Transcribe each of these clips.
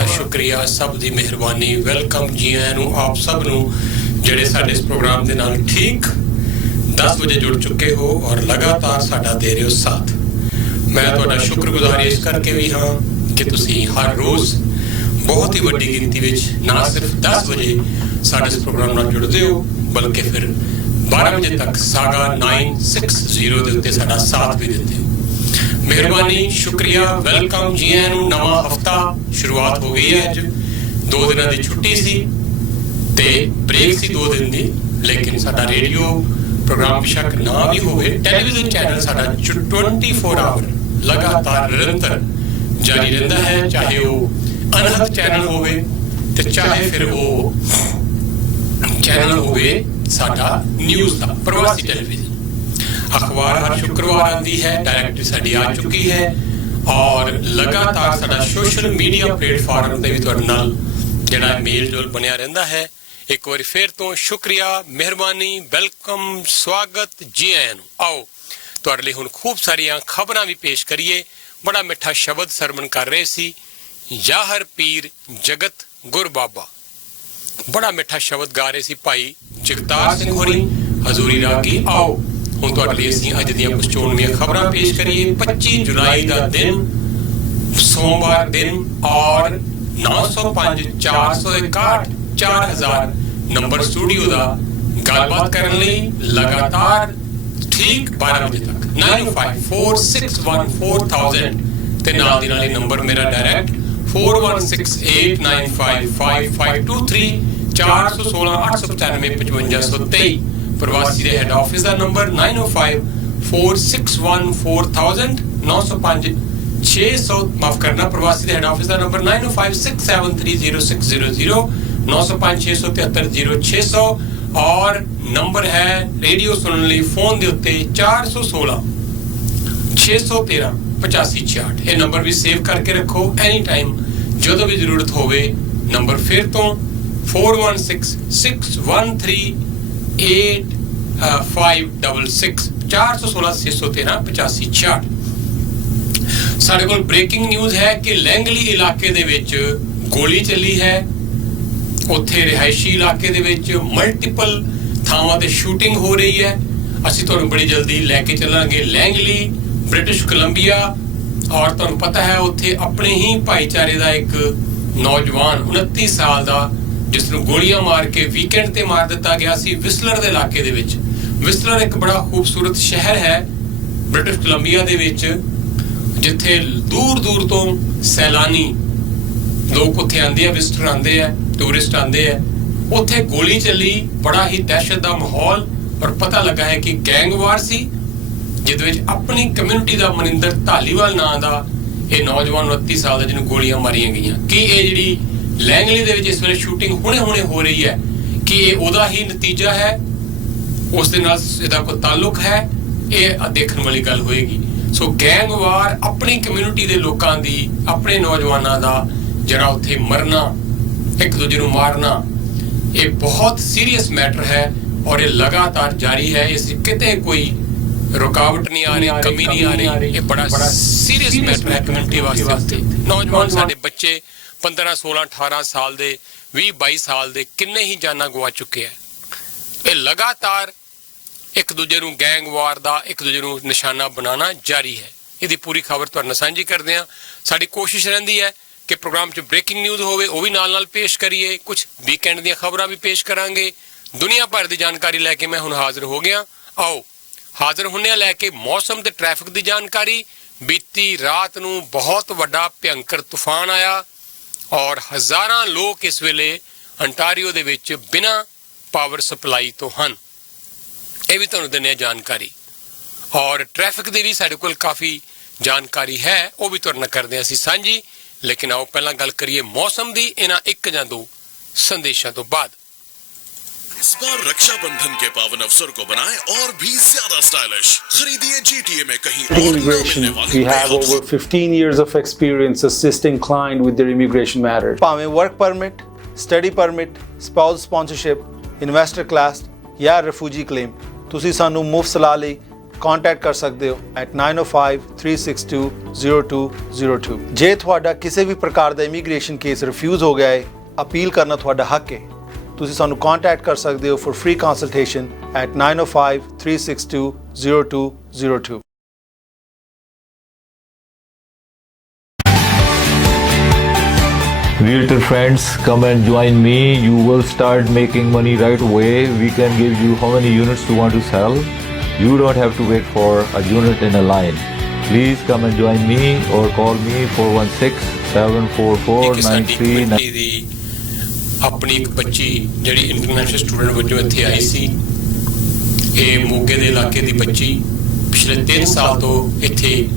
ਤੁਹਾਡਾ ਸ਼ੁਕਰੀਆ, ਸਭ ਦੀ ਮਿਹਰਬਾਨੀ। ਵੈਲਕਮ ਜੀ ਆਇਆਂ ਨੂੰ ਆਪ ਸਭ ਨੂੰ ਜਿਹੜੇ ਸਾਡੇ ਇਸ ਪ੍ਰੋਗਰਾਮ ਦੇ ਨਾਲ ਠੀਕ 10 ਵਜੇ ਜੁੜ ਚੁੱਕੇ ਹੋ ਔਰ ਲਗਾਤਾਰ ਸਾਡਾ ਦੇ ਰਹੇ ਹੋ ਸਾਥ। ਮੈਂ ਤੁਹਾਡਾ ਸ਼ੁਕਰਗੁਜ਼ਾਰ ਇਸ ਕਰਕੇ ਵੀ ਹਾਂ ਕਿ ਤੁਸੀਂ ਹਰ ਰੋਜ਼ ਬਹੁਤ ਹੀ ਵੱਡੀ ਗਿਣਤੀ ਵਿੱਚ ਨਾ ਸਿਰਫ 10 ਵਜੇ ਸਾਡੇ ਇਸ ਪ੍ਰੋਗਰਾਮ ਨਾਲ ਜੁੜਦੇ ਹੋ ਬਲਕਿ ਫਿਰ 12 ਵਜੇ ਤੱਕ ਸਾਗਾ 960 ਦੇ ਉੱਤੇ ਸਾਡਾ ਸਾਥ ਵੀ ਦਿੰਦੇ ਹੋ। ਮਿਹਰਬਾਨੀ, ਸ਼ੁਕਰੀਆ, ਵੈਲਕਮ ਜੀ ਆਇਆਂ ਨੂੰ। ਨਵਾਂ ਹਫਤਾ ਸ਼ੁਰੂਆਤ ਹੋ ਗਈ ਹੈ। ਅੱਜ 2 ਦਿਨਾਂ ਦੀ ਛੁੱਟੀ ਸੀ ਤੇ ਬ੍ਰੇਕ ਸੀ 2 ਦਿਨ ਦੀ, ਲੇਕਿਨ ਸਾਡਾ ਰੇਡੀਓ ਪ੍ਰੋਗਰਾਮ ਬੇਸ਼ੱਕ ਨਾ ਵੀ ਹੋਵੇ, ਟੈਲੀਵਿਜ਼ਨ ਚੈਨਲ ਸਾਡਾ 24 ਆਵਰ ਲਗਾਤਾਰ ਨਿਰੰਤਰ ਜਾਰੀ ਰਹਿੰਦਾ ਹੈ, ਚਾਹੇ ਉਹ ਅਨਹਦ ਚੈਨਲ ਹੋਵੇ ਤੇ ਚਾਹੇ ਫਿਰ ਉਹ ਚੈਨਲ ਹੋਵੇ ਸਾਡਾ ਨਿਊਜ਼ ਦਾ ਪ੍ਰਵਾਸੀ ਟੈਲੀਵਿਜ਼ਨ। ਅਖਬਾਰ ਹਰ ਸ਼ੁੱਕਰਵਾਰ ਆਉਂਦੀ ਹੈ, ਡਾਇਰੈਕਟਰੀ ਸਾਡੀ ਆ ਚੁੱਕੀ ਹੈ ਔਰ ਲਗਾਤਾਰ ਸਾਡਾ ਸੋਸ਼ਲ ਮੀਡੀਆ ਪਲੇਟਫਾਰਮ ਤੇ ਵੀ ਤੁਹਾਡੇ ਨਾਲ ਜਿਹੜਾ ਮੇਲ ਜੋਲ ਬਣਿਆ ਰਹਿੰਦਾ ਹੈ। ਇੱਕ ਵਾਰੀ ਫਿਰ ਤੋਂ ਸ਼ੁਕਰੀਆ, ਮਿਹਰਬਾਨੀ, ਵੈਲਕਮ, ਸਵਾਗਤ ਜੀ ਆਇਆਂ ਨੂੰ। ਆਓ ਤੁਹਾਡੇ ਲਈ ਹੁਣ ਖੂਬ ਸਾਰੀਆਂ ਖਬਰਾਂ ਵੀ ਪੇਸ਼ ਕਰੀਏ। ਬੜਾ ਮਿੱਠਾ ਸ਼ਬਦ ਸਰਵਣ ਕਰ ਰਹੇ ਸੀ ਯਾਹਰ ਪੀਰ ਜਗਤ ਗੁਰ ਬਾਬਾ, ਬੜਾ ਮਿੱਠਾ ਸ਼ਬਦ ਗਾ ਰਹੇ ਸੀ ਭਾਈ ਜਗਤਾਰ ਸਿੰਘ ਹੋਰੀ ਹਜ਼ੂਰੀ ਰਾਗੀ। ਆਓ ਹੁਣ ਤੁਹਾਡੇ ਲਈ ਅਸੀਂ ਅੱਜ ਦੀਆਂ ਕੁਝ ਚੋਣਵੀਆਂ ਖਬਰਾਂ ਪੇਸ਼ ਕਰੀਏ। 25 ਜੁਲਾਈ ਦਾ ਦਿਨ ਸੋਮਵਾਰ ਦਿਨ ਔਰ 905 461 4000 ਨੰਬਰ ਸਟੂਡੀਓ ਦਾ ਗੱਲਬਾਤ ਕਰਨ ਲਈ ਲਗਾਤਾਰ ਠੀਕ 12 ਵਜੇ ਤੱਕ 9054614000 ਤੇ ਨਾਲ ਦੀ ਨਾਲ ਇਹ ਨੰਬਰ ਮੇਰਾ ਡਾਇਰੈਕਟ 4168955523 416 895 5523। ਪ੍ਰਵਾਸੀ ਦੇ ਹੈਡ ਆਫਿਸ ਦਾ ਨੰਬਰ 9054614000 905 600 ਮਾਫ ਕਰਨਾ, ਪ੍ਰਵਾਸੀ ਦੇ ਹੈਡ ਆਫਿਸ ਦਾ ਨੰਬਰ 9056730600 905 673 0600 ਔਰ ਨੰਬਰ ਹੈ ਰੇਡੀਓ ਸੁਣਨ ਲਈ ਫੋਨ ਦੇ ਉੱਤੇ 416 613 8566। ਇਹ ਨੰਬਰ ਵੀ ਸੇਵ ਕਰਕੇ ਰੱਖੋ, ਐਨੀ ਟਾਈਮ ਜਦੋਂ ਵੀ ਜ਼ਰੂਰਤ ਹੋਵੇ। ਨੰਬਰ ਫਿਰ ਤੋਂ 41661566 416 613 8566। ਸਾਡੇ ਕੋਲ ਬ੍ਰੇਕਿੰਗ ਨਿਊਜ਼ ਹੈ ਕਿ ਲੈਂਗਲੀ ਇਲਾਕੇ ਦੇ ਵਿੱਚ ਗੋਲੀ ਚੱਲੀ ਹੈ। ਉੱਥੇ ਰਿਹਾਇਸ਼ੀ ਇਲਾਕੇ ਦੇ ਵਿੱਚ ਮਲਟੀਪਲ ਥਾਵਾਂ ਤੇ ਸ਼ੂਟਿੰਗ ਹੋ ਰਹੀ ਹੈ। ਅਸੀਂ ਤੁਹਾਨੂੰ ਬੜੀ ਜਲਦੀ ਲੈ ਕੇ ਚੱਲਾਂਗੇ ਲੈਂਗਲੀ, ਬ੍ਰਿਟਿਸ਼ ਕੋਲੰਬੀਆ। ਔਰ ਤੁਹਾਨੂੰ ਪਤਾ ਹੈ ਉੱਥੇ ਆਪਣੇ ਹੀ ਭਾਈਚਾਰੇ ਦਾ ਇੱਕ ਨੌਜਵਾਨ 29 ਸਾਲ ਦਾ ਜਿਸ ਨੂੰ ਗੋਲੀਆਂ ਮਾਰ ਕੇ ਵੀਕਐਂਡ ਤੇ ਮਾਰ ਦਿੱਤਾ ਗਿਆ ਸੀ ਵਿਸਲਰ ਦੇ ਇਲਾਕੇ ਦੇ ਵਿੱਚ। ਵਿਸਲਰ ਇੱਕ ਬੜਾ ਖੂਬਸੂਰਤ ਸ਼ਹਿਰ ਹੈ ਬ੍ਰਿਟਿਸ਼ ਕੋਲੰਬੀਆ ਦੇ ਵਿੱਚ, ਜਿੱਥੇ ਦੂਰ ਦੂਰ ਤੋਂ ਸੈਲਾਨੀ ਲੋਕ ਉੱਥੇ ਆਉਂਦੇ ਆ, ਵਿਜ਼ਟਰ ਆਉਂਦੇ ਆ, ਟੂਰਿਸਟ ਆਉਂਦੇ ਆ। ਉੱਥੇ ਗੋਲੀ ਚੱਲੀ, ਬੜਾ ਹੀ ਦਹਿਸ਼ਤ ਦਾ ਮਾਹੌਲ ਔਰ ਪਤਾ ਲੱਗਾ ਹੈ ਕਿ ਗੈਂਗਵਾਰ ਸੀ ਜਿਹਦੇ ਵਿੱਚ ਆਪਣੀ ਕਮਿਊਨਿਟੀ ਦਾ ਮਨਿੰਦਰ ਧਾਲੀਵਾਲ ਨਾਂ ਦਾ ਇਹ ਨੌਜਵਾਨ 29 ਸਾਲ ਦਾ ਜਿਹਨੂੰ ਗੋਲੀਆਂ ਮਾਰੀਆਂ ਗਈਆਂ। ਕਿ ਇਹ ਜਿਹੜੀ ਲੈਂਗਲੀ ਦੇ ਵਿੱਚ ਇਸ ਵੇਲੇ ਸ਼ੂਟਿੰਗ ਹੁਣੇ ਹੋ ਰਹੀ ਹੈ ਕਿ ਇਹ ਉਹਦਾ ਹੀ ਨਤੀਜਾ ਹੈ, ਉਸ ਦੇ ਨਾਲ ਇਹਦਾ ਕੋਈ ਤਾਲੁਕ ਹੈ, ਇਹ ਦੇਖਣ ਵਾਲੀ ਗੱਲ ਹੋਏਗੀ। ਸੋ ਗੈਂਗਵਾਰ ਆਪਣੀ ਕਮਿਊਨਿਟੀ ਦੇ ਲੋਕਾਂ ਦੀ, ਆਪਣੇ ਨੌਜਵਾਨਾਂ ਦਾ ਜਿਹੜਾ ਉੱਥੇ ਮਰਨਾ, ਇੱਕ ਦੂਜੇ ਨੂੰ ਮਾਰਨਾ, ਇਹ ਬਹੁਤ ਸੀਰੀਅਸ ਮੈਟਰ ਹੈ ਔਰ ਇਹ ਲਗਾਤਾਰ ਜਾਰੀ ਹੈ। ਇਸ ਕਿਤੇ ਕੋਈ ਰੁਕਾਵਟ ਨਹੀਂ ਆ ਰਹੀ, ਕਮੀ ਨਹੀਂ ਆ ਰਹੀ। ਇਹ ਬੜਾ ਸੀਰੀਅਸ ਮੈਟਰ ਹੈ ਕਮਿਊਨਿਟੀ ਵਾਸਤੇ। ਨੌਜਵਾਨ ਸਾਡੇ ਬੱਚੇ 15 16 18 ਸਾਲ ਦੇ, 20 22 ਸਾਲ ਦੇ ਕਿੰਨੇ ਹੀ ਜਾਨਾਂ ਗਵਾ ਚੁੱਕੇ ਹੈ। ਇਹ ਲਗਾਤਾਰ ਇੱਕ ਦੂਜੇ ਨੂੰ ਗੈਂਗਵਾਰ ਦਾ, ਇੱਕ ਦੂਜੇ ਨੂੰ ਨਿਸ਼ਾਨਾ ਬਣਾਉਣਾ ਜਾਰੀ ਹੈ। ਇਹਦੀ ਪੂਰੀ ਖਬਰ ਤੁਹਾਡੇ ਨਾਲ ਸਾਂਝੀ ਕਰਦੇ ਹਾਂ। ਸਾਡੀ ਕੋਸ਼ਿਸ਼ ਰਹਿੰਦੀ ਹੈ ਕਿ ਪ੍ਰੋਗਰਾਮ 'ਚ ਬ੍ਰੇਕਿੰਗ ਨਿਊਜ਼ ਹੋਵੇ ਉਹ ਵੀ ਨਾਲ ਪੇਸ਼ ਕਰੀਏ, ਕੁਝ ਵੀਕਐਂਡ ਦੀਆਂ ਖਬਰਾਂ ਵੀ ਪੇਸ਼ ਕਰਾਂਗੇ। ਦੁਨੀਆ ਭਰ ਦੀ ਜਾਣਕਾਰੀ ਲੈ ਕੇ ਮੈਂ ਹੁਣ ਹਾਜ਼ਰ ਹੋ ਗਿਆ। ਆਓ ਹਾਜ਼ਰ ਹੁੰਨੇ ਲੈ ਕੇ ਮੌਸਮ ਤੇ ਟ੍ਰੈਫਿਕ ਦੀ ਜਾਣਕਾਰੀ। ਬੀਤੀ ਰਾਤ ਨੂੰ ਬਹੁਤ ਵੱਡਾ ਭਿਅੰਕਰ ਤੂਫਾਨ ਆਇਆ ਔਰ ਹਜ਼ਾਰਾਂ ਲੋਕ ਇਸ ਵੇਲੇ ਅੰਟਾਰੀਓ ਦੇ ਵਿੱਚ ਬਿਨਾਂ ਪਾਵਰ ਸਪਲਾਈ ਤੋਂ ਹਨ। ਇਹ ਵੀ ਤੁਹਾਨੂੰ ਦਿੰਦੇ ਜਾਣਕਾਰੀ ਔਰ ਟ੍ਰੈਫਿਕ ਦੀ ਵੀ ਸਾਡੇ ਕੋਲ ਕਾਫੀ ਜਾਣਕਾਰੀ ਹੈ, ਉਹ ਵੀ ਤੁਹਾਡੇ ਨਾਲ ਕਰਦੇ ਹਾਂ ਅਸੀਂ ਸਾਂਝੀ। ਲੇਕਿਨ आओ ਪਹਿਲਾਂ ਗੱਲ ਕਰੀਏ ਮੌਸਮ ਦੀ ਇਹਨਾਂ 1 ਜਾਂ 2 संदेशों तो बाद। इस बार रक्षाबंधन के पावन अवसर को बनाएं और भी ज्यादा स्टाइलिश। खरीदिए GTA में कहीं और immigration. We have over 15 years of experience assisting clients with their immigration matters. ਭਾਵੇਂ work permit, study permit, spouse sponsorship, investor class ਜਾਂ refugee claim, ਤੁਸੀਂ ਸਾਨੂੰ ਮੁਫਤ ਸਲਾਹ ਲਈ ਕੰਟੈਕਟ ਕਰ ਸਕਦੇ ਹੋ at 9053620202। ਜੇ ਤੁਹਾਡਾ ਕਿਸੇ ਵੀ ਪ੍ਰਕਾਰ ਦਾ ਇਮੀਗ੍ਰੇਸ਼ਨ ਕੇਸ ਰਿਫਿਊਜ਼ ਹੋ ਗਿਆ ਹੈ, ਅਪੀਲ ਕਰਨਾ ਤੁਹਾਡਾ ਹੱਕ ਹੈ। ਤੁਸੀਂ ਸਾਨੂੰ ਕੰਟੈਕਟ ਕਰ ਸਕਦੇ ਹੋ for free consultation at 9053620202। Realtor friends, come and join me. You will start making money right away. We can give you how many units you want to sell. You don't have to wait for a unit in a line. Please come and join me or call me 416-744-9399. ਦੀ ਆਪਣੀ ਇੱਕ ਬੱਚੀ ਜਿਹੜੀ international student ਵਜੋਂ ਇੱਥੇ ਆਈ ਸੀ। ਇਹ ਮੋਗੇ ਦੇ ਇਲਾਕੇ ਦੀ ਬੱਚੀ ਪਿਛਲੇ 3 ਸਾਲ ਤੋਂ ਇੱਥੇ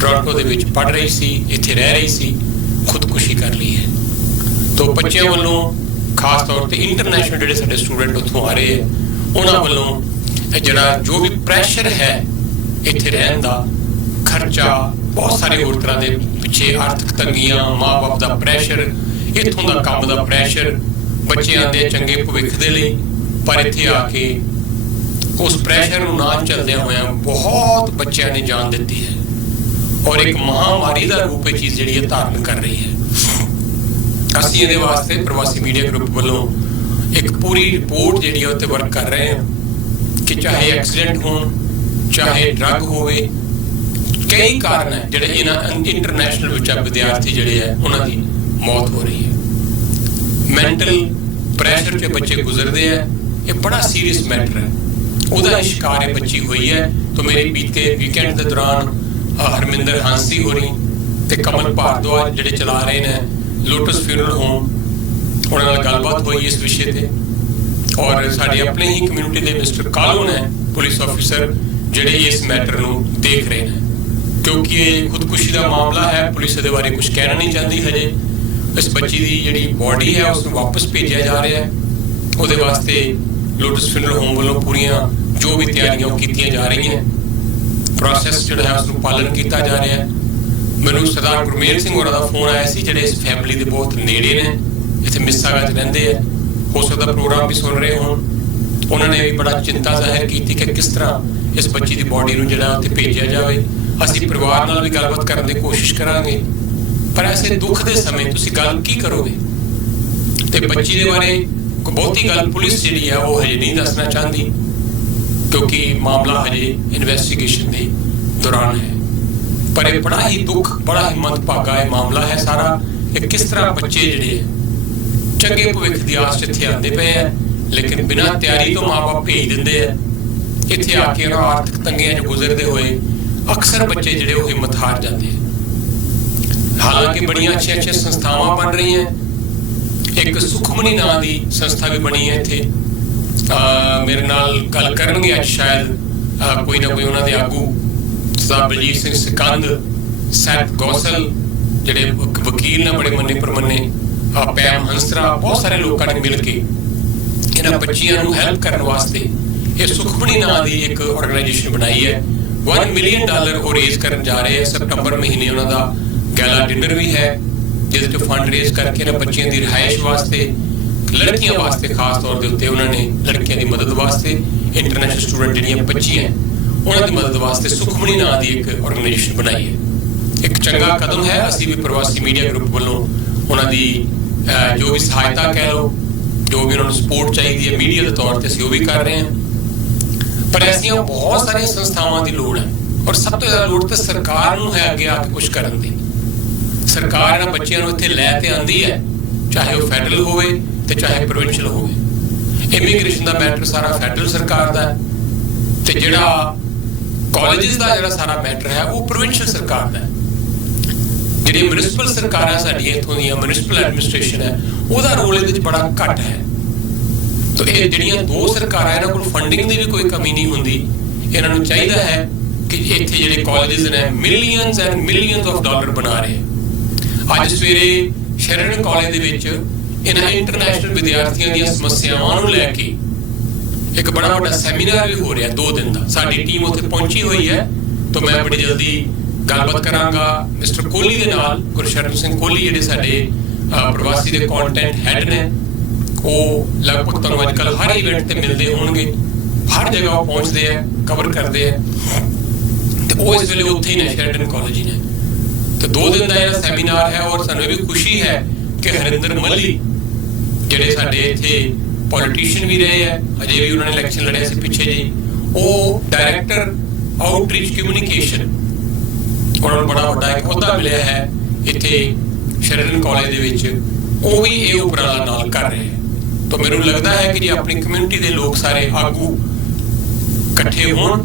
ਟੋਰਾਂਟੋ ਦੇ ਵਿੱਚ ਪੜ੍ਹ ਰਹੀ ਸੀ, ਇੱਥੇ ਰਹਿ ਰਹੀ ਸੀ, ਖੁਦਕੁਸ਼ੀ ਕਰ ਲਈ ਹੈ। ਤੋਂ ਬੱਚਿਆਂ ਵੱਲੋਂ ਖਾਸ ਤੌਰ ਤੇ ਇੰਟਰਨੈਸ਼ਨਲ ਜਿਹੜੇ ਸਾਡੇ ਸਟੂਡੈਂਟ ਉੱਥੋਂ ਆ ਰਹੇ ਹੈ, ਉਹਨਾਂ ਵੱਲੋਂ ਇਹ ਜਿਹੜਾ ਜੋ ਵੀ ਪ੍ਰੈਸ਼ਰ ਹੈ ਇੱਥੇ ਰਹਿਣ ਦਾ, ਖਰਚਾ, ਬਹੁਤ ਸਾਰੇ ਹੋਰ ਤਰ੍ਹਾਂ ਦੇ ਪਿੱਛੇ ਆਰਥਿਕ ਤੰਗੀਆਂ, ਮਾਂ-ਬਾਪ ਦਾ ਪ੍ਰੈਸ਼ਰ, ਇੱਥੋਂ ਦਾ ਕੰਮ ਦਾ ਪ੍ਰੈਸ਼ਰ, ਬੱਚਿਆਂ ਦੇ ਚੰਗੇ ਭਵਿੱਖ ਦੇ ਲਈ, ਪਰ ਇੱਥੇ ਆ ਕੇ ਉਸ ਪ੍ਰੈਸ਼ਰ ਨੂੰ ਨਾ ਝੱਲਦਿਆਂ ਹੋਇਆਂ ਬਹੁਤ ਬੱਚਿਆਂ ਨੇ ਜਾਨ ਦਿੱਤੀ ਹੈ ਔਰ ਇੱਕ ਮਹਾਮਾਰੀ ਦਾ ਰੂਪ ਇਹ ਚੀਜ਼ ਜਿਹੜੀ ਹੈ ਧਾਰਨ ਕਰ ਰਹੀ ਹੈ। ਅਸੀਂ ਇਹਦੇ ਵਾਸਤੇ ਪ੍ਰਵਾਸੀ ਮੀਡੀਆ ਗਰੁੱਪ ਵੱਲੋਂ ਇੱਕ ਪੂਰੀ ਰਿਪੋਰਟ ਜਿਹੜੀ ਹੈ ਉੱਤੇ ਵਰਕ ਕਰ ਰਹੇ ਹਾਂ ਕਿ ਚਾਹੇ ਐਕਸੀਡੈਂਟ ਹੋਣ, ਚਾਹੇ ਡਰੱਗ ਹੋਵੇ, ਕਈ ਕਾਰਨ ਹੈ ਜਿਹੜੇ ਇਹਨਾਂ ਇੰਟਰਨੈਸ਼ਨਲ ਵਿੱਚ ਵਿਦਿਆਰਥੀ ਜਿਹੜੇ ਹੈ ਉਹਨਾਂ ਦੀ ਮੌਤ ਹੋ ਰਹੀ ਹੈ। ਮੈਂਟਲ ਪ੍ਰੈਸ਼ਰ 'ਚ ਬੱਚੇ ਗੁਜ਼ਰਦੇ ਹੈ, ਇਹ ਬੜਾ ਸੀਰੀਅਸ ਮੈਟਰ ਹੈ। ਉਹਦਾ ਸ਼ਿਕਾਰ ਇਹ ਬੱਚੀ ਹੋਈ ਹੈ। ਤਾਂ ਮੇਰੇ ਬੀਤੇ ਵੀਕਐਂਡ ਦੇ ਦੌਰਾਨ ਹਰਮਿੰਦਰ ਹਾਂਸੀ ਹੋਰੀ ਤੇ ਕਮਲ ਭਾਰਦਵਾਜ ਜਿਹੜੇ ਚਲਾ ਰਹੇ ਨੇ ਲੋਟਸ ਫਿਊਨਰਲ ਹੋਮ, ਉਹਨਾਂ ਨਾਲ ਗੱਲਬਾਤ ਹੋਈ ਇਸ ਵਿਸ਼ੇ ਤੇ। ਔਰ ਸਾਡੇ ਆਪਣੇ ਹੀ ਕਮਿਊਨਿਟੀ ਦੇ ਮਿਸਟਰ ਕਾਲੂ ਨੇ, ਪੁਲਿਸ ਆਫਿਸਰ, ਜਿਹੜੇ ਇਸ ਮੈਟਰ ਨੂੰ ਦੇਖ ਰਹੇ ਨੇ। ਕਿਉਂਕਿ ਇਹ ਖੁਦਕੁਸ਼ੀ ਦਾ ਮਾਮਲਾ ਹੈ, ਪੁਲਿਸ ਇਹਦੇ ਬਾਰੇ ਕੁਝ ਕਹਿਣਾ ਨਹੀਂ ਚਾਹੁੰਦੀ ਹਜੇ। ਇਸ ਬੱਚੀ ਦੀ ਜਿਹੜੀ ਬੋਡੀ ਹੈ ਉਸ ਨੂੰ ਵਾਪਸ ਭੇਜਿਆ ਜਾ ਰਿਹਾ ਹੈ। ਉਹਦੇ ਵਾਸਤੇ ਲੋਟਸ ਫਿਊਨਰਲ ਹੋਮ ਵੱਲੋਂ ਪੂਰੀਆਂ ਜੋ ਵੀ ਤਿਆਰੀਆਂ ਉਹ ਕੀਤੀਆਂ ਜਾ ਰਹੀਆਂ। ਪ੍ਰੋਸੈਸ ਜਿਹੜਾ ਹੈ ਉਸ ਨੂੰ ਪਾਲਣ ਕੀਤਾ ਜਾ ਰਿਹਾ ਹੈ। ਮੈਨੂੰ ਸਰਦਾਰ ਗੁਰਮੇਲ ਸਿੰਘ ਹੋਰਾਂ ਦਾ ਫੋਨ ਆਇਆ ਸੀ, ਜਿਹੜੇ ਇਸ ਫੈਮਿਲੀ ਦੇ ਬਹੁਤ ਨੇੜੇ ਨੇ, ਇੱਥੇ ਮਿਸਾਗਾ 'ਚ ਰਹਿੰਦੇ ਆ, ਹੋ ਸਕਦਾ ਪ੍ਰੋਗਰਾਮ ਵੀ ਸੁਣ ਰਹੇ ਹੋਣ। ਉਹਨਾਂ ਨੇ ਵੀ ਬੜਾ ਚਿੰਤਾ ਜ਼ਾਹਿਰ ਕੀਤੀ ਕਿ ਕਿਸ ਤਰ੍ਹਾਂ ਇਸ ਬੱਚੀ ਦੀ ਬੋਡੀ ਨੂੰ ਜਿਹੜਾ ਉੱਥੇ ਭੇਜਿਆ ਜਾਵੇ। ਅਸੀਂ ਪਰਿਵਾਰ ਨਾਲ ਵੀ ਗੱਲਬਾਤ ਕਰਨ ਦੀ ਕੋਸ਼ਿਸ਼ ਕਰਾਂਗੇ, ਪਰ ਐਸੇ ਦੁੱਖ ਦੇ ਸਮੇਂ ਤੁਸੀਂ ਗੱਲ ਕੀ ਕਰੋਗੇ? ਤੇ ਬੱਚੀ ਦੇ ਬਾਰੇ ਕੋਈ ਬਹੁਤੀ ਗੱਲ ਪੁਲਿਸ ਜਿਹੜੀ ਹੈ ਉਹ ਹਜੇ ਨਹੀਂ ਦੱਸਣਾ ਚਾਹੁੰਦੀ, ਕਿਉਂਕਿ ਮਾਮਲਾ ਹਜੇ ਇਨਵੈਸਟੀਗੇਸ਼ਨ ਦੇ ਦੌਰਾਨ ਹੈ। ਪਰ ਇਹ ਬੜਾ ਹੀ ਦੁੱਖ, ਬੜਾ ਹੀ ਮੰਦਭਾਗਾ ਇਹ ਮਾਮਲਾ ਹੈ ਸਾਰਾ। ਕਿ ਕਿਸ ਤਰ੍ਹਾਂ ਬੱਚੇ ਜਿਹੜੇ ਚੰਗੇ ਭਵਿੱਖ ਦੀ ਆਸ 'ਚ ਇੱਥੇ ਆਉਂਦੇ ਪਏ ਹੈ, ਲੇਕਿਨ ਬਿਨਾਂ ਤਿਆਰੀ ਤੋਂ ਮਾਂ-ਬਾਪ ਭੇਜ ਦਿੰਦੇ ਹੈ। ਇੱਥੇ ਆ ਕੇ ਉਹਨਾਂ ਆਰਥਿਕ ਤੰਗੀਆਂ 'ਚ ਗੁਜ਼ਰਦੇ ਹੋਏ ਅਕਸਰ ਬੱਚੇ ਜਿਹੜੇ ਉਹ ਹਿੰਮਤ ਹਾਰ ਜਾਂਦੇ ਹੈ। ਹਾਲਾਂਕਿ ਬੜੀਆਂ ਅੱਛੀਆਂ ਸੰਸਥਾਵਾਂ ਬਣ ਰਹੀਆਂ। ਇੱਕ ਸੁਖਮਨੀ ਨਾਂ ਦੀ ਸੰਸਥਾ ਵੀ ਬਣੀ ਹੈ ਇੱਥੇ। ਮੇਰੇ ਨਾਲ ਗੱਲ ਕਰਨਗੇ ਅੱਜ ਸ਼ਾਇਦ ਕੋਈ ਨਾ ਕੋਈ ਉਹਨਾਂ ਦੇ ਆਗੂ, ਸਰਦਾਰ ਬਲਜੀਤ ਸਿੰਘ ਸਿਕੰਦ, ਸੈਟ ਗੋਸਲ, ਜਿਹੜੇ ਵਕੀਲ ਨੇ ਬੜੇ ਮੰਨੇ ਪ੍ਰਮੰਨੇ, ਪੈਮ ਹੰਸਰਾ, ਬਹੁਤ ਸਾਰੇ ਲੋਕਾਂ ਨੇ ਮਿਲ ਕੇ ਇਹਨਾਂ ਬੱਚਿਆਂ ਨੂੰ ਹੈਲਪ ਕਰਨ ਵਾਸਤੇ ਇਹ ਸੁਖਮਨੀ ਨਾਂ ਦੀ ਇੱਕ ਆਰਗੇਨਾਈਜੇਸ਼ਨ ਬਣਾਈ ਹੈ। $1 ਮਿਲੀਅਨ ਉਹ ਰੇਜ਼ ਕਰਨ ਜਾ ਰਹੇ ਹੈ। ਸਤੰਬਰ ਮਹੀਨੇ ਉਹਨਾਂ ਦਾ ਗੈਲਾ ਡਿਨਰ ਵੀ ਹੈ, ਜਿਹਦੇ 'ਚ ਫੰਡ ਰੇਜ਼ ਕਰਕੇ ਇਹਨਾਂ ਬੱਚਿਆਂ ਦੀ ਰਿਹਾਇਸ਼ ਵਾਸਤੇ, ਲੜਕੀਆਂ ਵਾਸਤੇ ਖਾਸ ਤੌਰ ਦੇ ਉੱਤੇ ਉਹਨਾਂ ਨੇ ਲੜਕੀਆਂ ਦੀ ਮਦਦ ਵਾਸਤੇ, ਇੰਟਰਨੈਸ਼ਨਲ ਸਟੂਡੈਂਟ ਜਿਹੜੀਆਂ ਬੱਚੀਆਂ ਉਹਨਾਂ ਦੀ ਮਦਦ ਵਾਸਤੇ ਸੁਖਮਨੀ ਨਾਂ ਦੀ ਇੱਕ ਆਰਗੇਨਾਈਜੇਸ਼ਨ ਬਣਾਈ ਹੈ। ਇੱਕ ਚੰਗਾ ਕਦਮ ਹੈ। ਅਸੀਂ ਵੀ ਪ੍ਰਵਾਸੀ ਮੀਡੀਆ ਗਰੁੱਪ ਵੱਲੋਂ ਉਹਨਾਂ ਦੀ ਜੋ ਵੀ ਸਹਾਇਤਾ ਕਹਿ ਲਓ, ਜੋ ਵੀ ਉਹਨਾਂ ਨੂੰ ਸਪੋਰਟ ਚਾਹੀਦੀ ਹੈ ਮੀਡੀਆ ਦੇ ਤੌਰ ਤੇ, ਅਸੀਂ ਉਹ ਵੀ ਕਰ ਰਹੇ ਹਾਂ। ਪਰ ਐਸੀਆਂ ਬਹੁਤ ਸਾਰੀਆਂ ਸੰਸਥਾਵਾਂ ਦੀ ਲੋੜ ਹੈ ਔਰ ਸਭ ਤੋਂ ਜ਼ਿਆਦਾ ਲੋੜ ਤਾਂ ਸਰਕਾਰ ਨੂੰ ਹੈ ਅੱਗੇ ਆ ਕੇ ਕੁਝ ਕਰਨ ਦੀ। ਸਰਕਾਰ ਇਹਨਾਂ ਬੱਚਿਆਂ ਨੂੰ ਇੱਥੇ ਲੈ ਤੇ ਆਉਂਦੀ ਹੈ, ਚਾਹੇ ਉਹ ਫੈਡਰਲ ਹੋਵੇ ਤੇ ਚਾਹੇ ਪ੍ਰੋਵਿੰਸ਼ੀਅਲ ਹੋਵੇ। ਇਮੀਗ੍ਰੇਸ਼ਨ ਦਾ ਮੈਟਰ ਸਾਰਾ ਫੈਡਰਲ ਸਰਕਾਰ ਦਾ ਹੈ ਤੇ ਜਿਹੜਾ ਕਾਲਜਿਸ ਦਾ ਜਿਹੜਾ ਸਾਰਾ ਮੈਟਰ ਹੈ ਉਹ ਪ੍ਰੋਵਿੰਸ਼ੀਅਲ ਸਰਕਾਰ ਦਾ ਹੈ। ਜਿਹੜੀ ਮਿਊਨਿਸਪਲ ਸਰਕਾਰਾਂ ਸਾਡੀਆਂ ਇੱਥੋਂ ਦੀਆਂ, ਮਿਊਨਿਸਪਲ ਐਡਮਿਨਿਸਟ੍ਰੇਸ਼ਨ ਹੈ, ਉਹਦਾ ਰੋਲ ਇਹਦੇ ਵਿੱਚ ਬੜਾ ਘੱਟ ਹੈ। ਤਾਂ ਇਹ ਜਿਹੜੀਆਂ ਦੋ ਸਰਕਾਰਾਂ, ਇਹਨਾਂ ਕੋਲ ਫੰਡਿੰਗ ਦੀ ਵੀ ਕੋਈ ਕਮੀ ਨਹੀਂ ਹੁੰਦੀ। ਇਹਨਾਂ ਨੂੰ ਚਾਹੀਦਾ ਹੈ ਕਿ ਇੱਥੇ ਜਿਹੜੇ ਕਾਲਜਿਸ ਨੇ millions and millions of dollar ਬਣਾ ਰਹੇ। ਅੱਜ ਸਵੇਰੇ ਸ਼ਰਨ ਕਾਲਜ ਦੇ ਵਿੱਚ ਇਹਨਾਂ ਇੰਟਰਨੈਸ਼ਨਲ ਵਿਦਿਆਰਥੀਆਂ ਦੀਆਂ ਸਮੱਸਿਆਵਾਂ ਨੂੰ ਲੈ ਕੇ ਇੱਕ ਬੜਾ ਵੱਡਾ ਸੈਮੀਨਾਰ ਵੀ ਹੋ ਰਿਹਾ 2 ਦਿਨ ਦਾ। ਸਾਡੀ ਟੀਮ ਉੱਥੇ ਪਹੁੰਚੀ ਹੋਈ ਹੈ, ਤਾਂ ਮੈਂ ਬੜੀ ਜਲਦੀ ਗੱਲਬਾਤ ਕਰਾਂਗਾ ਮਿਸਟਰ ਕੋਹਲੀ ਦੇ ਨਾਲ, ਗੁਰਸ਼ਰਨ ਸਿੰਘ ਕੋਹਲੀ, ਜਿਹੜੇ ਸਾਡੇ ਪ੍ਰਵਾਸੀ ਦੇ ਕੰਟੈਂਟ ਹੈਡ ਨੇ। ਉਹ ਲਗਭਗ ਤੁਹਾਨੂੰ ਅੱਜ ਕੱਲ੍ਹ ਹਰ ਇਵੈਂਟ ਤੇ ਮਿਲਦੇ ਹੋਣਗੇ ਹਰ ਜਗ੍ਹਾ ਉਹ ਪਹੁੰਚਦੇ ਆ, ਕਵਰ ਕਰਦੇ ਆ, ਤੇ ਉਹ ਇਸ ਵੇਲੇ ਉੱਥੇ ਹੀ ਨੇ, ਸ਼ੈਰਟਨ ਕਾਲਜ ਹੀ ਨੇ। ਤੇ 2 ਦਿਨ ਦਾ ਜਿਹੜਾ ਸੈਮੀਨਾਰ ਹੈ, ਔਰ ਸਾਨੂੰ ਇਹ ਵੀ ਖੁਸ਼ੀ ਹੈ ਕਿ ਹਰਿੰਦਰ ਮੱਲੀ ਜਿਹੜੇ ਸਾਡੇ ਇੱਥੇ ਪੋਲੀਟੀਸ਼ੀਅਨ ਵੀ ਰਹੇ ਹੈ, ਅਜੇ ਵੀ ਉਹਨਾਂ ਨੇ ਇਲੈਕਸ਼ਨ ਲੜਿਆ ਸੀ ਪਿੱਛੇ ਜੀ, ਉਹ ਡਾਇਰੈਕਟਰ ਆਊਟਰੀਚ ਕਮਿਊਨੀਕੇਸ਼ਨ, ਉਹਨਾਂ ਨੂੰ ਬੜਾ ਵੱਡਾ ਇੱਕ ਅਹੁਦਾ ਮਿਲਿਆ ਹੈ ਇੱਥੇ ਸ਼ੈਰਟਨ ਕਾਲਜ ਦੇ ਵਿੱਚ, ਉਹ ਵੀ ਇਹ ਉਪਰਾਲਾ ਨਾਲ ਕਰ ਰਹੇ ਹੈ। ਤਾਂ ਮੈਨੂੰ ਲੱਗਦਾ ਹੈ ਕਿ ਜੇ ਆਪਣੀ ਕਮਿਊਨਿਟੀ ਦੇ ਲੋਕ ਸਾਰੇ ਆਗੂ ਇਕੱਠੇ ਹੋਣ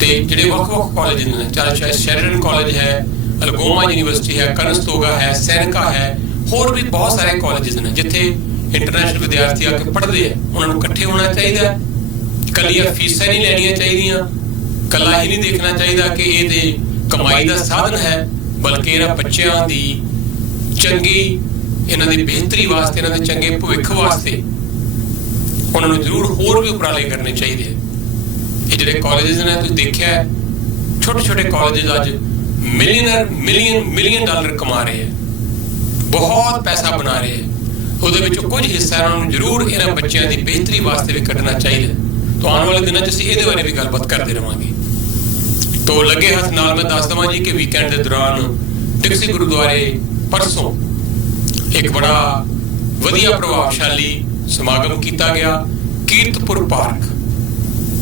ਤੇ ਜਿਹੜੇ ਵੱਖ-ਵੱਖ ਕਾਲਜ ਨੇ, ਚਾਹੇ ਸ਼ੈਰਟਨ ਕਾਲਜ ਹੈ, ਅਲਗੋਮਾ ਯੂਨੀਵਰਸਿਟੀ ਹੈ, ਕਨਸਤੋਗਾ ਹੈ, ਸੈਨਿਕਾ ਹੈ, ਹੋਰ ਵੀ ਬਹੁਤ ਸਾਰੇ ਕਾਲਜਿਸ ਨੇ ਜਿੱਥੇ ਇੰਟਰਨੈਸ਼ਨਲ ਵਿਦਿਆਰਥੀ ਆ ਕੇ ਪੜ੍ਹਦੇ ਆ, ਉਹਨਾਂ ਨੂੰ ਇਕੱਠੇ ਹੋਣਾ ਚਾਹੀਦਾ। ਇਕੱਲੀਆਂ ਫੀਸਾਂ ਨਹੀਂ ਲੈਣੀਆਂ ਚਾਹੀਦੀਆਂ, ਇਕੱਲਾ ਹੀ ਨਹੀਂ ਦੇਖਣਾ ਚਾਹੀਦਾ ਕਿ ਇਹ ਤੇ ਕਮਾਈ ਦਾ ਸਾਧਨ ਹੈ, ਬਲਕਿ ਇਹਨਾਂ ਬੱਚਿਆਂ ਦੀ ਚੰਗੀ, ਇਹਨਾਂ ਦੀ ਬਿਹਤਰੀ ਵਾਸਤੇ, ਇਹਨਾਂ ਦੇ ਚੰਗੇ ਭਵਿੱਖ ਵਾਸਤੇ ਉਹਨਾਂ ਨੂੰ ਜ਼ਰੂਰ ਹੋਰ ਵੀ ਉਪਰਾਲੇ ਕਰਨੇ ਚਾਹੀਦੇ ਆ। ਇਹ ਜਿਹੜੇ ਕਾਲਜਿਸ ਨੇ, ਤੁਸੀਂ ਦੇਖਿਆ ਛੋਟੇ-ਛੋਟੇ ਕਾਲਜਿਸ ਅੱਜ ਮਿਲੀਅਨ ਡਾਲਰ ਕਮਾ ਰਹੇ ਹੈ, ਬਹੁਤ ਪੈਸਾ ਬਣਾ ਰਹੇ ਹੈ। ਉਹਦੇ ਵਿੱਚੋਂ ਕੁਝ ਹਿੱਸਾ ਇਹਨਾਂ ਨੂੰ ਜ਼ਰੂਰ ਇਹਨਾਂ ਬੱਚਿਆਂ ਦੀ ਬਿਹਤਰੀ ਵਾਸਤੇ ਵੀ ਕੱਢਣਾ ਚਾਹੀਦਾ। ਤਾਂ ਆਉਣ ਵਾਲੇ ਦਿਨਾਂ 'ਚ ਅਸੀਂ ਇਹਦੇ ਬਾਰੇ ਵੀ ਗੱਲਬਾਤ ਕਰਦੇ ਰਹਾਂਗੇ। ਤਾਂ ਲੱਗੇ ਹੱਥ ਨਾਲ ਮੈਂ ਦੱਸ ਦੇਵਾਂ ਜੀ ਕਿ ਵੀਕਐਂਡ ਦੇ ਦੌਰਾਨ ਡਿਕਸੀ ਗੁਰਦੁਆਰੇ ਪਰਸੋਂ ਇੱਕ ਬੜਾ ਵਧੀਆ ਪ੍ਰਭਾਵਸ਼ਾਲੀ ਸਮਾਗਮ ਕੀਤਾ ਗਿਆ। ਕੀਰਤਪੁਰ ਪਾਰਕ,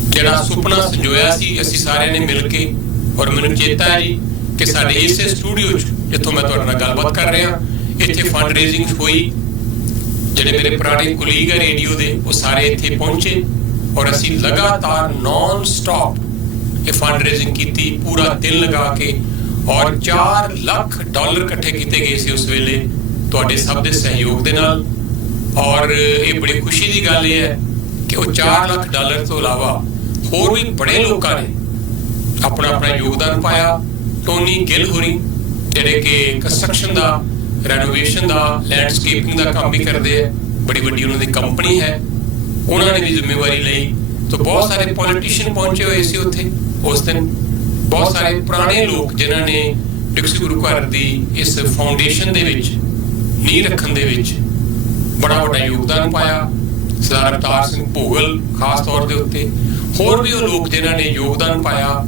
ਜਿਹੜਾ ਸੁਪਨਾ ਸੰਜੋਇਆ ਸੀ ਅਸੀਂ ਸਾਰਿਆਂ ਨੇ ਮਿਲ ਕੇ, ਔਰ ਮੈਨੂੰ ਚੇਤਾ ਹੈ ਜੀ ਕਿ ਸਾਡੇ ਇਸੇ ਸਟੂਡੀਓ 'ਚ ਜਿੱਥੋਂ ਮੈਂ ਤੁਹਾਡੇ ਨਾਲ ਗੱਲਬਾਤ ਕਰ ਰਿਹਾ, ਇੱਥੇ ਫੰਡ ਰੇਜ਼ਿੰਗ ਹੋਈ। ਜਿਹੜੇ ਮੇਰੇ ਪੁਰਾਣੇ ਕੁਲੀਗ ਹੈ ਰੇਡੀਓ ਦੇ, ਉਹ ਸਾਰੇ ਇੱਥੇ ਪਹੁੰਚੇ ਔਰ ਅਸੀਂ ਲਗਾਤਾਰ ਨਾਨ ਸਟਾਪ ਇਹ ਫੰਡ ਰੇਜ਼ਿੰਗ ਕੀਤੀ, ਪੂਰਾ ਦਿਨ ਲਗਾ ਕੇ, ਔਰ $4 ਲੱਖ ਇਕੱਠੇ ਕੀਤੇ ਗਏ ਸੀ ਉਸ ਵੇਲੇ ਤੁਹਾਡੇ ਸਭ ਦੇ ਸਹਿਯੋਗ ਦੇ ਨਾਲ। ਔਰ ਇਹ ਬੜੀ ਖੁਸ਼ੀ ਦੀ ਗੱਲ ਇਹ ਹੈ ਕਿ ਉਹ $4 ਲੱਖ ਤੋਂ ਇਲਾਵਾ ਹੋਰ ਵੀ ਬੜੇ ਲੋਕਾਂ ਨੇ ਆਪਣਾ ਯੋਗਦਾਨ ਪਾਇਆ। ਟੋਨੀ ਗਿੱਲ ਹੋਰੀ ਜਿਹੜੇ ਕਿ ਕੰਸਟਰਕਸ਼ਨ ਦਾ, ਰੈਨੋਵੇਸ਼ਨ ਦਾ, ਲੈਂਡਸਕੇਪਿੰਗ ਦਾ ਕੰਮ ਵੀ ਕਰਦੇ ਆ, ਬੜੀ ਵੱਡੀ ਉਹਨਾਂ ਦੀ ਕੰਪਨੀ ਹੈ, ਉਹਨਾਂ ਨੇ ਵੀ ਜ਼ਿੰਮੇਵਾਰੀ ਲਈ। ਤਾਂ ਬਹੁਤ ਸਾਰੇ ਪੋਲੀਟੀਸ਼ੀਅਨ ਪਹੁੰਚੇ ਹੋਏ ਸੀ ਉੱਥੇ ਉਸ ਦਿਨ, ਬਹੁਤ ਸਾਰੇ ਪੁਰਾਣੇ ਲੋਕ ਜਿਨ੍ਹਾਂ ਨੇ ਡਿਕਸੀ ਗੁਰੂ ਘਰ ਦੀ ਇਸ ਫਾਊਂਡੇਸ਼ਨ ਦੇ ਵਿੱਚ ਨੀਂਹ ਰੱਖਣ ਦੇ ਵਿੱਚ ਬੜਾ ਵੱਡਾ ਯੋਗਦਾਨ ਪਾਇਆ। ਸਰਦਾਰ ਅਵਤਾਰ ਸਿੰਘ ਭੋਗਲ ਖਾਸ ਤੌਰ ਦੇ ਉੱਤੇ, ਹੋਰ ਵੀ ਉਹ ਲੋਕ ਜਿਨ੍ਹਾਂ ਨੇ ਯੋਗਦਾਨ ਪਾਇਆ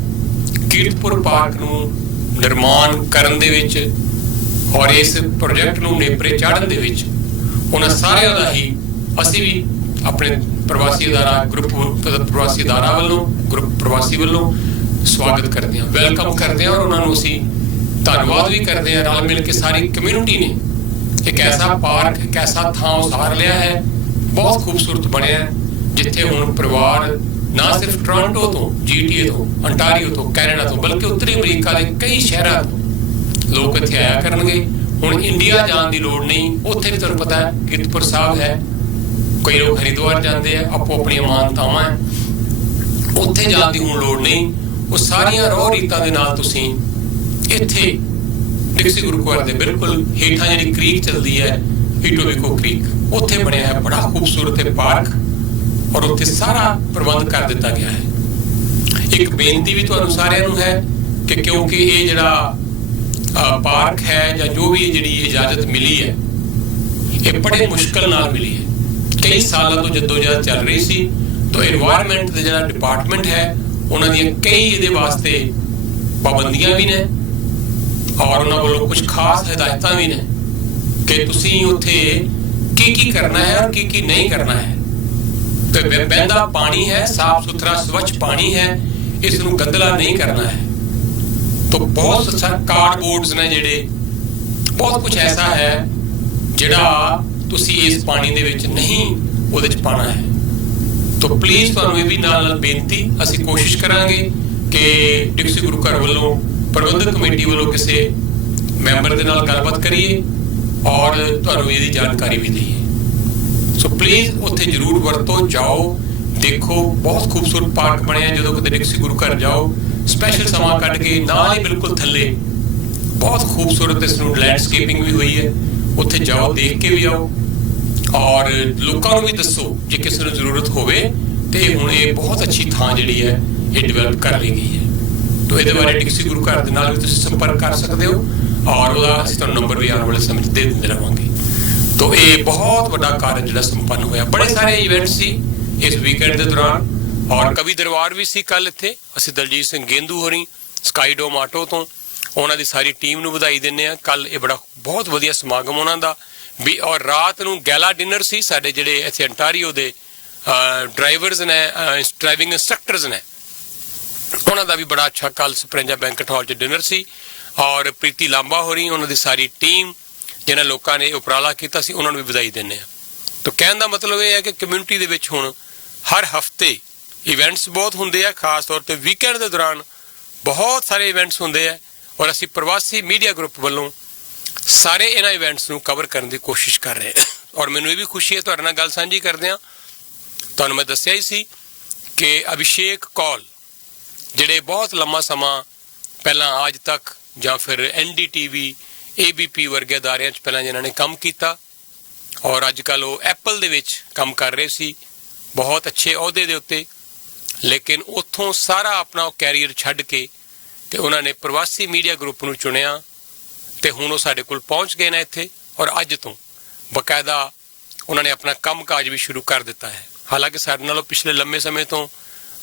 ਕੀਰਤਪੁਰ ਪਾਰਕ ਨੂੰ ਨਿਰਮਾਣ ਕਰਨ ਦੇ ਵਿੱਚ ਔਰ ਇਸ ਪ੍ਰੋਜੈਕਟ ਨੂੰ ਨੇਪਰੇ ਚਾੜਨ ਦੇ ਵਿੱਚ, ਉਹਨਾਂ ਸਾਰਿਆਂ ਦਾ ਹੀ ਅਸੀਂ ਵੀ ਆਪਣੇ ਪ੍ਰਵਾਸੀ ਅਦਾਰਾ ਗਰੁੱਪ ਪ੍ਰਵਾਸੀ ਵੱਲੋਂ ਸਵਾਗਤ ਕਰਦੇ ਹਾਂ, ਵੈਲਕਮ ਕਰਦੇ ਹਾਂ, ਔਰ ਉਹਨਾਂ ਨੂੰ ਅਸੀਂ ਧੰਨਵਾਦ ਵੀ ਕਰਦੇ ਹਾਂ। ਰਲ ਮਿਲ ਕੇ ਸਾਰੀ ਕਮਿਊਨਿਟੀ ਨੇ ਇੱਕ ਐਸਾ ਪਾਰਕ, ਇੱਕ ਐਸਾ ਥਾਂ ਉਸਾਰ ਲਿਆ ਹੈ, ਬਹੁਤ ਖੂਬਸੂਰਤ ਬਣਿਆ, ਜਿੱਥੇ ਹੁਣ ਪਰਿਵਾਰ ਨਾ ਸਿਰਫ ਟੋਰਾਂਟੋ ਤੋਂ, GTA ਤੋਂ, ਅੰਟਾਰੀਓ ਤੋਂ, ਕੈਨੇਡਾ ਤੋਂ, ਬਲਕਿ ਉੱਤਰੀ ਅਮਰੀਕਾ ਦੇ ਕਈ ਸ਼ਹਿਰਾਂ ਤੋਂ ਲੋਕ ਇੱਥੇ ਆਇਆ ਕਰਨਗੇ। ਹੁਣ ਇੰਡੀਆ ਜਾਣ ਦੀ ਲੋੜ ਨਹੀਂ, ਉੱਥੇ ਵੀ ਤੁਹਾਨੂੰ ਪਤਾ ਹੈ ਕੀਰਤਪੁਰ ਸਾਹਿਬ ਹੈ, ਕਈ ਲੋਕ ਹਰਿਦੁਆਰ ਜਾਂਦੇ ਆ, ਆਪੋ ਆਪਣੀਆਂ ਮਾਨਤਾਵਾਂ ਹੈ, ਉੱਥੇ ਜਾਣ ਦੀ ਹੁਣ ਲੋੜ ਨਹੀਂ। ਉਹ ਸਾਰੀਆਂ ਰੋਹ ਰੀਤਾਂ ਦੇ ਨਾਲ ਤੁਸੀਂ ਇੱਥੇ ਡਿਕਸੀ ਗੁਰੂ ਘਰ ਦੇ ਬਿਲਕੁਲ ਹੇਠਾਂ ਜਿਹੜੀ ਕ੍ਰੀਕ ਚੱਲਦੀ ਹੈ, ਈਟੋਬੀਕੋ ਕ੍ਰੀਕ, ਉੱਥੇ ਬਣਿਆ ਹੈ ਬੜਾ ਖੂਬਸੂਰਤ ਪਾਰਕ, ਔਰ ਉੱਥੇ ਸਾਰਾ ਪ੍ਰਬੰਧ ਕਰ ਦਿੱਤਾ ਗਿਆ ਹੈ। ਇੱਕ ਬੇਨਤੀ ਵੀ ਤੁਹਾਨੂੰ ਸਾਰਿਆਂ ਨੂੰ ਹੈ ਕਿ ਕਿਉਂਕਿ ਇਹ ਜਿਹੜਾ ਪਾਰਕ ਹੈ ਜਾਂ ਜੋ ਵੀ ਜਿਹੜੀ ਇਜਾਜ਼ਤ ਮਿਲੀ ਹੈ, ਇਹ ਬੜੇ ਮੁਸ਼ਕਲ ਨਾਲ ਮਿਲੀ ਹੈ। ਕਈ ਸਾਲਾਂ ਤੋਂ ਜਦੋਜਹਿਦ ਚੱਲ ਰਹੀ ਸੀ। ਤਾਂ এনवायरमेंट ਦਾ ਜਿਹੜਾ ਡਿਪਾਰਟਮੈਂਟ ਹੈ, ਉਹਨਾਂ ਦੀਆਂ ਕਈ ਇਹਦੇ ਵਾਸਤੇ ਪਾਬੰਦੀਆਂ ਵੀ ਨੇ, ਔਰ ਉਹਨਾਂ ਵੱਲੋਂ ਕੁਝ ਖਾਸ ਹਦਾਇਤਾਂ ਵੀ ਨੇ ਕਿ ਤੁਸੀਂ ਉੱਥੇ ਕੀ ਕਰਨਾ ਹੈ ਔਰ ਕੀ ਨਹੀਂ ਕਰਨਾ ਹੈ। ਤੇ ਬਹਿੰਦਾ ਪਾਣੀ ਹੈ, ਸਾਫ ਸੁਥਰਾ ਸਵੱਛ ਪਾਣੀ ਹੈ, ਇਸ ਨੂੰ ਗੰਦਲਾ ਨਹੀਂ ਕਰਨਾ ਹੈ। ਤਾਂ ਬਹੁਤ ਸਾਰੇ ਕਾਰਡਬੋਰਡਸ ਨੇ ਜਿਹੜੇ, ਬਹੁਤ ਕੁਝ ਐਸਾ ਹੈ ਜਿਹੜਾ ਤੁਸੀਂ ਇਸ ਪਾਣੀ ਦੇ ਵਿੱਚ ਨਹੀਂ ਉਹਦੇ 'ਚ ਪਾਣਾ ਹੈ। ਤਾਂ ਪਲੀਜ਼ ਤੁਹਾਨੂੰ ਇਹ ਵੀ ਨਾਲ ਬੇਨਤੀ, ਅਸੀਂ ਕੋਸ਼ਿਸ਼ ਕਰਾਂਗੇ ਕਿ ਡਿਕਸੀ ਗੁਰੂ ਘਰ ਵੱਲੋਂ ਪ੍ਰਬੰਧਕ ਕਮੇਟੀ ਵੱਲੋਂ ਕਿਸੇ ਮੈਂਬਰ ਦੇ ਨਾਲ ਗੱਲਬਾਤ ਕਰੀਏ ਔਰ ਤੁਹਾਨੂੰ ਇਹਦੀ ਜਾਣਕਾਰੀ ਵੀ ਦਈਏ। ਸੋ ਪਲੀਜ਼ ਉੱਥੇ ਜ਼ਰੂਰ ਵਰਤੋ, ਜਾਓ, ਦੇਖੋ, ਬਹੁਤ ਖੂਬਸੂਰਤ ਪਾਰਕ ਬਣਿਆ। ਜਦੋਂ ਕਦੇ ਡਿਕਸੀ ਗੁਰੂ ਘਰ ਜਾਓ, ਸਪੈਸ਼ਲ ਸਮਾਂ ਕੱਢ ਕੇ, ਨਾਲ ਹੀ ਬਿਲਕੁਲ ਥੱਲੇ ਬਹੁਤ ਖੂਬਸੂਰਤ ਇਸ ਨੂੰ ਲੈਂਡਸਕੇਪਿੰਗ ਵੀ ਹੋਈ ਹੈ, ਉੱਥੇ ਜਾਓ, ਦੇਖ ਕੇ ਵੀ ਆਓ, ਔਰ ਲੋਕਾਂ ਨੂੰ ਵੀ ਦੱਸੋ ਜੇ ਕਿਸੇ ਨੂੰ ਜ਼ਰੂਰਤ ਹੋਵੇ। ਤੇ ਹੁਣ ਇਹ ਬਹੁਤ ਅੱਛੀ ਥਾਂ ਜਿਹੜੀ ਹੈ ਇਹ ਡਿਵੈਲਪ ਕਰ ਲਈ ਗਈ ਹੈ। ਤਾਂ ਇਹਦੇ ਬਾਰੇ ਡਿਕਸੀ ਗੁਰੂ ਘਰ ਦੇ ਨਾਲ ਵੀ ਤੁਸੀਂ ਸੰਪਰਕ ਕਰ ਸਕਦੇ ਹੋ, ਔਰ ਉਹਦਾ ਅਸੀਂ ਤੁਹਾਨੂੰ ਨੰਬਰ ਵੀ ਆਉਣ ਵਾਲੇ ਸਮੇਂ 'ਚ ਦੇ ਦਿੰਦੇ ਰਹਾਂਗੇ। ਤਾਂ ਇਹ ਬਹੁਤ ਵੱਡਾ ਕਾਰਜ ਜਿਹੜਾ ਸੰਪੰਨ ਹੋਇਆ। ਬੜੇ ਸਾਰੇ ਇਵੈਂਟ ਸੀ ਇਸ ਵੀਕਐਂਡ ਦੇ ਦੌਰਾਨ, ਔਰ ਕਵੀ ਦਰਬਾਰ ਵੀ ਸੀ ਕੱਲ ਇੱਥੇ। ਅਸੀਂ ਦਲਜੀਤ ਸਿੰਘ ਗੇਂਦੂ ਹੋਰੀ ਸਕਾਈਡੋਮ ਆਟੋ ਤੋਂ ਉਹਨਾਂ ਦੀ ਸਾਰੀ ਟੀਮ ਨੂੰ ਵਧਾਈ ਦਿੰਦੇ ਹਾਂ। ਕੱਲ ਇਹ ਬਹੁਤ ਵਧੀਆ ਸਮਾਗਮ ਉਹਨਾਂ ਦਾ ਵੀ, ਔਰ ਰਾਤ ਨੂੰ ਗੈਲਾ ਡਿਨਰ ਸੀ। ਸਾਡੇ ਜਿਹੜੇ ਇੱਥੇ ਅੰਟਾਰੀਓ ਦੇ ਡਰਾਈਵਰਸ ਨੇ, ਡਰਾਈਵਿੰਗ ਇੰਸਟਰਕਟਰਸ ਨੇ, ਉਹਨਾਂ ਦਾ ਵੀ ਬੜਾ ਅੱਛਾ ਕੱਲ ਸਪਰੈਂਜਾ ਬੈਂਕਟ ਹਾਲ 'ਚ ਡਿਨਰ ਸੀ। ਔਰ ਪ੍ਰੀਤੀ ਲਾਂਬਾ ਹੋ ਰਹੀ, ਉਹਨਾਂ ਦੀ ਸਾਰੀ ਟੀਮ, ਜਿਹਨਾਂ ਲੋਕਾਂ ਨੇ ਉਪਰਾਲਾ ਕੀਤਾ ਸੀ, ਉਹਨਾਂ ਨੂੰ ਵੀ ਵਧਾਈ ਦਿੰਦੇ ਹਾਂ। ਤਾਂ ਕਹਿਣ ਦਾ ਮਤਲਬ ਇਹ ਹੈ ਕਿ ਕਮਿਊਨਿਟੀ ਦੇ ਵਿੱਚ ਹੁਣ ਹਰ ਹਫਤੇ ਇਵੈਂਟਸ ਬਹੁਤ ਹੁੰਦੇ ਆ, ਖਾਸ ਤੌਰ ਤੇ ਵੀਕਐਂਡ ਦੇ ਦੌਰਾਨ ਬਹੁਤ ਸਾਰੇ ਇਵੈਂਟਸ ਹੁੰਦੇ ਆ। ਔਰ ਅਸੀਂ ਪ੍ਰਵਾਸੀ ਮੀਡੀਆ ਗਰੁੱਪ ਵੱਲੋਂ ਸਾਰੇ ਇਹਨਾਂ ਇਵੈਂਟਸ ਨੂੰ ਕਵਰ ਕਰਨ ਦੀ ਕੋਸ਼ਿਸ਼ ਕਰ ਰਹੇ ਹਾਂ। ਔਰ ਮੈਨੂੰ ਇਹ ਵੀ ਖੁਸ਼ੀ ਹੈ ਤੁਹਾਡੇ ਨਾਲ ਗੱਲ ਸਾਂਝੀ ਕਰਦੇ ਹਾਂ। ਤੁਹਾਨੂੰ ਮੈਂ ਦੱਸਿਆ ਹੀ ਸੀ ਕਿ ਅਭਿਸ਼ੇਕ ਕੌਲ ਜਿਹੜੇ ਬਹੁਤ ਲੰਮਾ ਸਮਾਂ ਪਹਿਲਾਂ ਅੱਜ ਤੱਕ ਜਾਂ ਫਿਰ NDTV ABP ਵਰਗੇ ਅਦਾਰਿਆਂ 'ਚ ਪਹਿਲਾਂ ਜਿਨ੍ਹਾਂ ਨੇ ਕੰਮ ਕੀਤਾ, ਔਰ ਅੱਜ ਕੱਲ੍ਹ ਉਹ ਐਪਲ ਦੇ ਵਿੱਚ ਕੰਮ ਕਰ ਰਹੇ ਸੀ ਬਹੁਤ ਅੱਛੇ ਅਹੁਦੇ ਦੇ ਉੱਤੇ, ਲੇਕਿਨ ਉੱਥੋਂ ਸਾਰਾ ਆਪਣਾ ਉਹ ਕੈਰੀਅਰ ਛੱਡ ਕੇ ਤੇ ਉਹਨਾਂ ਨੇ ਪ੍ਰਵਾਸੀ ਮੀਡੀਆ ਗਰੁੱਪ ਨੂੰ ਚੁਣਿਆ ਤੇ ਹੁਣ ਉਹ ਸਾਡੇ ਕੋਲ ਪਹੁੰਚ ਗਏ ਨੇ ਇੱਥੇ। ਔਰ ਅੱਜ ਤੋਂ ਬਕਾਇਦਾ ਉਹਨਾਂ ਨੇ ਆਪਣਾ ਕੰਮਕਾਜ ਵੀ ਸ਼ੁਰੂ ਕਰ ਦਿੱਤਾ ਹੈ। ਹਾਲਾਂਕਿ ਸਾਡੇ ਨਾਲੋਂ ਪਿਛਲੇ ਲੰਮੇ ਸਮੇਂ ਤੋਂ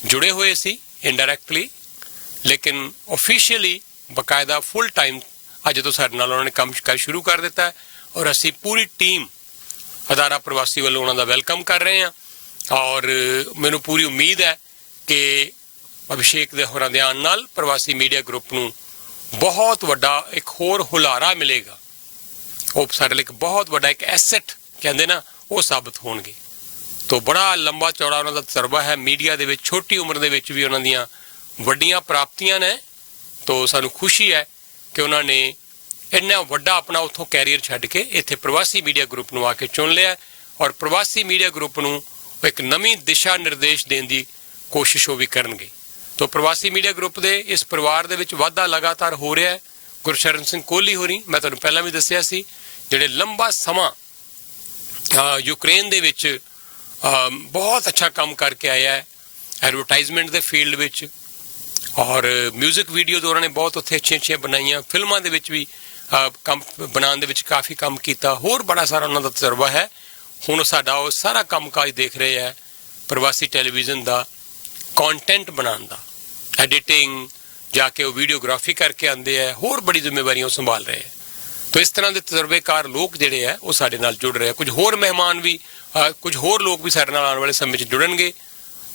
ਜੁੜੇ ਹੋਏ ਸੀ ਇਨਡਾਇਰੈਕਟਲੀ, ਲੇਕਿਨ ਆਫੀਸ਼ੀਅਲੀ ਬਕਾਇਦਾ ਫੁੱਲ ਟਾਈਮ ਅੱਜ ਤੋਂ ਸਾਡੇ ਨਾਲ ਉਹਨਾਂ ਨੇ ਕੰਮ ਸ਼ੁਰੂ ਕਰ ਦਿੱਤਾ ਹੈ। ਔਰ ਅਸੀਂ ਪੂਰੀ ਟੀਮ ਅਦਾਰਾ ਪ੍ਰਵਾਸੀ ਵੱਲੋਂ ਉਹਨਾਂ ਦਾ ਵੈਲਕਮ ਕਰ ਰਹੇ ਹਾਂ। ਔਰ ਮੈਨੂੰ ਪੂਰੀ ਉਮੀਦ ਹੈ ਕਿ ਅਭਿਸ਼ੇਕ ਦੇ ਹੋਰਾਂ ਦੇ ਆਉਣ ਨਾਲ ਪ੍ਰਵਾਸੀ ਮੀਡੀਆ ਗਰੁੱਪ ਨੂੰ ਬਹੁਤ ਵੱਡਾ ਇੱਕ ਹੋਰ ਹੁਲਾਰਾ ਮਿਲੇਗਾ। ਉਹ ਸਾਡੇ ਲਈ ਇੱਕ ਬਹੁਤ ਵੱਡਾ ਇੱਕ ਐਸੈਟ ਕਹਿੰਦੇ ਨਾ, ਉਹ ਸਾਬਤ ਹੋਣਗੇ। ਤੋ ਬੜਾ ਲੰਬਾ ਚੌੜਾ ਉਹਨਾਂ ਦਾ ਤਜਰਬਾ ਹੈ ਮੀਡੀਆ ਦੇ ਵਿੱਚ, ਛੋਟੀ ਉਮਰ ਦੇ ਵਿੱਚ ਵੀ ਉਹਨਾਂ ਦੀਆਂ ਵੱਡੀਆਂ ਪ੍ਰਾਪਤੀਆਂ ਨੇ। ਤੋ ਸਾਨੂੰ ਖੁਸ਼ੀ ਹੈ ਕਿ ਉਹਨਾਂ ਨੇ ਇੰਨਾ ਵੱਡਾ ਆਪਣਾ ਉੱਥੋਂ ਕੈਰੀਅਰ ਛੱਡ ਕੇ ਇੱਥੇ ਪ੍ਰਵਾਸੀ ਮੀਡੀਆ ਗਰੁੱਪ ਨੂੰ ਆ ਕੇ ਚੁਣ ਲਿਆ। ਔਰ ਪ੍ਰਵਾਸੀ ਮੀਡੀਆ ਗਰੁੱਪ ਨੂੰ ਇੱਕ ਨਵੀਂ ਦਿਸ਼ਾ ਨਿਰਦੇਸ਼ ਦੇਣ ਦੀ ਕੋਸ਼ਿਸ਼ ਉਹ ਵੀ ਕਰਨਗੇ। ਤੋ ਪ੍ਰਵਾਸੀ ਮੀਡੀਆ ਗਰੁੱਪ ਦੇ ਇਸ ਪਰਿਵਾਰ ਦੇ ਵਿੱਚ ਵਾਧਾ ਲਗਾਤਾਰ ਹੋ ਰਿਹਾ ਹੈ। ਗੁਰਸ਼ਰਨ ਸਿੰਘ ਕੋਹਲੀ ਹੋਰੀ, ਮੈਂ ਤੁਹਾਨੂੰ ਪਹਿਲਾਂ ਵੀ ਦੱਸਿਆ ਸੀ, ਜਿਹੜੇ ਲੰਬਾ ਸਮਾਂ ਯੂਕਰੇਨ ਦੇ ਵਿੱਚ ਬਹੁਤ ਅੱਛਾ ਕੰਮ ਕਰਕੇ ਆਇਆ ਹੈ ਐਡਵਰਟਾਈਜ਼ਮੈਂਟ ਦੇ ਫੀਲਡ ਵਿੱਚ। ਔਰ ਮਿਊਜ਼ਿਕ ਵੀਡੀਓਜ਼ ਉਹਨਾਂ ਨੇ ਬਹੁਤ ਉੱਥੇ ਅੱਛੀਆਂ ਬਣਾਈਆਂ, ਫਿਲਮਾਂ ਦੇ ਵਿੱਚ ਵੀ ਕੰਮ ਬਣਾਉਣ ਦੇ ਵਿੱਚ ਕਾਫੀ ਕੰਮ ਕੀਤਾ। ਹੋਰ ਬੜਾ ਸਾਰਾ ਉਹਨਾਂ ਦਾ ਤਜਰਬਾ ਹੈ। ਹੁਣ ਸਾਡਾ ਉਹ ਸਾਰਾ ਕੰਮਕਾਜ ਦੇਖ ਰਹੇ ਹੈ ਪ੍ਰਵਾਸੀ ਟੈਲੀਵਿਜ਼ਨ ਦਾ, ਕੰਟੈਂਟ ਬਣਾਉਣ ਦਾ, ਐਡੀਟਿੰਗ, ਜਾ ਕੇ ਉਹ ਵੀਡੀਓਗ੍ਰਾਫੀ ਕਰਕੇ ਆਉਂਦੇ ਹੈ, ਹੋਰ ਬੜੀ ਜ਼ਿੰਮੇਵਾਰੀਆਂ ਉਹ ਸੰਭਾਲ ਰਹੇ ਹੈ। ਤੋ ਇਸ ਤਰ੍ਹਾਂ ਦੇ ਤਜਰਬੇਕਾਰ ਲੋਕ ਜਿਹੜੇ ਹੈ ਉਹ ਸਾਡੇ ਨਾਲ ਜੁੜ ਰਹੇ ਹੈ। ਕੁਝ ਹੋਰ ਮਹਿਮਾਨ ਵੀ, ਕੁਝ ਹੋਰ ਲੋਕ ਵੀ ਸਾਡੇ ਨਾਲ ਆਉਣ ਵਾਲੇ ਸਮੇਂ 'ਚ ਜੁੜਨਗੇ।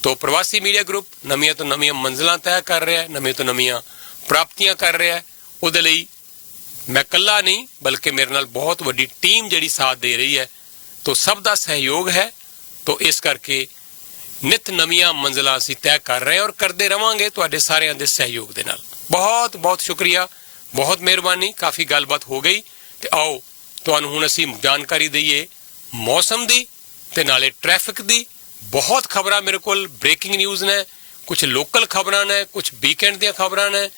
ਤੋ ਪ੍ਰਵਾਸੀ ਮੀਡੀਆ ਗਰੁੱਪ ਨਵੀਆਂ ਤੋਂ ਨਵੀਆਂ ਮੰਜ਼ਿਲਾਂ ਤੈਅ ਕਰ ਰਿਹਾ ਹੈ, ਨਵੀਆਂ ਤੋਂ ਨਵੀਆਂ ਪ੍ਰਾਪਤੀਆਂ ਕਰ ਰਿਹਾ ਹੈ। ਉਹਦੇ ਲਈ ਮੈਂ ਇਕੱਲਾ ਨਹੀਂ, ਬਲਕਿ ਮੇਰੇ ਨਾਲ ਬਹੁਤ ਵੱਡੀ ਟੀਮ ਜਿਹੜੀ ਸਾਥ ਦੇ ਰਹੀ ਹੈ। ਤੋ ਸਭ ਦਾ ਸਹਿਯੋਗ ਹੈ। ਤੋ ਇਸ ਕਰਕੇ ਨਿਤ ਨਵੀਆਂ ਮੰਜ਼ਿਲਾਂ ਅਸੀਂ ਤੈਅ ਕਰ ਰਹੇ ਹਾਂ ਔਰ ਕਰਦੇ ਰਵਾਂਗੇ ਤੁਹਾਡੇ ਸਾਰਿਆਂ ਦੇ ਸਹਿਯੋਗ ਦੇ ਨਾਲ। ਬਹੁਤ ਬਹੁਤ ਸ਼ੁਕਰੀਆ, ਬਹੁਤ ਮਿਹਰਬਾਨੀ। ਕਾਫੀ ਗੱਲਬਾਤ ਹੋ ਗਈ ਤੇ ਆਓ ਤੁਹਾਨੂੰ ਹੁਣ ਅਸੀਂ ਜਾਣਕਾਰੀ ਦਈਏ ਮੌਸਮ ਦੀ ਤੇ ਨਾਲੇ ਟ੍ਰੈਫਿਕ ਦੀ। ਬਹੁਤ ਖਬਰਾਂ ਮੇਰੇ ਕੋਲ ਬ੍ਰੇਕਿੰਗ ਨਿਊਜ਼ ਨੇ, ਕੁਝ ਲੋਕਲ ਖਬਰਾਂ ਨੇ, ਕੁਝ ਵੀਕਐਂਡ ਦੀਆਂ ਖਬਰਾਂ ਨੇ।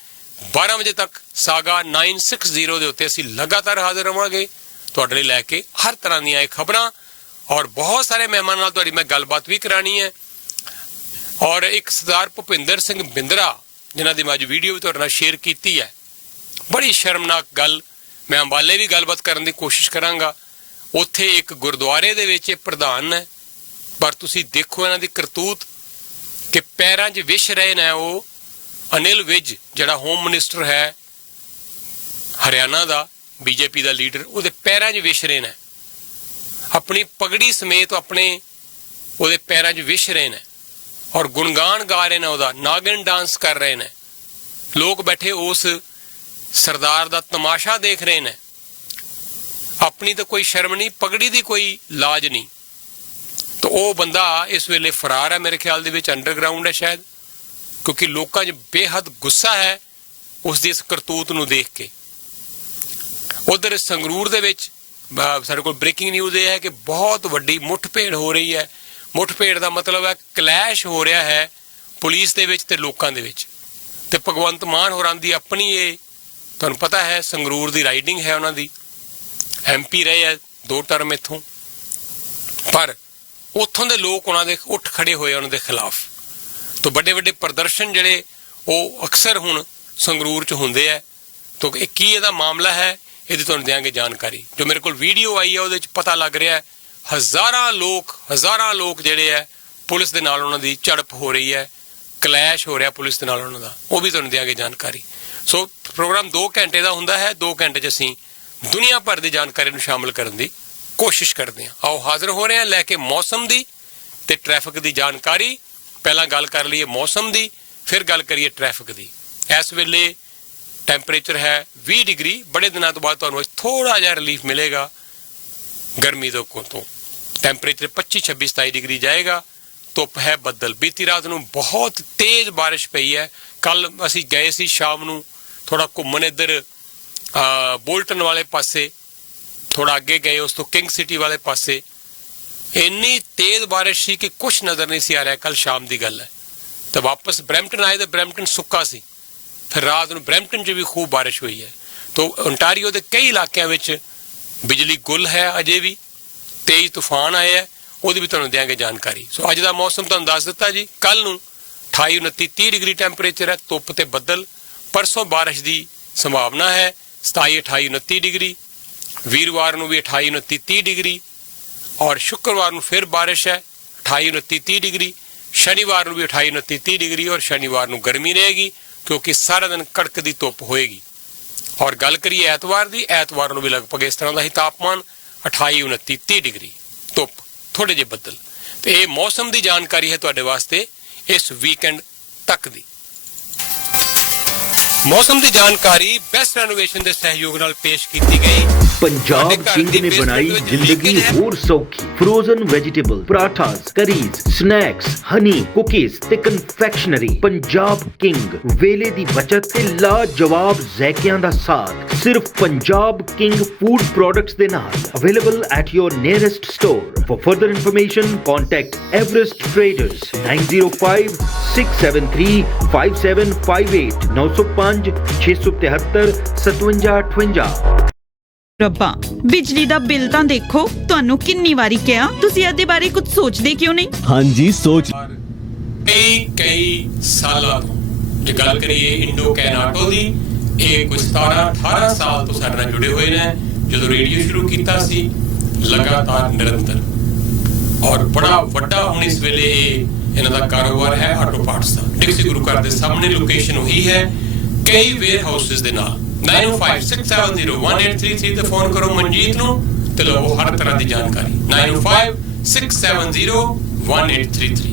12 ਵਜੇ ਤੱਕ ਸਾਗਾ 960 ਦੇ ਉੱਤੇ ਅਸੀਂ ਲਗਾਤਾਰ ਹਾਜ਼ਰ ਰਵਾਂਗੇ ਤੁਹਾਡੇ ਲਈ ਲੈ ਕੇ ਹਰ ਤਰ੍ਹਾਂ ਦੀਆਂ ਇਹ ਖਬਰਾਂ। ਔਰ ਬਹੁਤ ਸਾਰੇ ਮਹਿਮਾਨਾਂ ਨਾਲ ਤੁਹਾਡੀ ਮੈਂ ਗੱਲਬਾਤ ਵੀ ਕਰਾਣੀ ਹੈ। ਔਰ ਇੱਕ ਸਰਦਾਰ ਭੁਪਿੰਦਰ ਸਿੰਘ ਬਿੰਦਰਾ, ਜਿਨ੍ਹਾਂ ਦੀ ਮੈਂ ਅੱਜ ਵੀਡੀਓ ਵੀ ਤੁਹਾਡੇ ਨਾਲ ਸ਼ੇਅਰ ਕੀਤੀ ਹੈ, ਬੜੀ ਸ਼ਰਮਨਾਕ ਗੱਲ। ਮੈਂ ਅੰਬਾਲੇ ਵੀ ਗੱਲਬਾਤ ਕਰਨ ਦੀ ਕੋਸ਼ਿਸ਼ ਕਰਾਂਗਾ। ਉੱਥੇ ਇੱਕ ਗੁਰਦੁਆਰੇ ਦੇ ਵਿੱਚ ਇਹ ਪ੍ਰਧਾਨ ਹੈ, ਪਰ ਤੁਸੀਂ ਦੇਖੋ ਇਹਨਾਂ ਦੀ ਕਰਤੂਤ ਕਿ ਪੈਰਾਂ 'ਚ ਵਿਛ ਰਹੇ ਨੇ। ਉਹ ਅਨਿਲ ਵਿਜ ਜਿਹੜਾ ਹੋਮ ਮਿਨਿਸਟਰ ਹੈ ਹਰਿਆਣਾ ਦਾ, BJP ਦਾ ਲੀਡਰ, ਉਹਦੇ ਪੈਰਾਂ 'ਚ ਵਿਛ ਰਹੇ ਨੇ। ਆਪਣੀ ਪਗੜੀ ਸਮੇਤ ਉਹਦੇ ਪੈਰਾਂ 'ਚ ਵਿਛ ਰਹੇ ਨੇ ਔਰ ਗੁਣਗਾਨ ਗਾ ਰਹੇ ਨੇ, ਉਹਦਾ ਨਾਗਿਨ ਡਾਂਸ ਕਰ ਰਹੇ ਨੇ। ਲੋਕ ਬੈਠੇ ਉਸ ਸਰਦਾਰ ਦਾ ਤਮਾਸ਼ਾ ਦੇਖ ਰਹੇ ਨੇ। ਆਪਣੀ ਤਾਂ ਕੋਈ ਸ਼ਰਮ ਨਹੀਂ, ਪਗੜੀ ਦੀ ਕੋਈ ਲਾਜ ਨਹੀਂ। ਤਾਂ ਉਹ ਬੰਦਾ ਇਸ ਵੇਲੇ ਫਰਾਰ ਹੈ, ਮੇਰੇ ਖਿਆਲ ਦੇ ਵਿੱਚ ਅੰਡਰਗਰਾਊਂਡ ਹੈ ਸ਼ਾਇਦ, ਕਿਉਂਕਿ ਲੋਕਾਂ 'ਚ ਬੇਹੱਦ ਗੁੱਸਾ ਹੈ ਉਸ ਦੀ ਇਸ ਕਰਤੂਤ ਨੂੰ ਦੇਖ ਕੇ। ਉਧਰ ਸੰਗਰੂਰ ਦੇ ਵਿੱਚ ਸਾਡੇ ਕੋਲ ਬ੍ਰੇਕਿੰਗ ਨਿਊਜ਼ ਇਹ ਹੈ ਕਿ ਬਹੁਤ ਵੱਡੀ ਮੁੱਠਭੇੜ ਹੋ ਰਹੀ ਹੈ। ਮੁੱਠਭੇੜ ਦਾ ਮਤਲਬ ਹੈ ਕਲੈਸ਼ ਹੋ ਰਿਹਾ ਹੈ ਪੁਲਿਸ ਦੇ ਵਿੱਚ ਤੇ ਲੋਕਾਂ ਦੇ ਵਿੱਚ। ਤੇ ਭਗਵੰਤ ਮਾਨ ਹੋਰਾਂ ਦੀ ਆਪਣੀ, ਇਹ ਤੁਹਾਨੂੰ ਪਤਾ ਹੈ ਸੰਗਰੂਰ ਦੀ ਰਾਈਡਿੰਗ ਹੈ, ਉਹਨਾਂ ਦੀ MP ਰਹੇ ਹੈ 2 ਟਰਮ ਇੱਥੋਂ, ਪਰ ਉੱਥੋਂ ਦੇ ਲੋਕ ਉਹਨਾਂ ਦੇ ਉੱਠ ਖੜੇ ਹੋਏ ਉਹਨਾਂ ਦੇ ਖਿਲਾਫ। ਤੋਂ ਵੱਡੇ ਵੱਡੇ ਪ੍ਰਦਰਸ਼ਨ ਜਿਹੜੇ ਉਹ ਅਕਸਰ ਹੁਣ ਸੰਗਰੂਰ 'ਚ ਹੁੰਦੇ ਹੈ। ਤੋਂ ਇਹ ਕੀ ਇਹਦਾ ਮਾਮਲਾ ਹੈ, ਇਹਦੀ ਤੁਹਾਨੂੰ ਦਿਆਂਗੇ ਜਾਣਕਾਰੀ। ਜੋ ਮੇਰੇ ਕੋਲ ਵੀਡੀਓ ਆਈ ਹੈ ਉਹਦੇ 'ਚ ਪਤਾ ਲੱਗ ਰਿਹਾ ਹੈ ਹਜ਼ਾਰਾਂ ਲੋਕ ਜਿਹੜੇ ਹੈ ਪੁਲਿਸ ਦੇ ਨਾਲ ਉਹਨਾਂ ਦੀ ਝੜਪ ਹੋ ਰਹੀ ਹੈ, ਕਲੈਸ਼ ਹੋ ਰਿਹਾ ਪੁਲਿਸ ਦੇ ਨਾਲ ਉਹਨਾਂ ਦਾ, ਉਹ ਵੀ ਤੁਹਾਨੂੰ ਦਿਆਂਗੇ ਜਾਣਕਾਰੀ। ਸੋ ਪ੍ਰੋਗਰਾਮ 2 ਘੰਟੇ ਦਾ ਹੁੰਦਾ ਹੈ, 2 ਘੰਟੇ 'ਚ ਅਸੀਂ ਦੁਨੀਆ ਭਰ ਦੀ ਜਾਣਕਾਰੀ ਨੂੰ ਸ਼ਾਮਲ ਕਰਨ ਦੀ ਕੋਸ਼ਿਸ਼ ਕਰਦੇ ਹਾਂ। ਆਓ ਹਾਜ਼ਰ ਹੋ ਰਹੇ ਹਾਂ ਲੈ ਕੇ ਮੌਸਮ ਦੀ ਤੇ ਟ੍ਰੈਫਿਕ ਦੀ ਜਾਣਕਾਰੀ। ਪਹਿਲਾਂ ਗੱਲ ਕਰ ਲਈਏ ਮੌਸਮ ਦੀ, ਫਿਰ ਗੱਲ ਕਰੀਏ ਟ੍ਰੈਫਿਕ ਦੀ। ਇਸ ਵੇਲੇ ਟੈਂਪਰੇਚਰ ਹੈ 20 ਡਿਗਰੀ। ਬੜੇ ਦਿਨਾਂ ਤੋਂ ਬਾਅਦ ਤੁਹਾਨੂੰ ਥੋੜਾ ਜਿਹਾ ਰਿਲੀਫ ਮਿਲੇਗਾ ਗਰਮੀ ਤੋਂ। ਟੈਂਪਰੇਚਰ 25, 26, 27 ਡਿਗਰੀ ਜਾਏਗਾ। ਧੁੱਪ ਹੈ, ਬੱਦਲ। ਬੀਤੀ ਰਾਤ ਨੂੰ ਬਹੁਤ ਤੇਜ਼ ਬਾਰਿਸ਼ ਪਈ ਹੈ। ਕੱਲ ਅਸੀਂ ਗਏ ਸੀ ਸ਼ਾਮ ਨੂੰ ਥੋੜਾ ਘੁੰਮਣ ਇੱਧਰ ਬੋਲਟਨ ਵਾਲੇ ਪਾਸੇ, ਥੋੜਾ ਅੱਗੇ ਗਏ ਉਸ ਤੋਂ ਕਿੰਗ ਸਿਟੀ ਵਾਲੇ ਪਾਸੇ। ਇੰਨੀ ਤੇਜ਼ ਬਾਰਿਸ਼ ਸੀ ਕਿ ਕੁਛ ਨਜ਼ਰ ਨਹੀਂ ਸੀ ਆ ਰਿਹਾ। ਕੱਲ ਸ਼ਾਮ ਦੀ ਗੱਲ ਹੈ। ਤਾਂ ਵਾਪਸ ਬਰੈਂਪਟਨ ਆਏ ਤਾਂ ਬਰੈਂਪਟਨ ਸੁੱਕਾ ਸੀ। ਫਿਰ ਰਾਤ ਨੂੰ ਬਰੈਂਪਟਨ 'ਚ ਵੀ ਖੂਬ ਬਾਰਿਸ਼ ਹੋਈ ਹੈ। ਤਾਂ ਓਨਟਾਰੀਓ ਦੇ ਕਈ ਇਲਾਕਿਆਂ ਵਿੱਚ ਬਿਜਲੀ ਗੁੱਲ ਹੈ, ਅਜੇ ਵੀ ਤੇਜ਼ ਤੂਫਾਨ ਆਏ ਹੈ, ਉਹਦੀ ਵੀ ਤੁਹਾਨੂੰ ਦਿਆਂਗੇ ਜਾਣਕਾਰੀ। ਸੋ ਅੱਜ ਦਾ ਮੌਸਮ ਤੁਹਾਨੂੰ ਦੱਸ ਦਿੱਤਾ ਜੀ। ਕੱਲ ਨੂੰ 28, 29, 30 ਡਿਗਰੀ ਟੈਂਪਰੇਚਰ ਹੈ, ਧੁੱਪ ਤੇ ਬੱਦਲ। ਪਰਸੋਂ ਬਾਰਿਸ਼ ਦੀ ਸੰਭਾਵਨਾ ਹੈ 27, 28, 29 ਡਿਗਰੀ। ਵੀਰਵਾਰ ਨੂੰ ਵੀ 28, 29, 30 ਡਿਗਰੀ ਔਰ ਸ਼ੁੱਕਰਵਾਰ ਨੂੰ ਫਿਰ ਬਾਰਿਸ਼ ਹੈ 28, 29, 30 ਡਿਗਰੀ। ਸ਼ਨੀਵਾਰ ਨੂੰ ਵੀ 28, 29, 30 ਡਿਗਰੀ ਔਰ ਸ਼ਨੀਵਾਰ ਨੂੰ ਗਰਮੀ ਰਹੇਗੀ ਕਿਉਂਕਿ ਸਾਰਾ ਦਿਨ ਕੜਕਦੀ ਧੁੱਪ ਹੋਏਗੀ। ਔਰ ਗੱਲ ਕਰੀਏ ਐਤਵਾਰ ਦੀ, ਐਤਵਾਰ ਨੂੰ ਵੀ ਲਗਭਗ ਇਸ ਤਰ੍ਹਾਂ ਦਾ ਹੀ ਤਾਪਮਾਨ 28, 29, 30 ਡਿਗਰੀ, ਧੁੱਪ, ਥੋੜੇ ਜਿਹੇ ਬੱਦਲ। ਤੇ ਇਹ ਮੌਸਮ ਦੀ ਜਾਣਕਾਰੀ ਹੈ ਤੁਹਾਡੇ ਵਾਸਤੇ ਇਸ ਵੀਕਐਂਡ ਤੱਕ ਦੀ। ਮੌਸਮ ਦੀ ਜਾਣਕਾਰੀ ਬੈਸਟ ਰੈਨੋਵੇਸ਼ਨ ਦੇ ਸਹਿਯੋਗ ਨਾਲ ਪੇਸ਼ ਕੀਤੀ ਗਈ। पंजाब किंग ने बनाई जिंदगी होर सौखी। Frozen vegetable, parathas, curries, snacks, Honey, cookies ते कन्फेक्शनरी। पंजाब किंग, वेले दी बचत ते लाजवाब ज़ायकियां दा साथ। सिर्फ पंजाब किंग फूड प्रोडक्ट्स दे नाल। Available at your nearest store. For further information contact Everest traders 905 673 5758 905 673 5758। ਰੱਬਾ, ਬਿਜਲੀ ਦਾ ਬਿੱਲ ਤਾਂ ਦੇਖੋ। ਤੁਹਾਨੂੰ ਕਿੰਨੀ ਵਾਰੀ ਕਿਹਾ, ਤੁਸੀਂ ਇਹਦੇ ਬਾਰੇ ਕੁਝ ਸੋਚਦੇ ਕਿਉਂ ਨਹੀਂ? ਹਾਂਜੀ ਸੋਚ ਕਈ ਸਾਲਾਂ ਤੋਂ ਜੇ ਗੱਲ ਕਰੀਏ ਇੰਡੋ ਕੈਨਾਟੋ ਦੀ, ਇਹ ਕੁਝ 17-18 ਸਾਲ ਤੋਂ ਸਾਡੇ ਨਾਲ ਜੁੜੇ ਹੋਏ ਨੇ। ਜਦੋਂ ਰੇਡੀਓ ਸ਼ੁਰੂ ਕੀਤਾ ਸੀ ਲਗਾਤਾਰ ਨਿਰੰਤਰ ਔਰ ਬੜਾ ਵੱਡਾ ਹੁਣ ਇਸ ਵੇਲੇ ਇਹਨਾਂ ਦਾ ਕਾਰੋਬਾਰ ਹੈ ਆਟੋ ਪਾਰਟਸ ਦਾ। ਡਿਕਸੀ ਗੁਰੂ ਘਰ ਦੇ ਸਾਹਮਣੇ ਲੋਕੇਸ਼ਨ ਉਹੀ ਹੈ, ਕਈ ਵੇਅਰ ਹਾਊਸਿਸ ਦੇ ਨਾਲ। 9056701833 ਤੇ ਫੋਨ ਕਰੋ ਮਨਜੀਤ ਨੂੰ ਤੇ ਲਓ ਹਰ ਤਰ੍ਹਾਂ ਦੀ ਜਾਣਕਾਰੀ। 9056701833।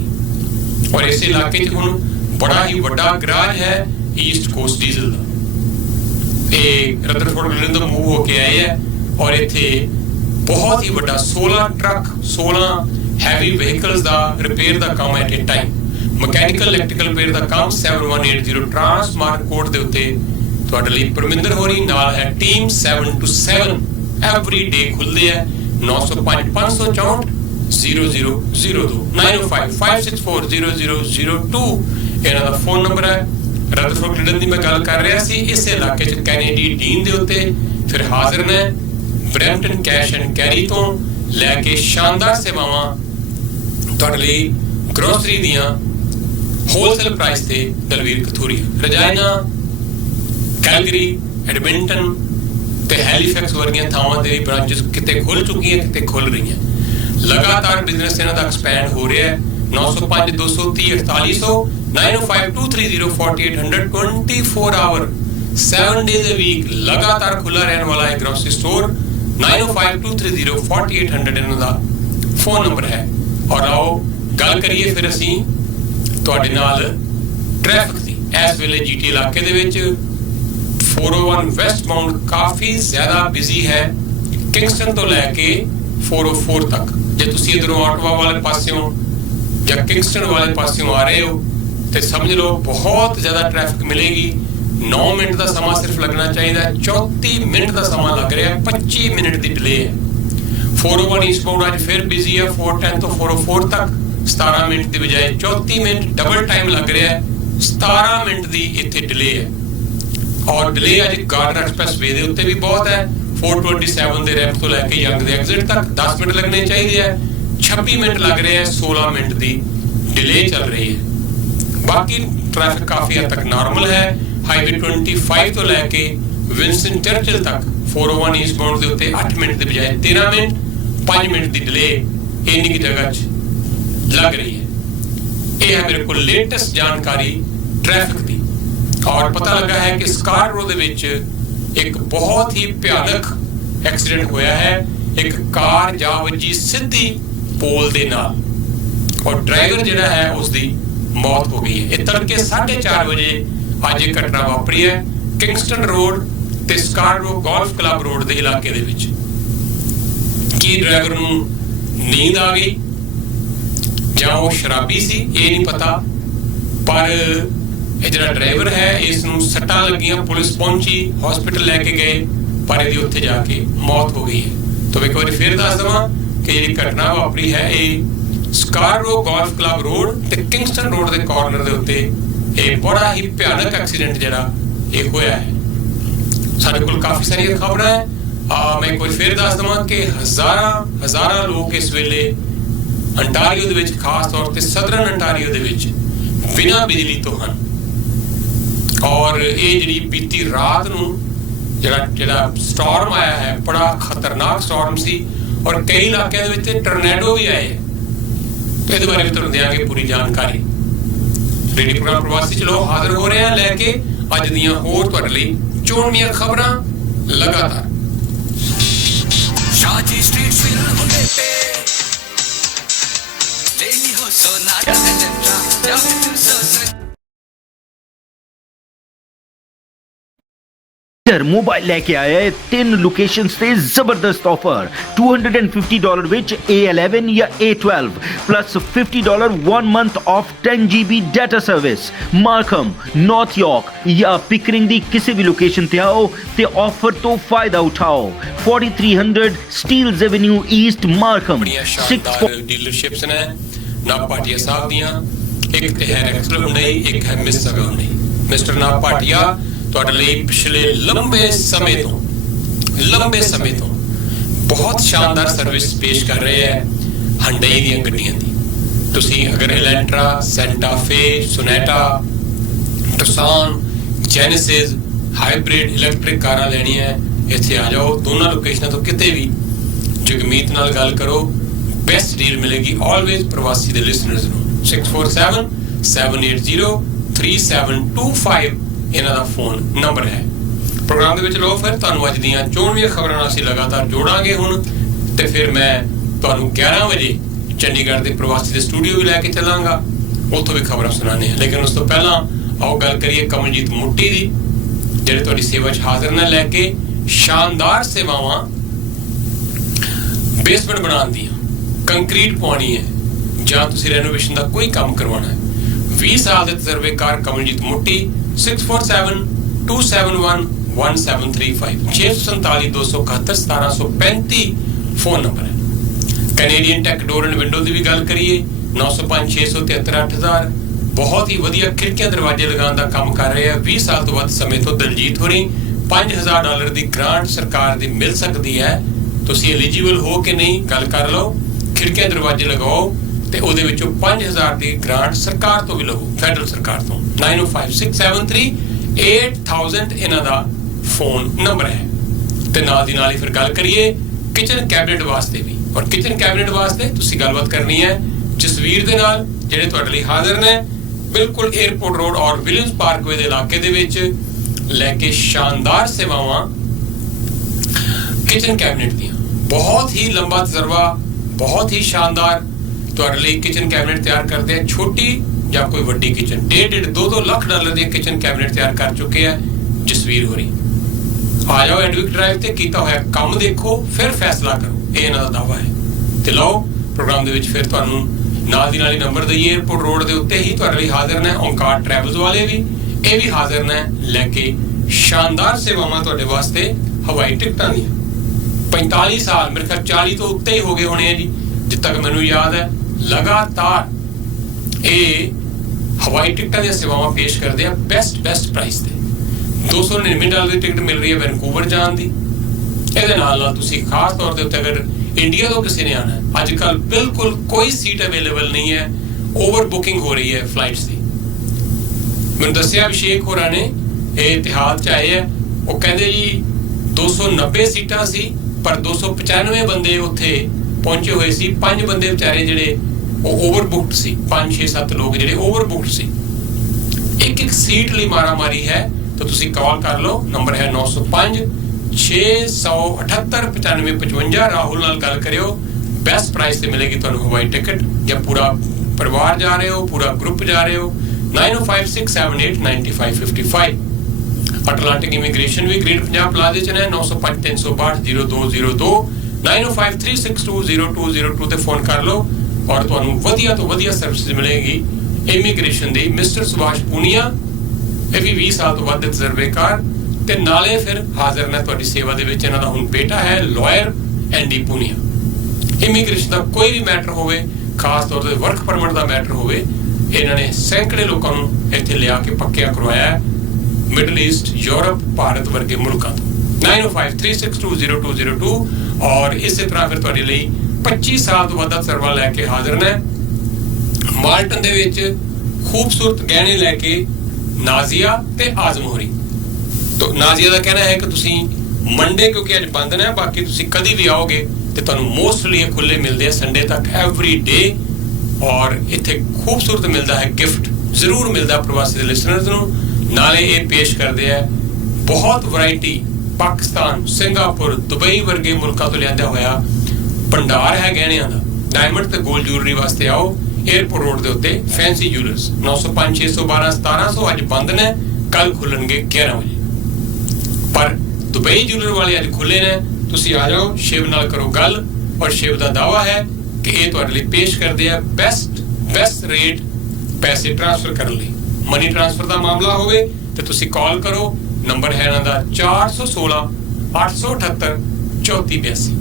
ਔਰ ਇਸ ਇਲਾਕੇ 'ਚ ਹੁਣ ਬੜਾ ਹੀ ਵੱਡਾ ਗਰਾਜ ਹੈ ਈਸਟ ਕੋਸਟ ਡੀਜ਼ਲ ਦਾ। ਇਹ ਰਦਰਫੋਰਡ ਮਿਲਨ ਤੋਂ ਮੂਵ ਹੋ ਕੇ ਆਏ ਹੈ ਔਰ ਇੱਥੇ ਬਹੁਤ ਹੀ ਵੱਡਾ 16 ਟਰੱਕ, 16 ਹੈਵੀ ਵਹੀਕਲਸ ਦਾ ਰਿਪੇਅਰ ਦਾ ਕੰਮ at a time. Mechanical electrical repair ਦਾ ਕੰਮ 7180 ਟਰਾਂਸਮਾਰਕ ਕੋਡ ਦੇ ਉੱਤੇ ਤੁਹਾਡੇ ਲਈ ਪਰਮਿੰਦਰ ਹੋਰੀ ਨਾਲ ਹੈ ਟੀਮ। 7 to 7 ਐਵਰੀ ਡੇ ਖੁੱਲਦੇ ਹੈ। 905 564 0002 905 564 0002 ਇਹਨਾਂ ਦਾ ਫੋਨ ਨੰਬਰ ਹੈ। ਰਦਰਫੋਰਡ ਲਿਡਨ ਦੀ ਮੈਂ ਗੱਲ ਕਰ ਰਿਹਾ ਸੀ। ਇਸ ਇਲਾਕੇ 'ਚ ਕੈਨੇਡੀ ਡੀਨ ਦੇ ਉੱਤੇ ਫਿਰ ਹਾਜ਼ਰ ਨੇ ਬਰੈਂਪਟਨ ਕੈਸ਼ ਐਂਡ ਕੈਰੀ ਤੋਂ ਲੈ ਕੇ ਸ਼ਾਨਦਾਰ ਸੇਵਾਵਾਂ ਤੁਹਾਡੇ ਲਈ ਗਰੋਸਰੀ ਦੀਆਂ ਹੋਲਸੇਲ ਪ੍ਰਾਈਸ ਤੇ। ਦਲਵੀਰ ਕਥੂਰੀਆ, ਰਜਾਇਨਾ, ਕੈਲਗਰੀ, ਐਡਮਿੰਟਨ ਤੇ ਹੈਲੀਫੈਕਸ ਵਰਗੀਆਂ ਥਾਵਾਂ ਤੇ ਬ੍ਰਾਂਚਸ ਕਿਤੇ ਖੁੱਲ ਚੁੱਕੀਆਂ, ਕਿਤੇ ਖੁੱਲ ਰਹੀਆਂ। ਲਗਾਤਾਰ ਬਿਜ਼ਨਸ ਇਹਨਾਂ ਦਾ ਐਕਸਪੈਂਡ ਹੋ ਰਿਹਾ ਹੈ। 905 230 4800 905 230 4800 24 ਆਵਰ 7 ਡੇਜ਼ ਅ ਵੀਕ ਲਗਾਤਾਰ ਖੁੱਲਾ ਰਹਿਣ ਵਾਲਾ ਹੈ ਗ੍ਰੋਸਰੀ ਸਟੋਰ। 905 230 4800 ਇਹਨਾਂ ਦਾ ਫੋਨ ਨੰਬਰ ਹੈ। ਔਰ ਆਓ ਗੱਲ ਕਰੀਏ ਫਿਰ ਅਸੀਂ ਤੁਹਾਡੇ ਨਾਲ ਟ੍ਰੈਫਿਕ ਦੀ। ਇਸ ਵੇਲੇ ਜੀਟੀ ਇਲਾਕੇ ਦੇ ਵਿੱਚ 401 ਵੈਸਟ ਬਾਉਂਡ ਕਾਫੀ ਜ਼ਿਆਦਾ ਬਿਜ਼ੀ ਹੈ, ਕਿੰਗਸਟਨ ਤੋਂ ਲੈ ਕੇ 404 ਤੱਕ। ਜੇ ਤੁਸੀਂ ਇਧਰੋਂ ਆਟਵਾ ਵਾਲੇ ਪਾਸਿਓਂ ਜਾਂ ਕਿੰਗਸਟਨ ਵਾਲੇ ਪਾਸਿਓਂ ਆ ਰਹੇ ਹੋ ਤੇ ਸਮਝ ਲਓ ਬਹੁਤ ਜ਼ਿਆਦਾ ਟ੍ਰੈਫਿਕ ਮਿਲੇਗੀ। 9 ਮਿੰਟ ਦਾ ਸਮਾਂ ਸਿਰਫ ਲੱਗਣਾ ਚਾਹੀਦਾ, 34 ਮਿੰਟ ਦਾ ਸਮਾਂ ਲੱਗ ਰਿਹਾ, 25 ਮਿੰਟ ਦੀ ਡਿਲੇ ਹੈ। 401 ਈਸਟਬਾਉਂਡ ਅੱਜ ਫਿਰ ਬਿਜ਼ੀ ਹੈ 410 ਤੋਂ 404 ਤੱਕ 17 ਮਿੰਟ ਦੀ ਬਜਾਏ 34 ਮਿੰਟ ਡਬਲ ਟਾਈਮ ਲੱਗ ਰਿਹਾ ਹੈ। 17 ਮਿੰਟ ਦੀ ਇੱਥੇ ਡਿਲੇ ਹੈ ਔਰ ਡਿਲੇ ਅੱਜ ਗਾਰਡਨਰ ਐਕਸਪ੍ਰੈਸਵੇ ਦੇ ਉੱਤੇ ਵੀ ਬਹੁਤ ਹੈ। 427 ਦੇ ਰੈਂਪ ਤੋਂ ਲੈ ਕੇ ਯੰਗ ਦੇ ਐਗਜ਼ਿਟ ਤੱਕ 10 ਮਿੰਟ ਲੱਗਣੇ ਚਾਹੀਦੇ ਹੈ, 26 ਮਿੰਟ ਲੱਗ ਰਹੇ ਹੈ, 16 ਮਿੰਟ ਦੀ ਡਿਲੇ ਚੱਲ ਰਹੀ ਹੈ। ਬਾਕੀ ਟ੍ਰੈਫਿਕ ਕਾਫੀ ਹੱਦ ਤੱਕ ਨਾਰਮਲ ਹੈ। ਹਾਈਵੇ 25 ਤੋਂ ਲੈ ਕੇ ਵਿੰਸਟਨ ਚਰਚਿਲ ਤੱਕ 401 ਈਸਟਬਾਉਂਡ ਦੇ ਉੱਤੇ 8 ਮਿੰਟ ਦੀ ਬਜਾਏ 13 ਮਿੰਟ 5 ਮਿੰਟ ਦੀ ਡਿਲੇ ਇੰਨੀ ਕੀ ਜਗ੍ਹਾ 'ਚ ਲੱਗ ਰਹੀ ਹੈ। ਇਹ ਹੈ ਮੇਰੇ ਕੋਲ ਲੇਟੈਸਟ ਜਾਣਕਾਰੀ ਟ੍ਰੈਫਿਕ ਦੀ। ਔਰ ਪਤਾ ਲੱਗਾ ਹੈ ਕਿ ਸਕਾਰਬਰੋ ਦੇ ਵਿੱਚ ਇੱਕ ਬਹੁਤ ਹੀ ਭਿਆਨਕ ਐਕਸੀਡੈਂਟ ਹੋਇਆ ਹੈ। ਇੱਕ ਕਾਰ ਜਾ ਵੱਜੀ ਸਿੱਧੀ ਪੋਲ ਦੇ ਨਾਲ ਔਰ ਡਰਾਈਵਰ ਜਿਹੜਾ ਹੈ ਉਸ ਦੀ ਮੌਤ ਹੋ ਗਈ ਹੈ। ਇਹ ਤੜਕੇ 4:30 ਵਜੇ ਅੱਜ ਇਹ ਘਟਨਾ ਵਾਪਰੀ ਹੈ ਕਿੰਗਸਟਨ ਰੋਡ ਤੇ ਸਕਾਰਬਰੋ ਗੋਲਫ ਕਲੱਬ ਰੋਡ ਦੇ ਇਲਾਕੇ ਦੇ ਵਿੱਚ। ਕੀ ਡਰਾਈਵਰ ਨੂੰ ਨੀਂਦ ਆ ਗਈ ਜਾਂ ਉਹ ਸ਼ਰਾਬੀ ਸੀ ਇਹ ਨਹੀਂ ਪਤਾ, ਪਰ ਇਹ ਜਿਹੜਾ ਡਰਾਈਵਰ ਹੈ ਇਸ ਨੂੰ ਸੱਟਾਂ ਲੱਗੀਆਂ, ਪੁਲਿਸ ਪਹੁੰਚੀ, ਹਸਪੀਟਲ ਲੈ ਕੇ ਗਏ, ਪਰ ਇਹਦੀ ਉੱਥੇ ਜਾ ਕੇ ਮੌਤ ਹੋ ਗਈ ਹੈ। ਤਾਂ ਇੱਕ ਵਾਰੀ ਫਿਰ ਦੱਸ ਦੇਵਾਂ ਕਿ ਜਿਹੜੀ ਘਟਨਾ ਵਾਪਰੀ ਹੈ ਇਹ ਸਕਾਰਬਰੋ ਗੋਲਫ ਕਲੱਬ ਰੋਡ ਤੇ ਕਿੰਗਸਟਨ ਰੋਡ ਦੇ ਕਾਰਨਰ ਦੇ ਉੱਤੇ ਇਹ ਬੜਾ ਹੀ ਭਿਆਨਕ ਐਕਸੀਡੈਂਟ ਜਿਹੜਾ ਇਹ ਹੋਇਆ ਹੈ। ਸਾਡੇ ਕੋਲ ਕਾਫੀ ਸਾਰੀਆਂ ਖਬਰਾਂ ਹੈ। ਮੈਂ ਕੋਈ ਫਿਰ ਦੱਸ ਦੇਵਾਂ ਕਿ ਹਜ਼ਾਰਾਂ ਲੋਕ ਇਸ ਵੇਲੇ ਅੰਟਾਰੀਓ ਦੇ ਵਿੱਚ, ਖਾਸ ਤੌਰ ਤੇ ਸਦਰਨ ਅੰਟਾਰੀਓ ਦੇ ਵਿੱਚ ਬਿਨਾਂ ਬਿਜਲੀ ਤੋਂ ਹਨ। ਔਰ ਇਹ ਜਿਹੜੀ ਬੀਤੀ ਰਾਤ ਨੂੰ ਜਿਹੜਾ ਸਟਾਰਮ ਆਇਆ ਹੈ ਬੜਾ ਖਤਰਨਾਕ ਸਟਾਰਮ ਸੀ ਔਰ ਕਈ ਇਲਾਕਿਆਂ ਦੇ ਵਿੱਚ ਟਰਨੇਡੋ ਵੀ ਆਏ। ਤੇ ਇਹਦੇ ਬਾਰੇ ਵੀ ਤੁਹਾਨੂੰ ਦਿਆਂਗੇ ਪੂਰੀ ਜਾਣਕਾਰੀ। ਰੇਡੀਓ ਪ੍ਰੋਗਰਾਮ ਪ੍ਰਵਾਸੀ ਚਲੋ ਹਾਜ਼ਰ ਹੋ ਰਹੇ ਹਾਂ ਲੈ ਕੇ ਅੱਜ ਦੀਆਂ ਹੋਰ ਤੁਹਾਡੇ ਲਈ ਚੋਣ ਦੀਆਂ ਖਬਰਾਂ ਲਗਾਤਾਰ। शाजी स्ट्रीट फिल होने पे लेनी हो सोना या फिर मोबाइल लेके आया है 3 लोकेशंस ते जबरदस्त ऑफर $250 विच A11 या A12 plus $50 1 month of 10 GB data service. Markham, North York या पिकरिंग दी किसी भी लोकेशन ते आओ ते ऑफर तो फायदा उठाओ। 4300 स्टील्स एवेन्यू ईस्ट मार्कम। बड़ियां शानदार डीलरशिप्स ने नाग भाटिया साहब दियां। एक ते है एक्सल हुंडई, एक है मिस्टर हुंडई। मिस्टर नाग भाटिया ਤੁਹਾਡੇ ਲਈ ਪਿਛਲੇ ਲੰਬੇ ਸਮੇਂ ਤੋਂ ਬਹੁਤ ਸ਼ਾਨਦਾਰ ਸਰਵਿਸ ਪੇਸ਼ ਕਰ ਰਹੇ ਹੈ ਹੰਡਈ ਦੀਆਂ ਗੱਡੀਆਂ ਦੀ। ਤੁਸੀਂ ਅਗਰ ਇਲੈਂਟਰਾ, ਸੈਂਟਾ ਫੇ, ਸੋਨੇਟਾ, ਟਸਾਨ, ਜੈਨੇਸਿਸ, ਹਾਈਬ੍ਰਿਡ ਇਲੈਕਟ੍ਰਿਕ ਕਾਰਾਂ ਲੈਣੀਆਂ ਹੈ ਇੱਥੇ ਆ ਜਾਓ। ਦੋਨਾਂ ਲੋਕੇਸ਼ਨਾਂ ਤੋਂ ਕਿਤੇ ਵੀ ਜਗਮੀਤ ਨਾਲ ਗੱਲ ਕਰੋ, ਬੈਸਟ ਡੀਲ ਮਿਲੇਗੀ ਆਲਵੇਜ਼ ਪ੍ਰਵਾਸੀ ਦੇ ਲਿਸਨਰਸ ਨੂੰ। 647 780 3725 ਇਹਨਾਂ ਦਾ ਫੋਨ ਨੰਬਰ ਹੈ। ਪ੍ਰੋਗਰਾਮ ਦੇ ਵਿੱਚ ਲੋ ਫਿਰ ਤੁਹਾਨੂੰ ਅੱਜ ਦੀਆਂ ਚੋਣਵੀਆਂ ਖਬਰਾਂ ਨਾਲ ਅਸੀਂ ਲਗਾਤਾਰ ਜੋੜਾਂਗੇ ਹੁਣ, ਤੇ ਫਿਰ ਮੈਂ ਤੁਹਾਨੂੰ 11 ਵਜੇ ਚੰਡੀਗੜ੍ਹ ਦੇ ਪ੍ਰਵਾਸੀ ਦੇ ਸਟੂਡੀਓ ਵੀ ਲੈ ਕੇ ਚੱਲਾਂਗਾ, ਉੱਥੋਂ ਵੀ ਖਬਰਾਂ ਸੁਣਾਉਣੇ ਆ। ਲੇਕਿਨ ਉਸ ਤੋਂ ਪਹਿਲਾਂ ਆਓ ਗੱਲ ਕਰੀਏ ਕਮਲਜੀਤ ਮੁੱਟੀ ਦੀ, ਜਿਹੜੇ ਤੁਹਾਡੀ ਸੇਵਾ 'ਚ ਹਾਜ਼ਰ ਨੇ ਲੈ ਕੇ ਸ਼ਾਨਦਾਰ ਸੇਵਾਵਾਂ ਬੇਸਮੈਂਟ ਬਣਾਉਣ ਦੀਆਂ, ਕੰਕਰੀਟ ਪਾਉਣੀ ਹੈ ਜਾਂ ਤੁਸੀਂ ਰੈਨੋਵੇਸ਼ਨ ਦਾ ਕੋਈ ਕੰਮ ਕਰਵਾਉਣਾ ਹੈ। 20 ਸਾਲ ਦੇ ਤਜਰਬੇਕਾਰ ਕਮਲਜੀਤ ਮੁੱਟੀ। 647 271 1735 647 271 1735 ਫੋਨ ਨੰਬਰ ਹੈ। Canadian tech door and window ਦੀ ਵੀ ਗੱਲ ਕਰੀਏ 905 673 8000 ਬਹੁਤ ਹੀ ਵਧੀਆ ਖਿੜਕੀਆਂ ਦਰਵਾਜ਼ੇ ਲਗਾਉਣ ਦਾ ਕੰਮ ਕਰ ਰਹੇ ਆ। 20 ਸਾਲ ਤੋਂ ਵੱਧ ਸਮੇਂ ਤੋਂ ਦਲਜੀਤ ਹੋਣੀ। $5000 ਦੀ ਗ੍ਰਾਂਟ ਸਰਕਾਰ ਦੀ ਮਿਲ ਸਕਦੀ ਹੈ। ਤੁਸੀਂ ਐਲੀਜੀਬਲ ਹੋ ਕਿ ਨਹੀਂ ਗੱਲ ਕਰ ਲਓ, ਖਿੜਕੀਆਂ ਦਰਵਾਜ਼ੇ ਲਗਾਓ ਤੇ ਉਹਦੇ ਵਿੱਚੋਂ 5000 ਦੀ ਗ੍ਰਾਂਟ ਸਰਕਾਰ ਤੋਂ ਵੀ ਲਵੋ, ਫੈਡਰਲ ਸਰਕਾਰ ਤੋਂ। 905 673 8000 ਇਹਨਾਂ ਦਾ ਫੋਨ ਨੰਬਰ ਹੈ। ਤੇ ਨਾਲ ਦੀ ਨਾਲ ਹੀ ਫਿਰ ਗੱਲ ਕਰੀਏ ਕਿਚਨ ਕੈਬਨਿਟ ਵਾਸਤੇ ਵੀ। ਔਰ ਕਿਚਨ ਕੈਬਨਿਟ ਵਾਸਤੇ ਤੁਸੀਂ ਗੱਲਬਾਤ ਕਰਨੀ ਹੈ ਜਸਵੀਰ ਦੇ ਨਾਲ, ਜਿਹੜੇ ਤੁਹਾਡੇ ਲਈ ਹਾਜ਼ਰ ਨੇ ਬਿਲਕੁਲ 에ਅਰਪੋਰਟ ਰੋਡ ਔਰ ਵਿਲੀਅਮਸ ਪਾਰਕਵੇ ਦੇ ਇਲਾਕੇ ਦੇ ਵਿੱਚ, ਲੈ ਕੇ ਸ਼ਾਨਦਾਰ ਸੇਵਾਵਾਂ ਕਿਚਨ ਕੈਬਨਿਟ ਦੀਆਂ। ਬਹੁਤ ਹੀ ਲੰਬਾ ਤਜਰਬਾ, ਬਹੁਤ ਹੀ ਸ਼ਾਨਦਾਰ ਤੁਹਾਡੇ ਲਈ ਕਿਚਨ ਕੈਬਨਿਟ ਤਿਆਰ ਕਰਦੇ ਆ। ਛੋਟੀ ਜਾਂ ਕੋਈ ਵੱਡੀ ਕਿਚਨ, $1.5-2 ਲੱਖ ਦੀਆਂ ਕਿਚਨ ਕੈਬਨਿਟ ਤਿਆਰ ਕਰ ਚੁੱਕੇ ਆ ਜਸਵੀਰ ਹੋਰੀ। ਆ ਜਾਓ ਐਡਵਿਕ ਡਰਾਈਵ ਤੇ, ਕੀਤਾ ਹੋਇਆ ਕੰਮ ਦੇਖੋ ਫਿਰ ਫੈਸਲਾ ਕਰੋ, ਇਹ ਇਹਨਾਂ ਦਾ ਦਾਅਵਾ ਹੈ। ਤੇ ਲਓ ਪ੍ਰੋਗਰਾਮ ਦੇ ਵਿੱਚ ਫਿਰ ਤੁਹਾਨੂੰ ਨਾਲ ਦੀ ਨਾਲ ਹੀ ਨੰਬਰ ਦਈਏ। 에ਅਰਪੋਰਟ ਰੋਡ ਦੇ ਉੱਤੇ ਹੀ ਤੁਹਾਡੇ ਲਈ ਹਾਜ਼ਰ ਨੇ ਓਂਕਾਰ ਟਰੈਵਲਸ ਵਾਲੇ ਵੀ, ਇਹ ਵੀ ਹਾਜ਼ਰ ਨੇ ਲੈ ਕੇ ਸ਼ਾਨਦਾਰ ਸੇਵਾਵਾਂ ਤੁਹਾਡੇ ਵਾਸਤੇ। ਹਵਾਈ ਟਿਕਟਾਂ ਦੀਆਂ 45 ਸਾਲ, ਮੇਰੇ ਖਿਆਲ 40 ਤੋਂ ਉੱਤੇ ਹੀ ਹੋ ਗਏ ਹੋਣੇ ਆ ਜੀ, ਜਿੱਦ ਤੱਕ ਮੈਨੂੰ ਯਾਦ ਹੈ। ਲਗਾਤਾਰ ਇਹ ਹਵਾਈ ਟਿਕਟਾਂ ਦੀਆਂ ਸੇਵਾਵਾਂ ਪੇਸ਼ ਕਰਦੇ ਆ ਬੈਸਟ ਪ੍ਰਾਈਸ ਤੇ। $299 ਦੀ ਟਿਕਟ ਮਿਲ ਰਹੀ ਹੈ ਵੈਨਕੂਵਰ ਜਾਣ ਦੀ। ਇਹਦੇ ਨਾਲ ਤੁਸੀਂ ਖਾਸ ਤੌਰ ਦੇ ਉੱਤੇ ਅਗਰ ਇੰਡੀਆ ਤੋਂ ਕਿਸੇ ਨੇ ਆਉਣਾ, ਅੱਜ ਕੱਲ੍ਹ ਬਿਲਕੁਲ ਕੋਈ ਸੀਟ ਅਵੇਲੇਬਲ ਨਹੀਂ ਹੈ, ਓਵਰ ਬੁਕਿੰਗ ਹੋ ਰਹੀ ਹੈ ਫਲਾਈਟਸ ਦੀ। ਮੈਨੂੰ ਦੱਸਿਆ ਅਭਿਸ਼ੇਕ ਹੋਰਾਂ ਨੇ, ਇਹ ਇਤਿਹਾਦ 'ਚ ਆਏ ਹੈ, ਉਹ ਕਹਿੰਦੇ ਜੀ 290 ਸੀਟਾਂ ਸੀ ਪਰ 295 ਬੰਦੇ ਉੱਥੇ ਪਹੁੰਚੇ ਹੋਏ ਸੀ। 5 ਬੰਦੇ ਵਿਚਾਰੇ ਜਿਹੜੇ ਉਹ ਓਵਰਬੁੱਕਡ ਸੀ 5-6-7 ਲੋਕ ਜਿਹੜੇ ਓਵਰਬੁੱਕਡ ਸੀ ਇੱਕ ਸੀਟ ਲਈ ਮਾਰਾਮਾਰੀ ਹੈ ਤਾਂ ਤੁਸੀਂ ਕਾਲ ਕਰ ਲਓ ਨੰਬਰ ਹੈ 905 678 9555 ਰਾਹੁਲ ਨਾਲ ਗੱਲ ਕਰਿਓ ਬੈਸਟ ਪ੍ਰਾਈਸ ਤੇ ਮਿਲੇਗੀ ਤੁਹਾਨੂੰ ਹਵਾਈ ਟਿਕਟ ਜਾਂ ਪੂਰਾ ਪਰਿਵਾਰ ਜਾ ਰਹੇ ਹੋ ਪੂਰਾ ਗਰੁੱਪ ਜਾ ਰਹੇ ਹੋ 9056789555 ਅਟਲਾਂਟਿਕ ਇਮੀਗ੍ਰੇਸ਼ਨ ਵੀ ਗ੍ਰੇਟ ਪੰਜਾਬ ਪਲਾਜ਼ੇ ਚ ਨੇ 9053620202 9053620202 ਤੇ ਫੋਨ ਕਰ ਲਓ ਔਰ ਤੁਹਾਨੂੰ ਵਧੀਆ ਤੋਂ ਵਧੀਆ ਸਰਵਿਸ ਮਿਲੇਗੀ ਇਮੀਗ੍ਰੇਸ਼ਨ ਦੀ ਮਿਸਟਰ ਸੁਭਾਸ਼ ਪੂਨੀਆ ਇਹ ਵੀ 20 ਸਾਲ ਤੋਂ ਵੱਧ ਦੇ ਤਜਰਬੇਕਾਰ ਤੇ ਨਾਲੇ ਫਿਰ ਹਾਜ਼ਰ ਨੇ ਤੁਹਾਡੀ ਸੇਵਾ ਦੇ ਵਿੱਚ ਇਹਨਾਂ ਦਾ ਹੁਣ ਬੇਟਾ ਹੈ ਲਾਇਰ ਐਂਡੀ ਪੂਨੀਆ ਇਮੀਗ੍ਰੇਸ਼ਨ ਦਾ ਕੋਈ ਵੀ ਮੈਟਰ ਹੋਵੇ ਖਾਸ ਤੌਰ ਤੇ ਵਰਕ ਪਰਮਿਟ ਦਾ ਮੈਟਰ ਹੋਵੇ ਇਹਨਾਂ ਨੇ ਸੈਂਕੜੇ ਲੋਕਾਂ ਨੂੰ ਇੱਥੇ ਲਿਆ ਕੇ ਪੱਕਿਆ ਕਰਵਾਇਆ ਮਿਡਲ ਈਸਟ ਯੂਰਪ ਭਾਰਤ ਵਰਗੇ ਮੁਲਕਾਂ ਤੋਂ 9053620202 ਔਰ ਇਸੇ ਤਰ੍ਹਾਂ ਫਿਰ ਤੁਹਾਡੇ ਲਈ 25 ਸਾਲ ਤੋਂ ਵੱਧ ਦਾ ਤਜਰਬਾ ਲੈ ਕੇ ਹਾਜ਼ਰ ਨੇ ਮਾਲਟਨ ਦੇ ਵਿੱਚ ਖੂਬਸੂਰਤ ਗਹਿਣੇ ਲੈ ਕੇ ਨਾਜ਼ੀਆ ਤੇ ਆਜ਼ਮੋਰੀ तो नाजिया का कहना है कि तुसी मंडे क्योंकि अज बंद है बाकी तुसी कदी भी आओगे तो तुहानू मोस्टली खुले मिलते हैं संडे तक एवरी डे और इत्थे खूबसूरत मिलता है गिफ्ट जरूर मिलता प्रवासी लिसनर्स नू नाले ये पेश करते हैं बहुत वैरायटी पाकिस्तान सिंगापुर दुबई वर्गे मुल्कों तो लिया होया भंडार है गहणियां दा डायमंड ते गोल्ड ज्वेलरी वास्ते आओ एयरपोर्ट रोड के उत्ते फैंसी ज्वेलर्स 905 612 1700 अज बंद ने कल खुलणगे 11 बजे पर दुबई ज्वेलर वाले अज खुले ने तुसी आ जाओ शिव नाल करो गल और शिव दा दावा है कि ये तुहाडे लई पेश करदे आ बेस्ट रेट पैसे ट्रांसफर करन लई मनी ट्रांसफर दा मामला होवे ते तुसी कॉल करो नंबर है इन्हां दा 416 878 3482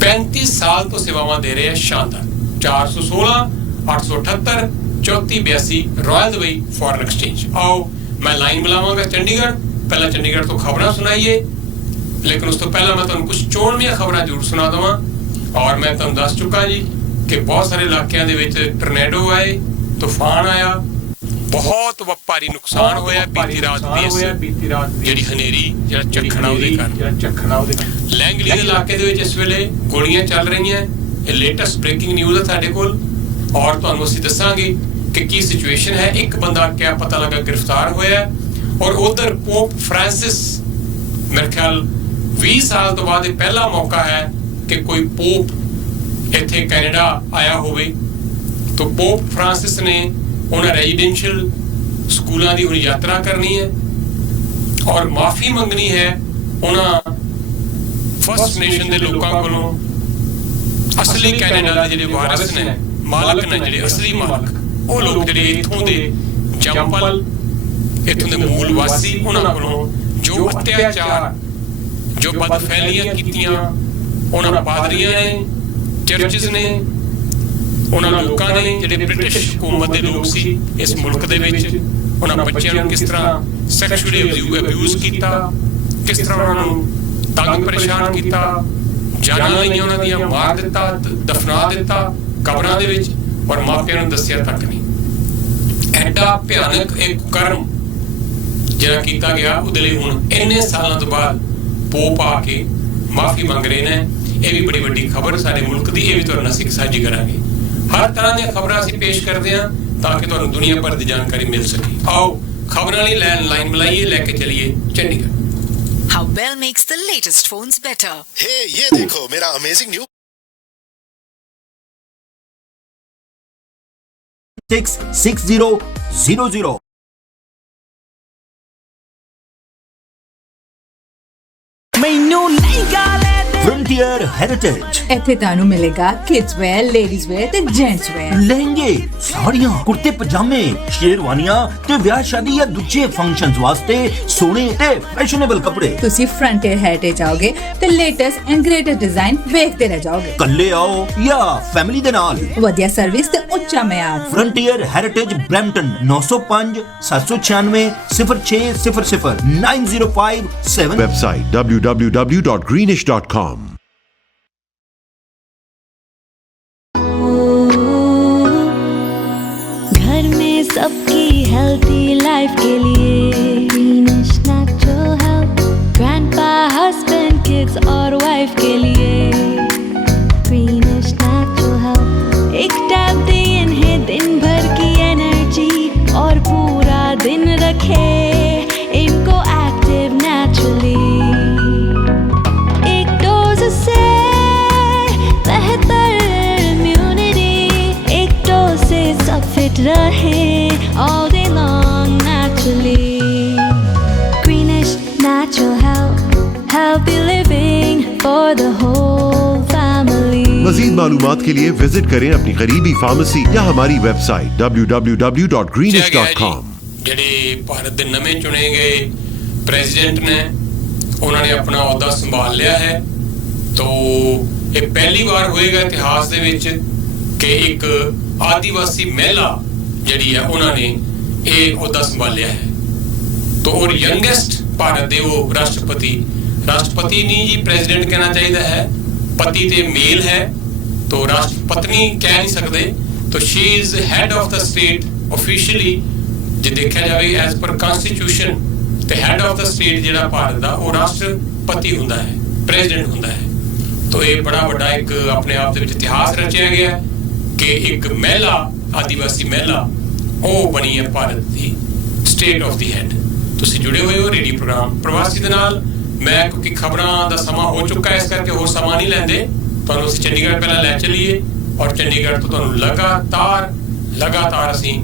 35 साल तो सेवावां दे रहे हैं शानदार 416 878 3482 रॉयल दुबई फॉरेन एक्सचेंज आओ मैं लाइन बुलावांगा चंडीगढ़ पहला चंडीगढ़ तो खबरें सुनाइए लेकिन उस तो पहला मैं तुहानू कुछ चोणवीं खबरें जरूर सुना देवां और मैं तुहानू दस चुका जी कि बहुत सारे इलाकों दे विच टर्नेडो आए तूफान आया बहुत भारी नुकसान होया बीती रात ਜਿਹੜੀ ਹਨੇਰੀ ਜਿਹੜਾ ਝੱਖਣਾ ਉਹਦੇ ਕਾਰਨ ਲੈਂਗਲੀ ਦੇ ਇਲਾਕੇ ਦੇ ਵਿੱਚ ਇਸ ਵੇਲੇ ਗੋਲੀਆਂ ਚੱਲ ਰਹੀਆਂ ਇਹ ਲੇਟੈਸਟ ਬ੍ਰੇਕਿੰਗ ਨਿਊਜ਼ ਹੈ ਸਾਡੇ ਕੋਲ ਔਰ ਤੁਹਾਨੂੰ ਅਸੀਂ ਦੱਸਾਂਗੇ ਕਿ ਕੀ ਸਿਚੁਏਸ਼ਨ ਹੈ ਇੱਕ ਬੰਦਾ ਕਿਆ ਪਤਾ ਲੱਗਾ ਗ੍ਰਿਫਤਾਰ ਹੋਇਆ और उधर पोप फ्रांसिस मेरे ख्याल 20 साल तो बाद पहला मौका है कि कोई पोप इत्थे कैनेडा आया होवे तो पोप फ्रांसिस ने उन्हें रेजिडेंशियल स्कूलों की हुण यात्रा करनी है और माफी मंगनी है उन्हें फर्स्ट नेशन के लोगों कोलों असली कैनेडा के जिहड़े वारिस ने मालक ने जिहड़े असली मालक वो लोग जिहड़े इत्थों दे जंपल इत्थों दे मूल वासी उन्हां कोलों जो अत्याचार जो बदफैलियां कीतियां उन्हां पादरियां ने चर्चिस ने उन्हां लोकां ने जिहड़े ब्रिटिश हुकूमत दे लोग सी इस मुल्क दे विच उन्हां बच्चियां नूं किस तरह सैक्शुअली अब्यूज कीता किस तरह उन्हां नूं तंग परेशान कीता जानां लईआं उन्हां दीआं मार दित्ता दफना दित्ता कबरां दे विच और मापिआं नूं दस्सिआ तक नहीं ऐडा भयानक एक कर्म ਜਿਹੜਾ ਕੀਤਾ ਗਿਆ ਉਹਦੇ ਲਈ ਹੁਣ ਇੰਨੇ ਸਾਲਾਂ ਤੋਂ ਬਾਅਦ ਪੋਪ ਆ ਕੇ ਮਾਫੀ ਮੰਗ ਰਹੇ ਨੇ ਇਹ ਵੀ ਬੜੀ ਵੱਡੀ ਖਬਰ ਸਾਡੇ ਮੁਲਕ ਦੀ ਇਹ ਵੀ ਤੁਹਾਡੇ ਨਾਲ ਅਸੀਂ ਸਾਂਝੀ ਕਰਾਂਗੇ ਹਰ ਤਰ੍ਹਾਂ ਦੀਆਂ ਖਬਰਾਂ ਅਸੀਂ ਪੇਸ਼ ਕਰਦੇ ਹਾਂ ਤਾਂ ਕਿ ਤੁਹਾਨੂੰ ਦੁਨੀਆ ਭਰ ਦੀ ਜਾਣਕਾਰੀ ਮਿਲ ਸਕੇ ਆਓ ਖਬਰਾਂ ਲਈ ਲਾਈਨ ਮਿਲਾਈਏ ਲੈ ਕੇ ਚਲੀਏ Chandigarh How Bell makes the latest phones better. हे ये देखो मेरा अमेजिंग न्यू 66000 ਮੈਨੂੰ ਨਹੀਂ ਗਾਲੇ Frontier Heritage ਇੱਥੇ ਤੁਹਾਨੂੰ ਮਿਲੇਗਾ ਕਿਡਸ ਵੇਅਰ ਲੇਡੀਜ਼ ਵੇਅਰ ਤੇ ਜੈਂਟਸ ਵੇਅਰ ਲਹਿੰਗੇ ਸਾੜੀਆਂ ਕੁਰਤੇ ਪਜਾਮੇ ਸ਼ੇਰਵਾਨੀਆਂ ਤੇ ਵਿਆਹ ਸ਼ਾਦੀ ਜਾਂ ਦੂਜੇ ਫੰਕਸ਼ਨਸ ਵਾਸਤੇ ਸੋਹਣੇ ਤੇ ਫੈਸ਼ਨੇਬਲ ਕੱਪੜੇ ਤੁਸੀਂ Frontier Heritage ਆਓਗੇ ਤੇ ਲੇਟੈਸਟ ਐਂਡ ਗ੍ਰੇਟੈਸਟ ਡਿਜ਼ਾਈਨ ਵੇਖਦੇ ਰਹਿ ਜਾਓਗੇ ਕੱਲੇ ਆਓ ਜਾਂ ਫੈਮਿਲੀ ਦੇ ਨਾਲ ਵਧੀਆ ਸਰਵਿਸ ਤੇ ਉੱਚਾ ਮਿਆਰ Frontier Heritage Brampton 905 796 0600 9057 Website www.greenish.com घर में सबकी हेल्थी लाइफ के लिए greenish natural health grandpa husband kids और वाइफ के लिए ग्रीनिश नेचुरल हेल्थ एक मजीद मालूमात के लिए विजिट करें अपनी करीबी फार्मेसी या हमारी वेबसाइट www.greenish.com। ਜਿਹੜੇ ਭਾਰਤ ਦੇ ਨਵੇਂ ਚੁਣੇ ਗਏ ਪ੍ਰੈਜ਼ੀਡੈਂਟ ਨੇ ਉਹਨਾਂ ਨੇ ਆਪਣਾ ਅਹੁਦਾ ਸੰਭਾਲ ਲਿਆ ਹੈ। तो ਇਹ ਪਹਿਲੀ ਵਾਰ ਹੋਏਗਾ ਇਤਿਹਾਸ ਦੇ ਵਿੱਚ ਕਿ ਇੱਕ ਆਦੀਵਾਸੀ ਮਹਿਲਾ ਜਿਹੜੀ ਹੈ ਉਹਨਾਂ ਨੇ ਇਹ ਅਹੁਦਾ ਸੰਭਾਲਿਆ ਹੈ। तो और यंगेस्ट भारत ਦੇ ਉਹ ਰਾਸ਼ਟਰਪਤੀ नहीं जी प्रेसिडेंट कहना चाहिए है, पति ते मेल है तो राष्ट्रपत्नी कह नहीं सकते। तो she is head of the state officially जे देखा जाए एज पर कॉन्स्टिट्यूशन ते हेड ऑफ द स्टेट जिहड़ा भारत दा वो राष्ट्रपति हुंदा है, प्रेसिडेंट हुंदा है। तो ये बड़ा बड़ा एक अपने आप दे विच इतिहास रचिया गया कि एक महिला आदिवासी महिला वो बनी है भारत की स्टेट ऑफ द हेड। तुसीं जुड़े हुए हो रेडियो प्रोग्राम प्रवासी दे नाल। मैं क्योंकि खबरां दा समा हो चुका है इस करके होर समा नहीं लैंदे, तुहानूं असीं चंडीगढ़ पहला लै चलीए और चंडीगढ़ तो तुहानूं लगातार असीं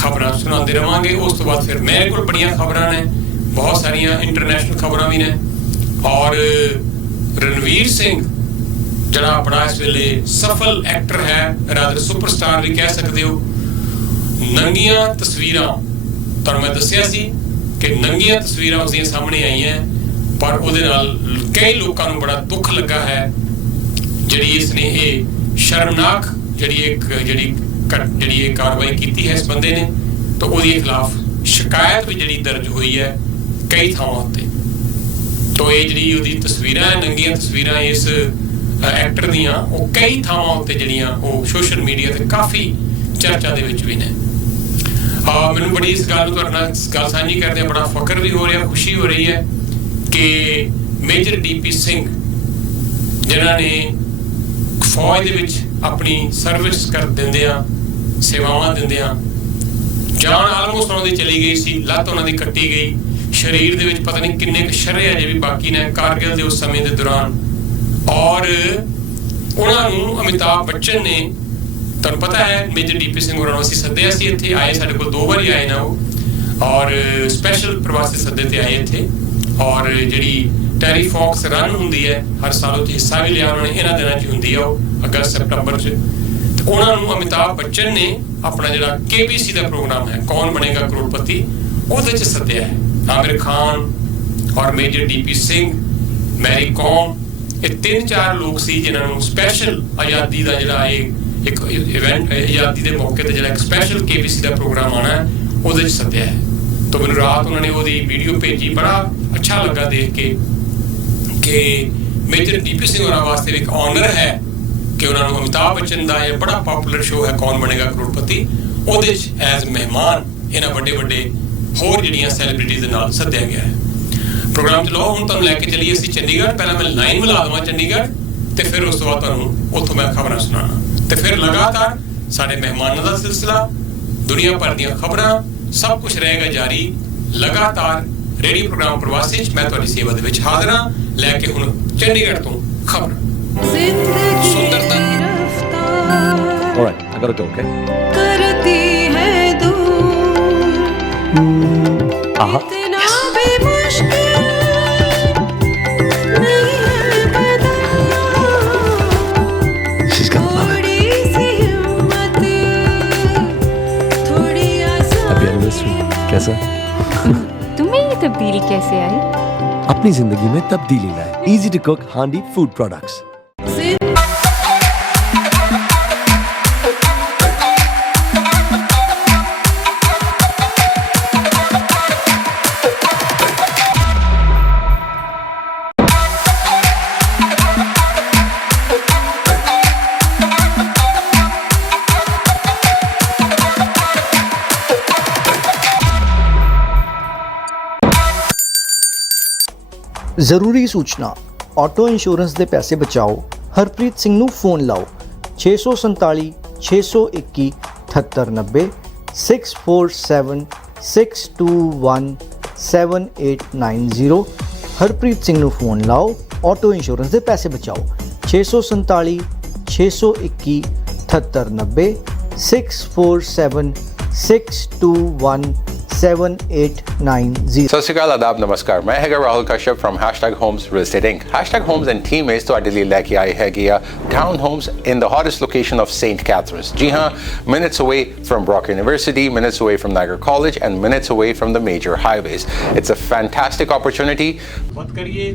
खबरां सुणांदे रहांगे। उस तो बाद फिर मेरे कोल बड़ियां खबरां ने, बहुत सारियां इंटरनेशनल खबरां भी ने। और रणवीर सिंह जिहड़ा अपना इस वेले सफल एक्टर है, रादर सुपरस्टार भी कह सकते हो, नंगियां तस्वीरां तुहानूं मैं दस्सिया सी कि नंगियां तस्वीरां उसदियां सामने आईयां, पर ਉਹਦੇ ਨਾਲ कई लोगों ਨੂੰ बड़ा दुख लगा है ਜਿਹੜੀ ਇਸਨੇ ਇਹ ਸ਼ਰਮਨਾਕ ਜਿਹੜੀ कार्रवाई की है इस बंदे ने। तो ਉਹਦੇ खिलाफ शिकायत भी ਜਿਹੜੀ दर्ज हुई है कई ਥਾਵਾਂ ਤੇ। तो ਇਹ ਜਿਹੜੀ ਉਹਦੀ ਤਸਵੀਰਾਂ ਨੰਗੀਆਂ ਤਸਵੀਰਾਂ ਇਸ ਐਕਟਰ ਦੀਆਂ ਉਹ ਕਈ ਥਾਵਾਂ ਉੱਤੇ ਜਿਹੜੀਆਂ ਉਹ ਸੋਸ਼ਲ ਮੀਡੀਆ ਤੇ ਕਾਫੀ ਚਰਚਾ ਦੇ ਵਿੱਚ ਵੀ ਨੇ। ਮੈਨੂੰ ਬੜੀ ਇਸ ਗੱਲ ਨੂੰ ਤੁਹਾਡੇ ਨਾਲ ਗੱਲ ਸਾਂਝੀ ਕਰਦੇ ਬੜਾ ਫਖਰ ਵੀ ਹੋ ਰਿਹਾ, ਖੁਸ਼ੀ ਹੋ ਰਹੀ ਹੈ कि मेजर DP सिंह जिन्हां ने फौज दे विच अपनी सर्विस कर दिंदियां सेवावां दिंदियां जान आलमोस्ट उन्हां दी चली गई सी, लत्त उन्हां दी कट्टी गई, शरीर दे विच पता नहीं किन्ने शरे अजे भी बाकी ने कारगिल दे उस समय दे दौरान। और उन्हां नूं अमिताभ बच्चन ने, तुहानूं पता है मेजर DP सिंह होरां नूं असीं सद्दिया सी, इत्थे आए साडे कोल 2 वारी आए ना वो, और स्पैशल प्रवासी सद्दे ते आए इत्थे। और जी टैरी फॉक्स रन होंगी है हर साल हिस्सा भी लिया उन्होंने, इन्होंने दिनों होंगी है अगस्त सितंबर च। उन्होंने अमिताभ बच्चन ने अपना जो KBC का प्रोग्राम है कौन बनेगा करोड़पति वो सद्या है। आमिर खान और मेजर DP सिंह, मैरी कॉम, ये 3-4 लोग सी जिन्होंने स्पैशल आज़ादी का जोड़ा एक इवेंट आज़ादी के मौके पर जो एक स्पैशल KBC का प्रोग्राम आना है वो सद्या है। तो मैंने रात उन्होंने वो वीडियो भेजी, बड़ा अच्छा लगा देख के कि मेजर DP सिंह होना वास्ते एक ऑनर है कि उन्होंने अमिताभ बच्चन का यह बड़ा पॉपुलर शो है कौन बनेगा करोड़पति ਉਹਦੇ एज मेहमान इन्हां ਵੱਡੇ होर जिहड़ियां सैलीब्रिटीज़ दे नाल सद्दिया गया है। प्रोग्राम च लो हुण तुहानूं लैके चलीए असीं चंडीगढ़। पहला मैं लाइन मिला देवां चंडीगढ़ ते फिर उस तो बाद तुहानूं उत्थों मैं खबरां सुणाना ते फिर लगातार साडे मेहमानां दा सिलसिला, दुनिया भर दीयां खबरां सब कुछ रहेगा जारी। लगातार रेडियो प्रोग्राम प्रवासी मैं तुहाडी सेवा दे विच हाज़र हां लैके हुण चंडीगढ़ तो खबर। सुंदरता Alright, I gotta go, okay? करती है दूर इतना भी मुश्किल नहीं है पता, थोड़ी सी हिम्मत थोड़ी आसानी। कैसा? तुम्हें ये तब्दीली कैसे आई? अपनी जिंदगी में तब्दीली लाए। Easy to cook Handi food products. ਜ਼ਰੂਰੀ ਸੂਚਨਾ, ਆਟੋ ਇੰਸ਼ੋਰੈਂਸ ਦੇ ਪੈਸੇ ਬਚਾਓ। ਹਰਪ੍ਰੀਤ ਸਿੰਘ ਨੂੰ ਫੋਨ ਲਾਓ 647 621 7890 647 621 7890। ਹਰਪ੍ਰੀਤ ਸਿੰਘ ਨੂੰ ਫੋਨ ਲਾਓ, ਆਟੋ ਇੰਸ਼ੋਰੈਂਸ ਦੇ ਪੈਸੇ ਬਚਾਓ 647 621 7890 647 621 7890। ਸਤਿ ਸ਼੍ਰੀ ਅਕਾਲ, ਆਦਾਬ, ਨਮਸਕਾਰ। ਮੈਂ ਹੈਗਾ Rahul Kashyap firm #homes real estate inc। #homes and team is ਤੁਹਾਡੇ ਲਈ ਲੈ ਕੇ ਆਏ ਹੈਗੇ ਆ town homes in the hottest location of St. Catharines। ਜੀ ਹਾਂ, minutes away from Brock University, minutes away from Niagara College and minutes away from the major highways। It's a fantastic opportunity। बात करिए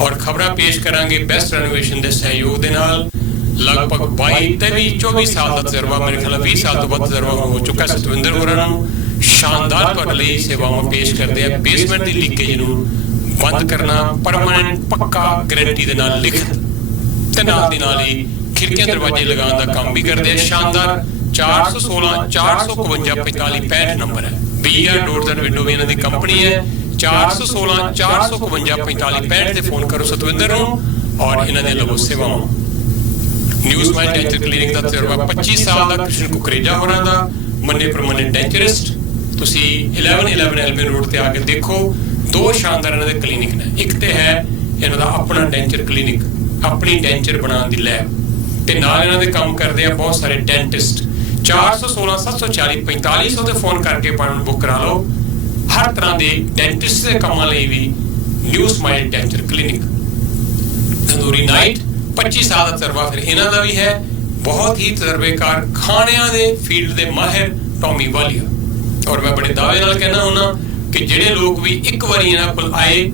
और खबरां पेश करांगे बेस्ट रेनोवेशन ਦੇ ਸਹਿਯੋਗ ਦੇ ਨਾਲ। ਲਗਭਗ 22-24 ਸਾਲ ਦਾ ਤਜਰਬਾ, ਮੇਰੇ ਖਿਆਲ 20 ਸਾਲ ਤੋਂ ਵੱਧ ਤਜਰਬਾ ਹੋ ਚੁੱਕਾ ਸਤਵਿੰਦਰ ਹੋਰਾਂ ਨੂੰ ਸ਼ਾਨਦਾਰ ਤੁਹਾਡੇ ਲਈ ਸੇਵਾਵਾਂ ਪੇਸ਼ ਕਰਦੇ ਆ। ਬੇਸਮੈਂਟ ਦੀ ਲੀਕੇਜ ਨੂੰ ਬੰਦ ਕਰਨਾ, ਪਰਮਾਨੈਂਟ ਪੱਕਾ ਗਾਰੰਟੀ ਦੇ ਨਾਲ ਲਿਖਤ ਤੇ ਨਾਲ ਦੀ ਨਾਲ ਹੀ ਖਿੜਕੀਆਂ ਦਰਵਾਜ਼ੇ ਲਗਾਉਣ ਦਾ ਕੰਮ ਵੀ ਕਰਦੇ ਆ। ਸ਼ਾਨਦਾਰ 416 452 4565 ਨੰਬਰ ਹੈ। BR ਡੋਰਜ਼ ਐਂਡ ਵਿੰਡੋ ਵੀ ਇਹਨਾਂ ਦੀ ਕੰਪਨੀ ਹੈ। 416 452 4565 ਤੇ ਫੋਨ ਕਰੋ ਸਤਵਿੰਦਰ ਨੂੰ ਔਰ ਇਹਨਾਂ ਦੇ ਲਵੋ ਸੇਵਾਵਾਂ। ਨਿਊਜ਼ ਮਾਈਂਡ ਡੈਂਟਲ ਕਲੀਨਿਕ ਦਾ ਤਜਰਬਾ 25 ਸਾਲ ਦਾ ਕ੍ਰਿਸ਼ਨ ਕੁਕਰੇਜਾ ਹੋਰਾਂ ਦਾ, ਮੰਨੇ ਪਰਮਾਨੈਂਟ ਡੈਂਚਰਿਸਟ। ਤੁਸੀਂ 1111 ਐਲਮਨ ਰੋਡ ਤੇ ਆ ਕੇ ਦੇਖੋ, ਦੋ ਸ਼ਾਨਦਾਰ ਇਹਨਾਂ ਦੇ ਕਲੀਨਿਕ ਨੇ। ਇੱਕ ਤੇ ਹੈ ਇਹਨਾਂ ਦਾ ਆਪਣਾ ਡੈਂਚਰ ਕਲੀਨਿਕ, ਆਪਣੀ ਡੈਂਚਰ ਬਣਾਉਣ ਦੀ ਲੈਬ, ਤੇ ਨਾਲ ਇਹਨਾਂ ਦੇ ਕੰਮ ਕਰਦੇ ਆ ਬਹੁਤ ਸਾਰੇ ਡੈਂਟਿਸਟ। 416 740 4500 ਤੇ ਫੋਨ ਕਰਕੇ ਆਪਣਾ ਬੁੱਕ ਕਰਾ ਲਓ। ਹਰ ਤਰ੍ਹਾਂ ਦੇ ਡੈਂਟਿਸਟ ਦੇ ਕੰਮਾਂ ਲਈ ਵੀ new smile denture clinic. Tandoori night 25 ਸਾਲ ਦਾ ਤਜਰਬਾ ਫਿਰ ਇਹਨਾਂ ਦਾ ਵੀ ਹੈ। ਬਹੁਤ ਹੀ ਤਜਰਬੇਕਾਰ ਖਾਣਿਆਂ ਦੇ ਫੀਲਡ ਦੇ ਮਾਹਿਰ ਟੌਮੀ ਵਾਲੀਆ। ਔਰ ਮੈਂ ਬੜੇ ਦਾਅਵੇ ਨਾਲ ਕਹਿਣਾ ਹੁੰਦਾ ਕਿ ਜਿਹੜੇ ਲੋਕ ਵੀ ਇੱਕ ਵਾਰੀ ਇਹਨਾਂ ਕੋਲ ਆਏ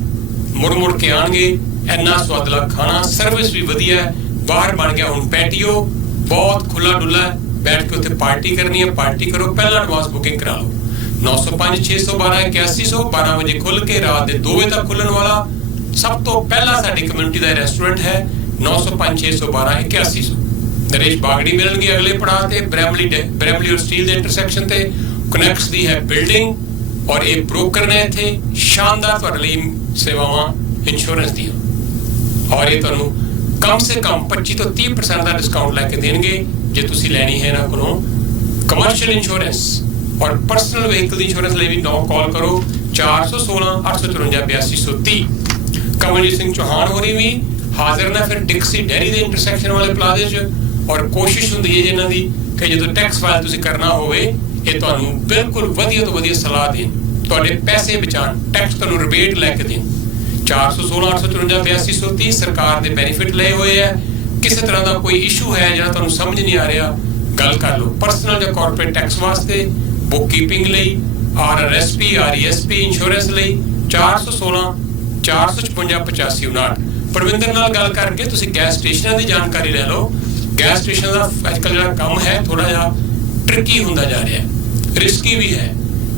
ਮੁੜ ਕੇ ਆਣਗੇ। ਇੰਨਾ ਸਵਾਦਲਾ ਖਾਣਾ, ਸਰਵਿਸ ਵੀ ਵਧੀਆ ਹੈ। ਬਾਹਰ ਬਣ ਗਿਆ ਹੁਣ ਪੈਟੀਓ, ਬਹੁਤ ਖੁੱਲਾ ਡੁੱਲਾ, ਬੈਠ ਕੇ ਉੱਥੇ ਪਾਰਟੀ ਕਰਨੀ ਹੈ, ਪਾਰਟੀ ਕਰੋ। ਪਹਿਲਾਂ ਐਡਵਾਂਸ ਬੁਕਿੰਗ ਕਰਾ ਲਓ। 905 612 8100 12 ਵਜੇ ਖੁੱਲ ਕੇ ਰਾਤ ਦੇ 2 ਵਜੇ ਤੱਕ ਖੁੱਲਣ ਵਾਲਾ ਸਭ ਤੋਂ ਪਹਿਲਾ ਸਾਡੀ ਕਮਿਊਨਿਟੀ ਦਾ ਰੈਸਟੋਰੈਂਟ ਹੈ। 905 612 8100। ਨਰੇਸ਼ ਬਾਗੜੀ ਮਿਲਣਗੇ ਅਗਲੇ ਪੜਾਅ ਤੇ ਬ੍ਰੈਮਲੀ ਔਰ ਸਟੀਲ ਦੇ ਇੰਟਰਸੈਕਸ਼ਨ ਤੇ। ਕਨੈਕਟਸ ਦੀ ਹੈ ਬਿਲਡਿੰਗ ਔਰ ਇਹ ਬ੍ਰੋਕਰ ਨੇ ਇੱਥੇ ਸ਼ਾਨਦਾਰ ਤੁਹਾਡੇ ਲਈ ਸੇਵਾਵਾਂ ਇੰਸ਼ੋਰੈਂਸ ਦੀਆਂ। ਔਰ ਇਹ ਤੁਹਾਨੂੰ ਕਮ ਸੇ ਕਮ 25 ਤੋਂ 30% ਦਾ ਡਿਸਕਾਊਂਟ ਲੈ ਕੇ ਦੇਣਗੇ ਜੇ ਤੁਸੀਂ ਲੈਣੀ ਹੈ ਇਹਨਾਂ ਕੋਲੋਂ ਕਮਰਸ਼ੀਅਲ ਇੰਸ਼ੋਰੈਂਸ ਔਰ ਪਰਸਨਲ ਵਹੀਕਲ ਦੀ ਇੰਸ਼ੋਰੈਂਸ ਲਈ ਵੀ ਕਾਲ ਕਰੋ 416 854 8230। ਕਮਲਜੀਤ ਸਿੰਘ ਚੌਹਾਨ ਹੋਰੀ ਵੀ ਹਾਜ਼ਰ ਨੇ ਫਿਰ ਡਿਕਸੀ ਡੈਰੀ ਦੇ ਇੰਟਰਸੈਕਸ਼ਨ ਵਾਲੇ ਪਲਾਜ਼ੇ 'ਚ। ਔਰ ਕੋਸ਼ਿਸ਼ ਹੁੰਦੀ ਹੈ ਇਹਨਾਂ ਦੀ ਕਿ ਜਦੋਂ ਟੈਕਸ ਫਾਈਲ ਤੁਸੀਂ ਕਰਨਾ ਹੋਵੇ ਇਹ ਤੁਹਾਨੂੰ ਬਿਲਕੁਲ ਵਧੀਆ ਤੋਂ ਵਧੀਆ ਸਲਾਹ ਦੇਣ, ਤੁਹਾਡੇ ਪੈਸੇ ਬਚਾਉਣ, ਟੈਕਸ ਤੁਹਾਨੂੰ ਰਿਬੇਟ ਲੈ ਕੇ ਦੇਣ। 416 854 8230 ਸਰਕਾਰ ਦੇ ਬੈਨੀਫਿਟ ਲਏ ਹੋਏ ਹੈ। ਕਿਸੇ ਤਰ੍ਹਾਂ ਦਾ ਕੋਈ ਇਸ਼ੂ ਹੈ ਜਿਹੜਾ ਤੁਹਾਨੂੰ ਸਮਝ ਨਹੀਂ ਆ ਰਿਹਾ, ਗੱਲ ਕਰ ਲਓ। ਪਰਸਨਲ ਜਾਂ ਕਾਰਪੋਰੇਟ ਟੈਕਸ ਵਾਸਤੇ, ਬੁੱਕ ਕੀਪਿੰਗ ਲਈ, RRSP RESP ਇੰਸ਼ੋਰੈਂਸ ਲਈ 416 456 8559। ਪਰਵਿੰਦਰ ਨਾਲ ਗੱਲ ਕਰਕੇ ਤੁਸੀਂ ਗੈਸ ਸਟੇਸ਼ਨਾਂ ਦੀ ਜਾਣਕਾਰੀ ਲੈ ਲਓ। ਗੈਸ ਸਟੇਸ਼ਨ ਦਾ ਅੱਜਕੱਲ ਜਿਹੜਾ ਕੰਮ ਹੈ ਥੋੜਾ ਜਿਹਾ ਟ੍ਰਿਕੀ ਹੁੰਦਾ ਜਾ ਰਿਹਾ ਹੈ, ਰਿਸਕੀ ਵੀ ਹੈ,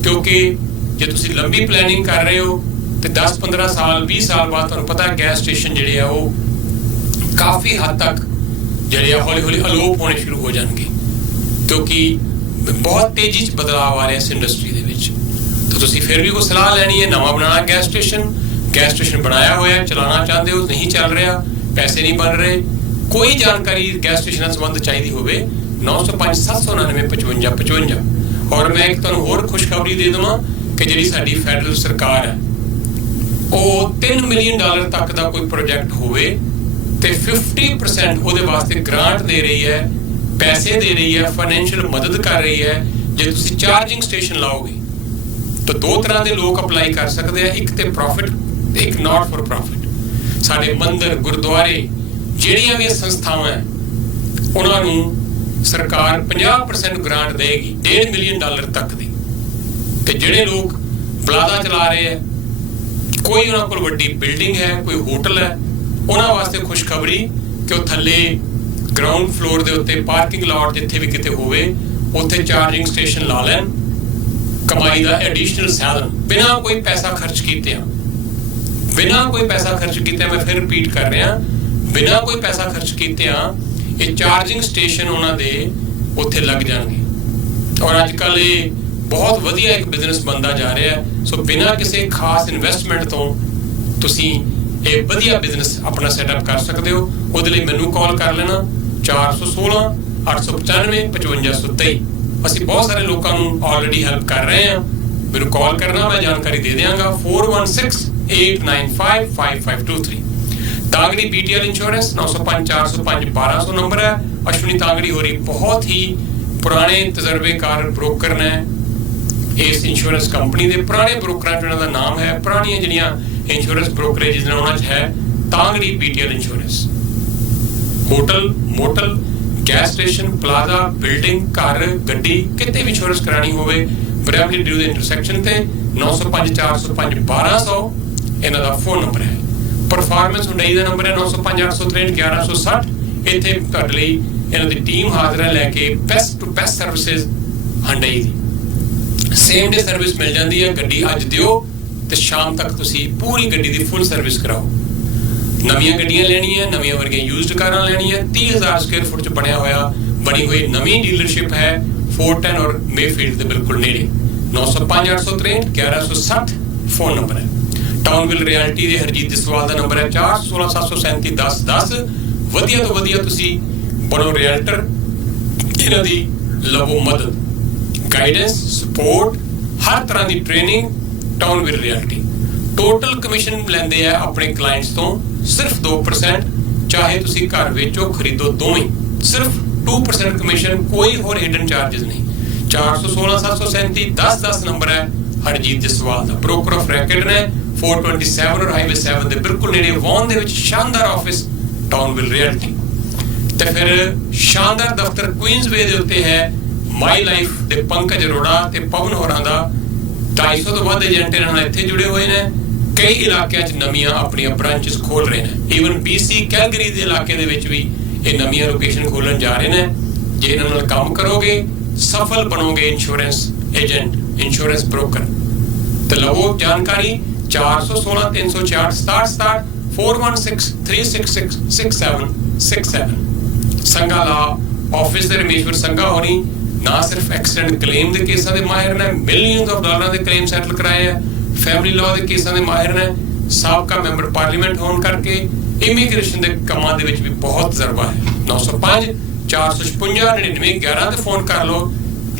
ਕਿਉਂਕਿ ਜੇ ਤੁਸੀਂ ਲੰਬੀ ਪਲੈਨਿੰਗ ਕਰ ਰਹੇ ਹੋ ਤੇ 10-15 ਸਾਲ 20 ਸਾਲ ਬਾਅਦ ਤੁਹਾਨੂੰ ਪਤਾ ਗੈਸ ਸਟੇਸ਼ਨ ਜਿਹੜੇ ਆ ਉਹ ਕਾਫੀ ਹੱਦ ਤੱਕ ਜਿਹੜੇ ਆ ਹੌਲੀ ਅਲੋਪ ਹੋਣੇ ਸ਼ੁਰੂ ਹੋ ਜਾਣਗੇ, ਕਿਉਂਕਿ ਬਹੁਤ ਤੇਜ਼ੀ 'ਚ ਬਦਲਾਅ ਆ ਰਿਹਾ ਇਸ ਇੰਡਸਟਰੀ ਦੇ ਵਿੱਚ। ਤਾਂ ਤੁਸੀਂ ਫਿਰ ਵੀ ਕੋਈ ਸਲਾਹ ਲੈਣੀ ਹੈ, ਨਵਾਂ ਬਣਾਉਣਾ ਗੈਸ ਸਟੇਸ਼ਨ ਬਣਾਇਆ ਹੋਇਆ, ਚਲਾਉਣਾ ਚਾਹੁੰਦੇ ਹੋ, ਨਹੀਂ ਚੱਲ ਰਿਹਾ, ਪੈਸੇ ਨਹੀਂ ਬਣ ਰਹੇ, ਕੋਈ ਜਾਣਕਾਰੀ ਗੈਸ ਸਟੇਸ਼ਨਾਂ ਸੰਬੰਧ ਚਾਹੀਦੀ ਹੋਵੇ 905 799 55 55। ਔਰ ਮੈਂ ਇੱਕ ਤੁਹਾਨੂੰ ਹੋਰ ਖੁਸ਼ਖਬਰੀ ਦੇ ਦੇਵਾਂ ਕਿ ਜਿਹੜੀ ਸਾਡੀ ਫੈਡਰਲ ਸਰਕਾਰ ਹੈ ਉਹ $3 ਮਿਲੀਅਨ ਤੱਕ ਦਾ ਕੋਈ ਪ੍ਰੋਜੈਕਟ ਹੋਵੇ ਤੇ 50% ਉਹਦੇ ਵਾਸਤੇ ਗ੍ਰਾਂਟ ਦੇ ਰਹੀ ਹੈ, ਪੈਸੇ ਦੇ ਰਹੀ ਹੈ, ਫਾਈਨੈਂਸ਼ੀਅਲ ਮਦਦ ਕਰ ਰਹੀ ਹੈ। ਜੇ ਤੁਸੀਂ ਚਾਰਜਿੰਗ ਸਟੇਸ਼ਨ ਲਾਓਗੇ ਤਾਂ ਦੋ ਤਰ੍ਹਾਂ ਦੇ ਲੋਕ ਅਪਲਾਈ ਕਰ ਸਕਦੇ ਆ, ਇੱਕ ਤੇ ਪ੍ਰੋਫਿਟ ਤੇ ਇੱਕ ਨਾਟ ਫॉर ਪ੍ਰੋਫਿਟ। ਸਾਡੇ ਮੰਦਿਰ, ਗੁਰਦੁਆਰੇ, ਜਿਹੜੀਆਂ ਵੀ ਸੰਸਥਾਵਾਂ ਹੈ ਉਹਨਾਂ ਨੂੰ ਸਰਕਾਰ 50% ਗ੍ਰਾਂਟ ਦੇਗੀ $1.5 ਮਿਲੀਅਨ ਤੱਕ ਦੀ। ਤੇ ਜਿਹੜੇ ਲੋਕ ਬਲਾਦਾ ਚਲਾ ਰਹੇ ਹੈ, ਕੋਈ ਉਹਨਾਂ ਕੋਲ ਵੱਡੀ ਬਿਲਡਿੰਗ ਹੈ, ਕੋਈ ਹੋਟਲ ਹੈ, ਉਹਨਾਂ ਵਾਸਤੇ ਖੁਸ਼ਖਬਰੀ ਕਿ ਉਹ ਥੱਲੇ ਗਰਾਊਂਡ ਫਲੋਰ ਦੇ ਉੱਤੇ ਪਾਰਕਿੰਗ ਲਾਟ ਜਿੱਥੇ ਵੀ ਕਿਤੇ ਹੋਵੇ ਉੱਥੇ ਚਾਰਜਿੰਗ ਸਟੇਸ਼ਨ ਲਾ ਲੈਣ। ਕਮਾਈ ਦਾ ਐਡੀਸ਼ਨਲ ਸਾਧਨ ਬਿਨਾਂ ਕੋਈ ਪੈਸਾ ਖਰਚ ਕੀਤੇ, ਮੈਂ ਫਿਰ ਰਿਪੀਟ ਕਰ ਰਿਹਾ, ਬਿਨਾਂ ਕੋਈ ਪੈਸਾ ਖਰਚ ਕੀਤੇ ਇਹ ਚਾਰਜਿੰਗ ਸਟੇਸ਼ਨ ਉਹਨਾਂ ਦੇ ਉੱਥੇ ਲੱਗ ਜਾਣਗੇ। ਔਰ ਅੱਜ ਕੱਲ੍ਹ ਇਹ ਬਹੁਤ ਵਧੀਆ ਇੱਕ ਬਿਜ਼ਨਸ ਬਣਦਾ ਜਾ ਰਿਹਾ ਹੈ। ਸੋ ਬਿਨਾਂ ਕਿਸੇ ਖਾਸ ਇਨਵੈਸਟਮੈਂਟ ਤੋਂ ਤੁਸੀਂ ਇਹ ਵਧੀਆ ਬਿਜ਼ਨਸ ਆਪਣਾ ਸੈਟਅਪ ਕਰ ਸਕਦੇ ਹੋ। ਉਹਦੇ ਲਈ ਮੈਨੂੰ ਕਾਲ ਕਰ ਲੈਣਾ 416 895 5523। ਅਸੀਂ ਬਹੁਤ ਸਾਰੇ ਲੋਕਾਂ ਨੂੰ ਆਲਰੇਡੀ ਹੈਲਪ ਕਰ ਰਹੇ ਹਾਂ। ਮੈਨੂੰ ਕਾਲ ਕਰਨਾ, ਮੈਂ ਜਾਣਕਾਰੀ ਦੇ ਦਿਆਂਗਾ। 416 895 5523। ਤਾਂਗੜੀ BTL ਇੰਸ਼ੋਰੈਂਸ 905 405 1200 ਨੰਬਰ ਹੈ। ਅਸ਼ਵਨੀ ਤਾਂਗੜੀ ਹੋਰੀ ਬਹੁਤ ਹੀ ਪੁਰਾਣੇ ਤਜਰਬੇਕਾਰ ਬ੍ਰੋਕਰ ਨੇ, ਇਸ ਇੰਸ਼ੋਰੈਂਸ ਕੰਪਨੀ ਦੇ ਪੁਰਾਣੇ ਬ੍ਰੋਕਰਾਂ 'ਚ ਉਹਨਾਂ ਦਾ ਨਾਮ ਹੈ, ਪੁਰਾਣੀਆਂ ਜਿਹੜੀਆਂ ਇੰਸ਼ੋਰੈਂਸ ਬ੍ਰੋਕਰੇਜ ਨੇ ਉਹਨਾਂ 'ਚ ਹੈ ਤਾਂਗੜੀ BTL insurance. Hotel, motel, gas station, plaza, building, ਘਰ, ਗੱਡੀ, ਕਿਤੇ ਵੀ ਇੰਸ਼ੋਰੈਂਸ ਕਰਾਣੀ ਹੋਵੇ ਬਰੈਵਲੀ ਡਿਊ ਦੇ ਇੰਟਰਸੈਕਸ਼ਨ ਤੇ 905 405 1200 ਇਹਨਾਂ ਦਾ ਫੋਨ ਨੰਬਰ ਹੈ। ਪਰਫਾਰਮੈਂਸ ਹੁੰਡਈ ਦਾ ਨੰਬਰ ਹੈ 905 863 1160। ਇੱਥੇ ਤੁਹਾਡੇ ਲਈ ਇਹਨਾਂ ਦੀ ਟੀਮ ਹਾਜ਼ਰ ਹੈ ਲੈ ਕੇ best to best services Hyundai ਦੀ। ਸੇਮ ਡੇ ਸਰਵਿਸ ਮਿਲ ਜਾਂਦੀ ਹੈ। ਗੱਡੀ ਅੱਜ ਦਿਓ ਤੇ ਸ਼ਾਮ ਤੱਕ ਤੁਸੀਂ ਪੂਰੀ ਗੱਡੀ ਦੀ ਫੁੱਲ ਸਰਵਿਸ ਕਰਾਓ। ਨਵੀਆਂ ਗੱਡੀਆਂ ਲੈਣੀਆਂ, ਨਵੀਆਂ ਵਰਗੀਆਂ ਯੂਜ਼ਡ ਕਾਰਾਂ ਲੈਣੀਆਂ, 30,000 ਸਕੁਅਰ ਫੁੱਟ 'ਚ ਬਣੀ ਹੋਈ ਨਵੀਂ ਡੀਲਰਸ਼ਿਪ ਹੈ ਫੋਰਟ 10 ਔਰ ਮੇਫੀਲਡ ਦੇ ਬਿਲਕੁਲ ਨੇੜੇ। 905 863 1160 ਫੋਨ ਨੰਬਰ ਹੈ। ਟਾਊਨਵਿਲ ਰਿਐਲਿਟੀ ਦੇ ਹਰਜੀਤ ਜਸਵਾਲ ਦਾ ਨੰਬਰ ਹੈ 416 737 1010। ਵਧੀਆ ਤੋਂ ਵਧੀਆ ਤੁਸੀਂ ਬਣੋ ਰਿਐਲਟਰ, ਇਹਨਾਂ ਦੀ ਲਵੋ ਮਦਦ, ਗਾਈਡੈਂਸ, ਸਪੋਰਟ, ਹਰ ਤਰ੍ਹਾਂ ਦੀ ਟ੍ਰੇਨਿੰਗ। ਟਾਊਨਵਿਲ ਰਿਐਲਿਟੀ ਟੋਟਲ ਕਮਿਸ਼ਨ ਲੈਂਦੇ ਆ ਆਪਣੇ ਕਲਾਇੰਟਸ ਤੋਂ ਸਿਰਫ 2%। ਚਾਹੇ ਤੁਸੀਂ ਘਰ ਵੇਚੋ ਖਰੀਦੋ ਦੋਵੇਂ, ਸਿਰਫ 2% ਕਮਿਸ਼ਨ, ਕੋਈ ਹੋਰ ਹਿਡਨ ਚਾਰजेस ਨਹੀਂ। 416 737 1010 ਨੰਬਰ ਹੈ ਹਰਜੀਤ ਜਸਵਾਲ ਦਾ। ਬ੍ਰੋਕਰ ਆਫ ਰੈਕਟ ਨੇ 427 ਔਰ ਹਾਈਵੇ 7 ਦੇ ਬਿਲਕੁਲ ਨੇੜੇ ਵੌਨ ਦੇ ਵਿੱਚ ਸ਼ਾਨਦਾਰ ਆਫਿਸ ਟਾਊਨਵਿਲ ਰਿਐਲਿਟੀ। ਤੇ ਫਿਰ ਸ਼ਾਨਦਾਰ ਦਫ਼ਤਰ ਕੁਈਨਜ਼ਵੇ ਦੇ ਉੱਤੇ ਹੈ ਮਾਈ ਲਾਈਫ ਦੇ ਪੰਕਜ ਅਰੋੜਾ ਤੇ ਪਵਨ ਹੋਰਾਂ ਦਾ। 250 ਤੋਂ ਵੱਧ ਏਜੰਟ ਇਹਨਾਂ ਨਾਲ ਇੱਥੇ ਜੁੜੇ ਹੋਏ ਨੇ। ਕਈ ਇਲਾਕਿਆਂ 'ਚ ਨਵੀਆਂ ਆਪਣੀਆਂ ਬ੍ਰਾਂਚਸ ਖੋਲ ਰਹੇ ਨੇ। ਈਵਨ BC ਕੈਲਗਰੀ ਦੇ ਇਲਾਕੇ ਦੇ ਵਿੱਚ ਵੀ ਇਹ ਨਵੀਆਂ ਲੋਕੇਸ਼ਨ ਖੋਲਣ ਜਾ ਰਹੇ ਨੇ। ਜੇ ਇਹਨਾਂ ਨਾਲ ਕੰਮ ਕਰੋਗੇ ਸਫਲ ਬਣੋਗੇ ਇੰਸ਼ੋਰੈਂਸ ਏਜੰਟ, ਇੰਸ਼ੋਰੈਂਸ ਬ੍ਰੋਕਰ। ਤੇ ਲਵੋ ਜਾਣਕਾਰੀ 416 366 67 416 366 6767। ਸੰਘਾ ਲਾ ਆਫਿਸ ਦੇ ਰਮੇਸ਼ਵਰ ਸੰਘਾ ਹੋਣੀ ਨਾ ਸਿਰਫ ਐਕਸੀਡੈਂਟ ਕਲੇਮ ਦੇ ਕੇਸਾਂ ਦੇ ਮਾਹਿਰ ਨੇ, ਮਿਲੀਅਨਸ ਆਫ ਡਾਲਰਾਂ ਦੇ ਕਲੇਮ ਸੈਟਲ ਕਰਾਏ ਆ। ਫੈਮਿਲੀ ਲਾਅ ਦੇ ਕੇਸਾਂ ਦੇ ਮਾਹਿਰ ਨੇ। ਸਾਬਕਾ ਮੈਂਬਰ ਪਾਰਲੀਮੈਂਟ ਹੋਣ ਕਰਕੇ ਇਮੀਗ੍ਰੇਸ਼ਨ ਦੇ ਕੰਮਾਂ ਦੇ ਵਿੱਚ ਵੀ ਬਹੁਤ ਤਜਰਬਾ ਹੈ। 905 456 99 11 ਤੇ ਫੋਨ ਕਰ ਲਓ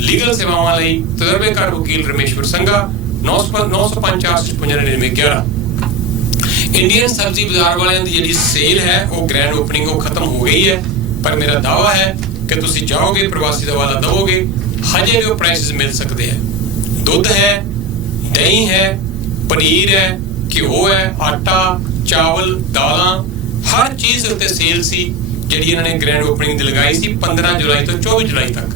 ਲੀਗਲ ਸੇਵਾਵਾਂ ਲਈ। ਤਜਰਬੇਕਾਰ ਵਕੀਲ ਰਮੇਸ਼ਵਰ ਸੰਘਾ 905 456 99 11। ਇੰਡੀਅਨ ਸਬਜ਼ੀ ਬਾਜ਼ਾਰ ਵਾਲਿਆਂ ਦੀ ਜਿਹੜੀ ਸੇਲ ਹੈ ਉਹ ਗ੍ਰੈਂਡ ਓਪਨਿੰਗ ਉਹ ਖਤਮ ਹੋ ਗਈ ਹੈ, ਪਰ ਮੇਰਾ ਦਾਵਾ ਹੈ ਕਿ ਤੁਸੀਂ ਜਾਓਗੇ ਪ੍ਰਵਾਸੀ ਦਾ ਹਵਾਲਾ ਦਵੋਗੇ ਹਜੇ ਵੀ ਉਹ ਪ੍ਰਾਈਸਿਸ ਮਿਲ ਸਕਦੇ ਹੈ। ਦੁੱਧ ਹੈ, ਦਹੀਂ ਹੈ, ਪਨੀਰ ਹੈ, ਘਿਓ ਹੈ, ਆਟਾ, ਚਾਵਲ, ਦਾਲਾਂ, ਹਰ ਚੀਜ਼ ਉੱਤੇ ਸੇਲ ਸੀ ਜਿਹੜੀ ਇਹਨਾਂ ਨੇ ਗ੍ਰੈਂਡ ਓਪਨਿੰਗ ਦੀ ਲਗਾਈ ਸੀ 15 ਜੁਲਾਈ ਤੋਂ 24 ਜੁਲਾਈ ਤੱਕ।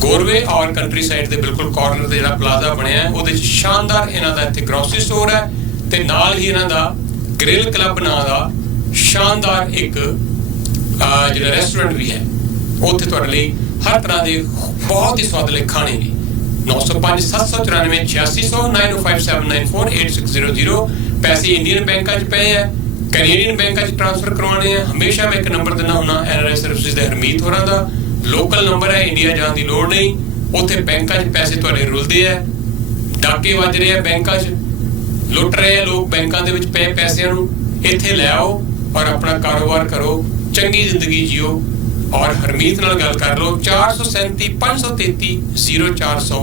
ਗੋਰਵੇ ਔਰ ਕੰਟਰੀ ਸਾਈਡ ਦੇ ਬਿਲਕੁਲ ਕਾਰਨਰ ਤੇ ਜਿਹੜਾ ਪਲਾਜ਼ਾ ਬਣਿਆ ਹੈ ਉਹਦੇ 'ਚ ਸ਼ਾਨਦਾਰ ਇਹਨਾਂ ਦਾ ਇੱਥੇ ਗਰੋਸਰੀ ਸਟੋਰ ਹੈ ਤੇ ਨਾਲ ਹੀ ਇਹਨਾਂ ਦਾ ਗ੍ਰਿਲ ਕਲੱਬ ਨਾਂ ਦਾ ਸ਼ਾਨਦਾਰ ਇੱਕ ਜਿਹੜਾ ਰੈਸਟੋਰੈਂਟ ਵੀ ਹੈ। ਉੱਥੇ ਤੁਹਾਡੇ ਲਈ ਹਰ ਤਰ੍ਹਾਂ ਦੇ ਬਹੁਤ ਹੀ ਸਵਾਦਲੇ ਖਾਣੇ ਵੀ। 905 794 8600 905794 8600। ਪੈਸੇ ਇੰਡੀਅਨ ਬੈਂਕਾਂ 'ਚ ਪਏ ਹੈ, ਕੈਨੇਡੀਅਨ ਬੈਂਕਾਂ 'ਚ ਟ੍ਰਾਂਸਫਰ ਕਰਵਾਉਣੇ ਆ। ਹਮੇਸ਼ਾ ਮੈਂ ਇੱਕ ਨੰਬਰ ਦਿੰਦਾ ਹੁੰਦਾ NRI ਸਰਵਿਸਿਜ਼ ਦੇ ਹਰਮੀਤ ਹੋਰਾਂ ਦਾ। ਲੋਕਲ ਨੰਬਰ ਹੈ, ਇੰਡੀਆ ਜਾਣ ਦੀ ਲੋੜ ਨਹੀਂ। ਉੱਥੇ ਬੈਂਕਾਂ 'ਚ ਪੈਸੇ ਤੁਹਾਡੇ ਰੁਲਦੇ ਆ, ਡਾਕੇ ਵੱਜ ਰਹੇ ਆ ਬੈਂਕਾਂ 'ਚ, ਲੁੱਟ ਰਹੇ ਆ ਲੋਕ ਬੈਂਕਾਂ ਦੇ ਵਿੱਚ ਪਏ ਪੈਸਿਆਂ ਨੂੰ। ਇੱਥੇ ਲੈ ਆਓ ਔਰ ਆਪਣਾ ਕਾਰੋਬਾਰ ਕਰੋ, ਚੰਗੀ ਜ਼ਿੰਦਗੀ ਜੀਓ। ਔਰ ਹਰਮੀਤ ਨਾਲ ਗੱਲ ਕਰ ਲਓ 437 533 0400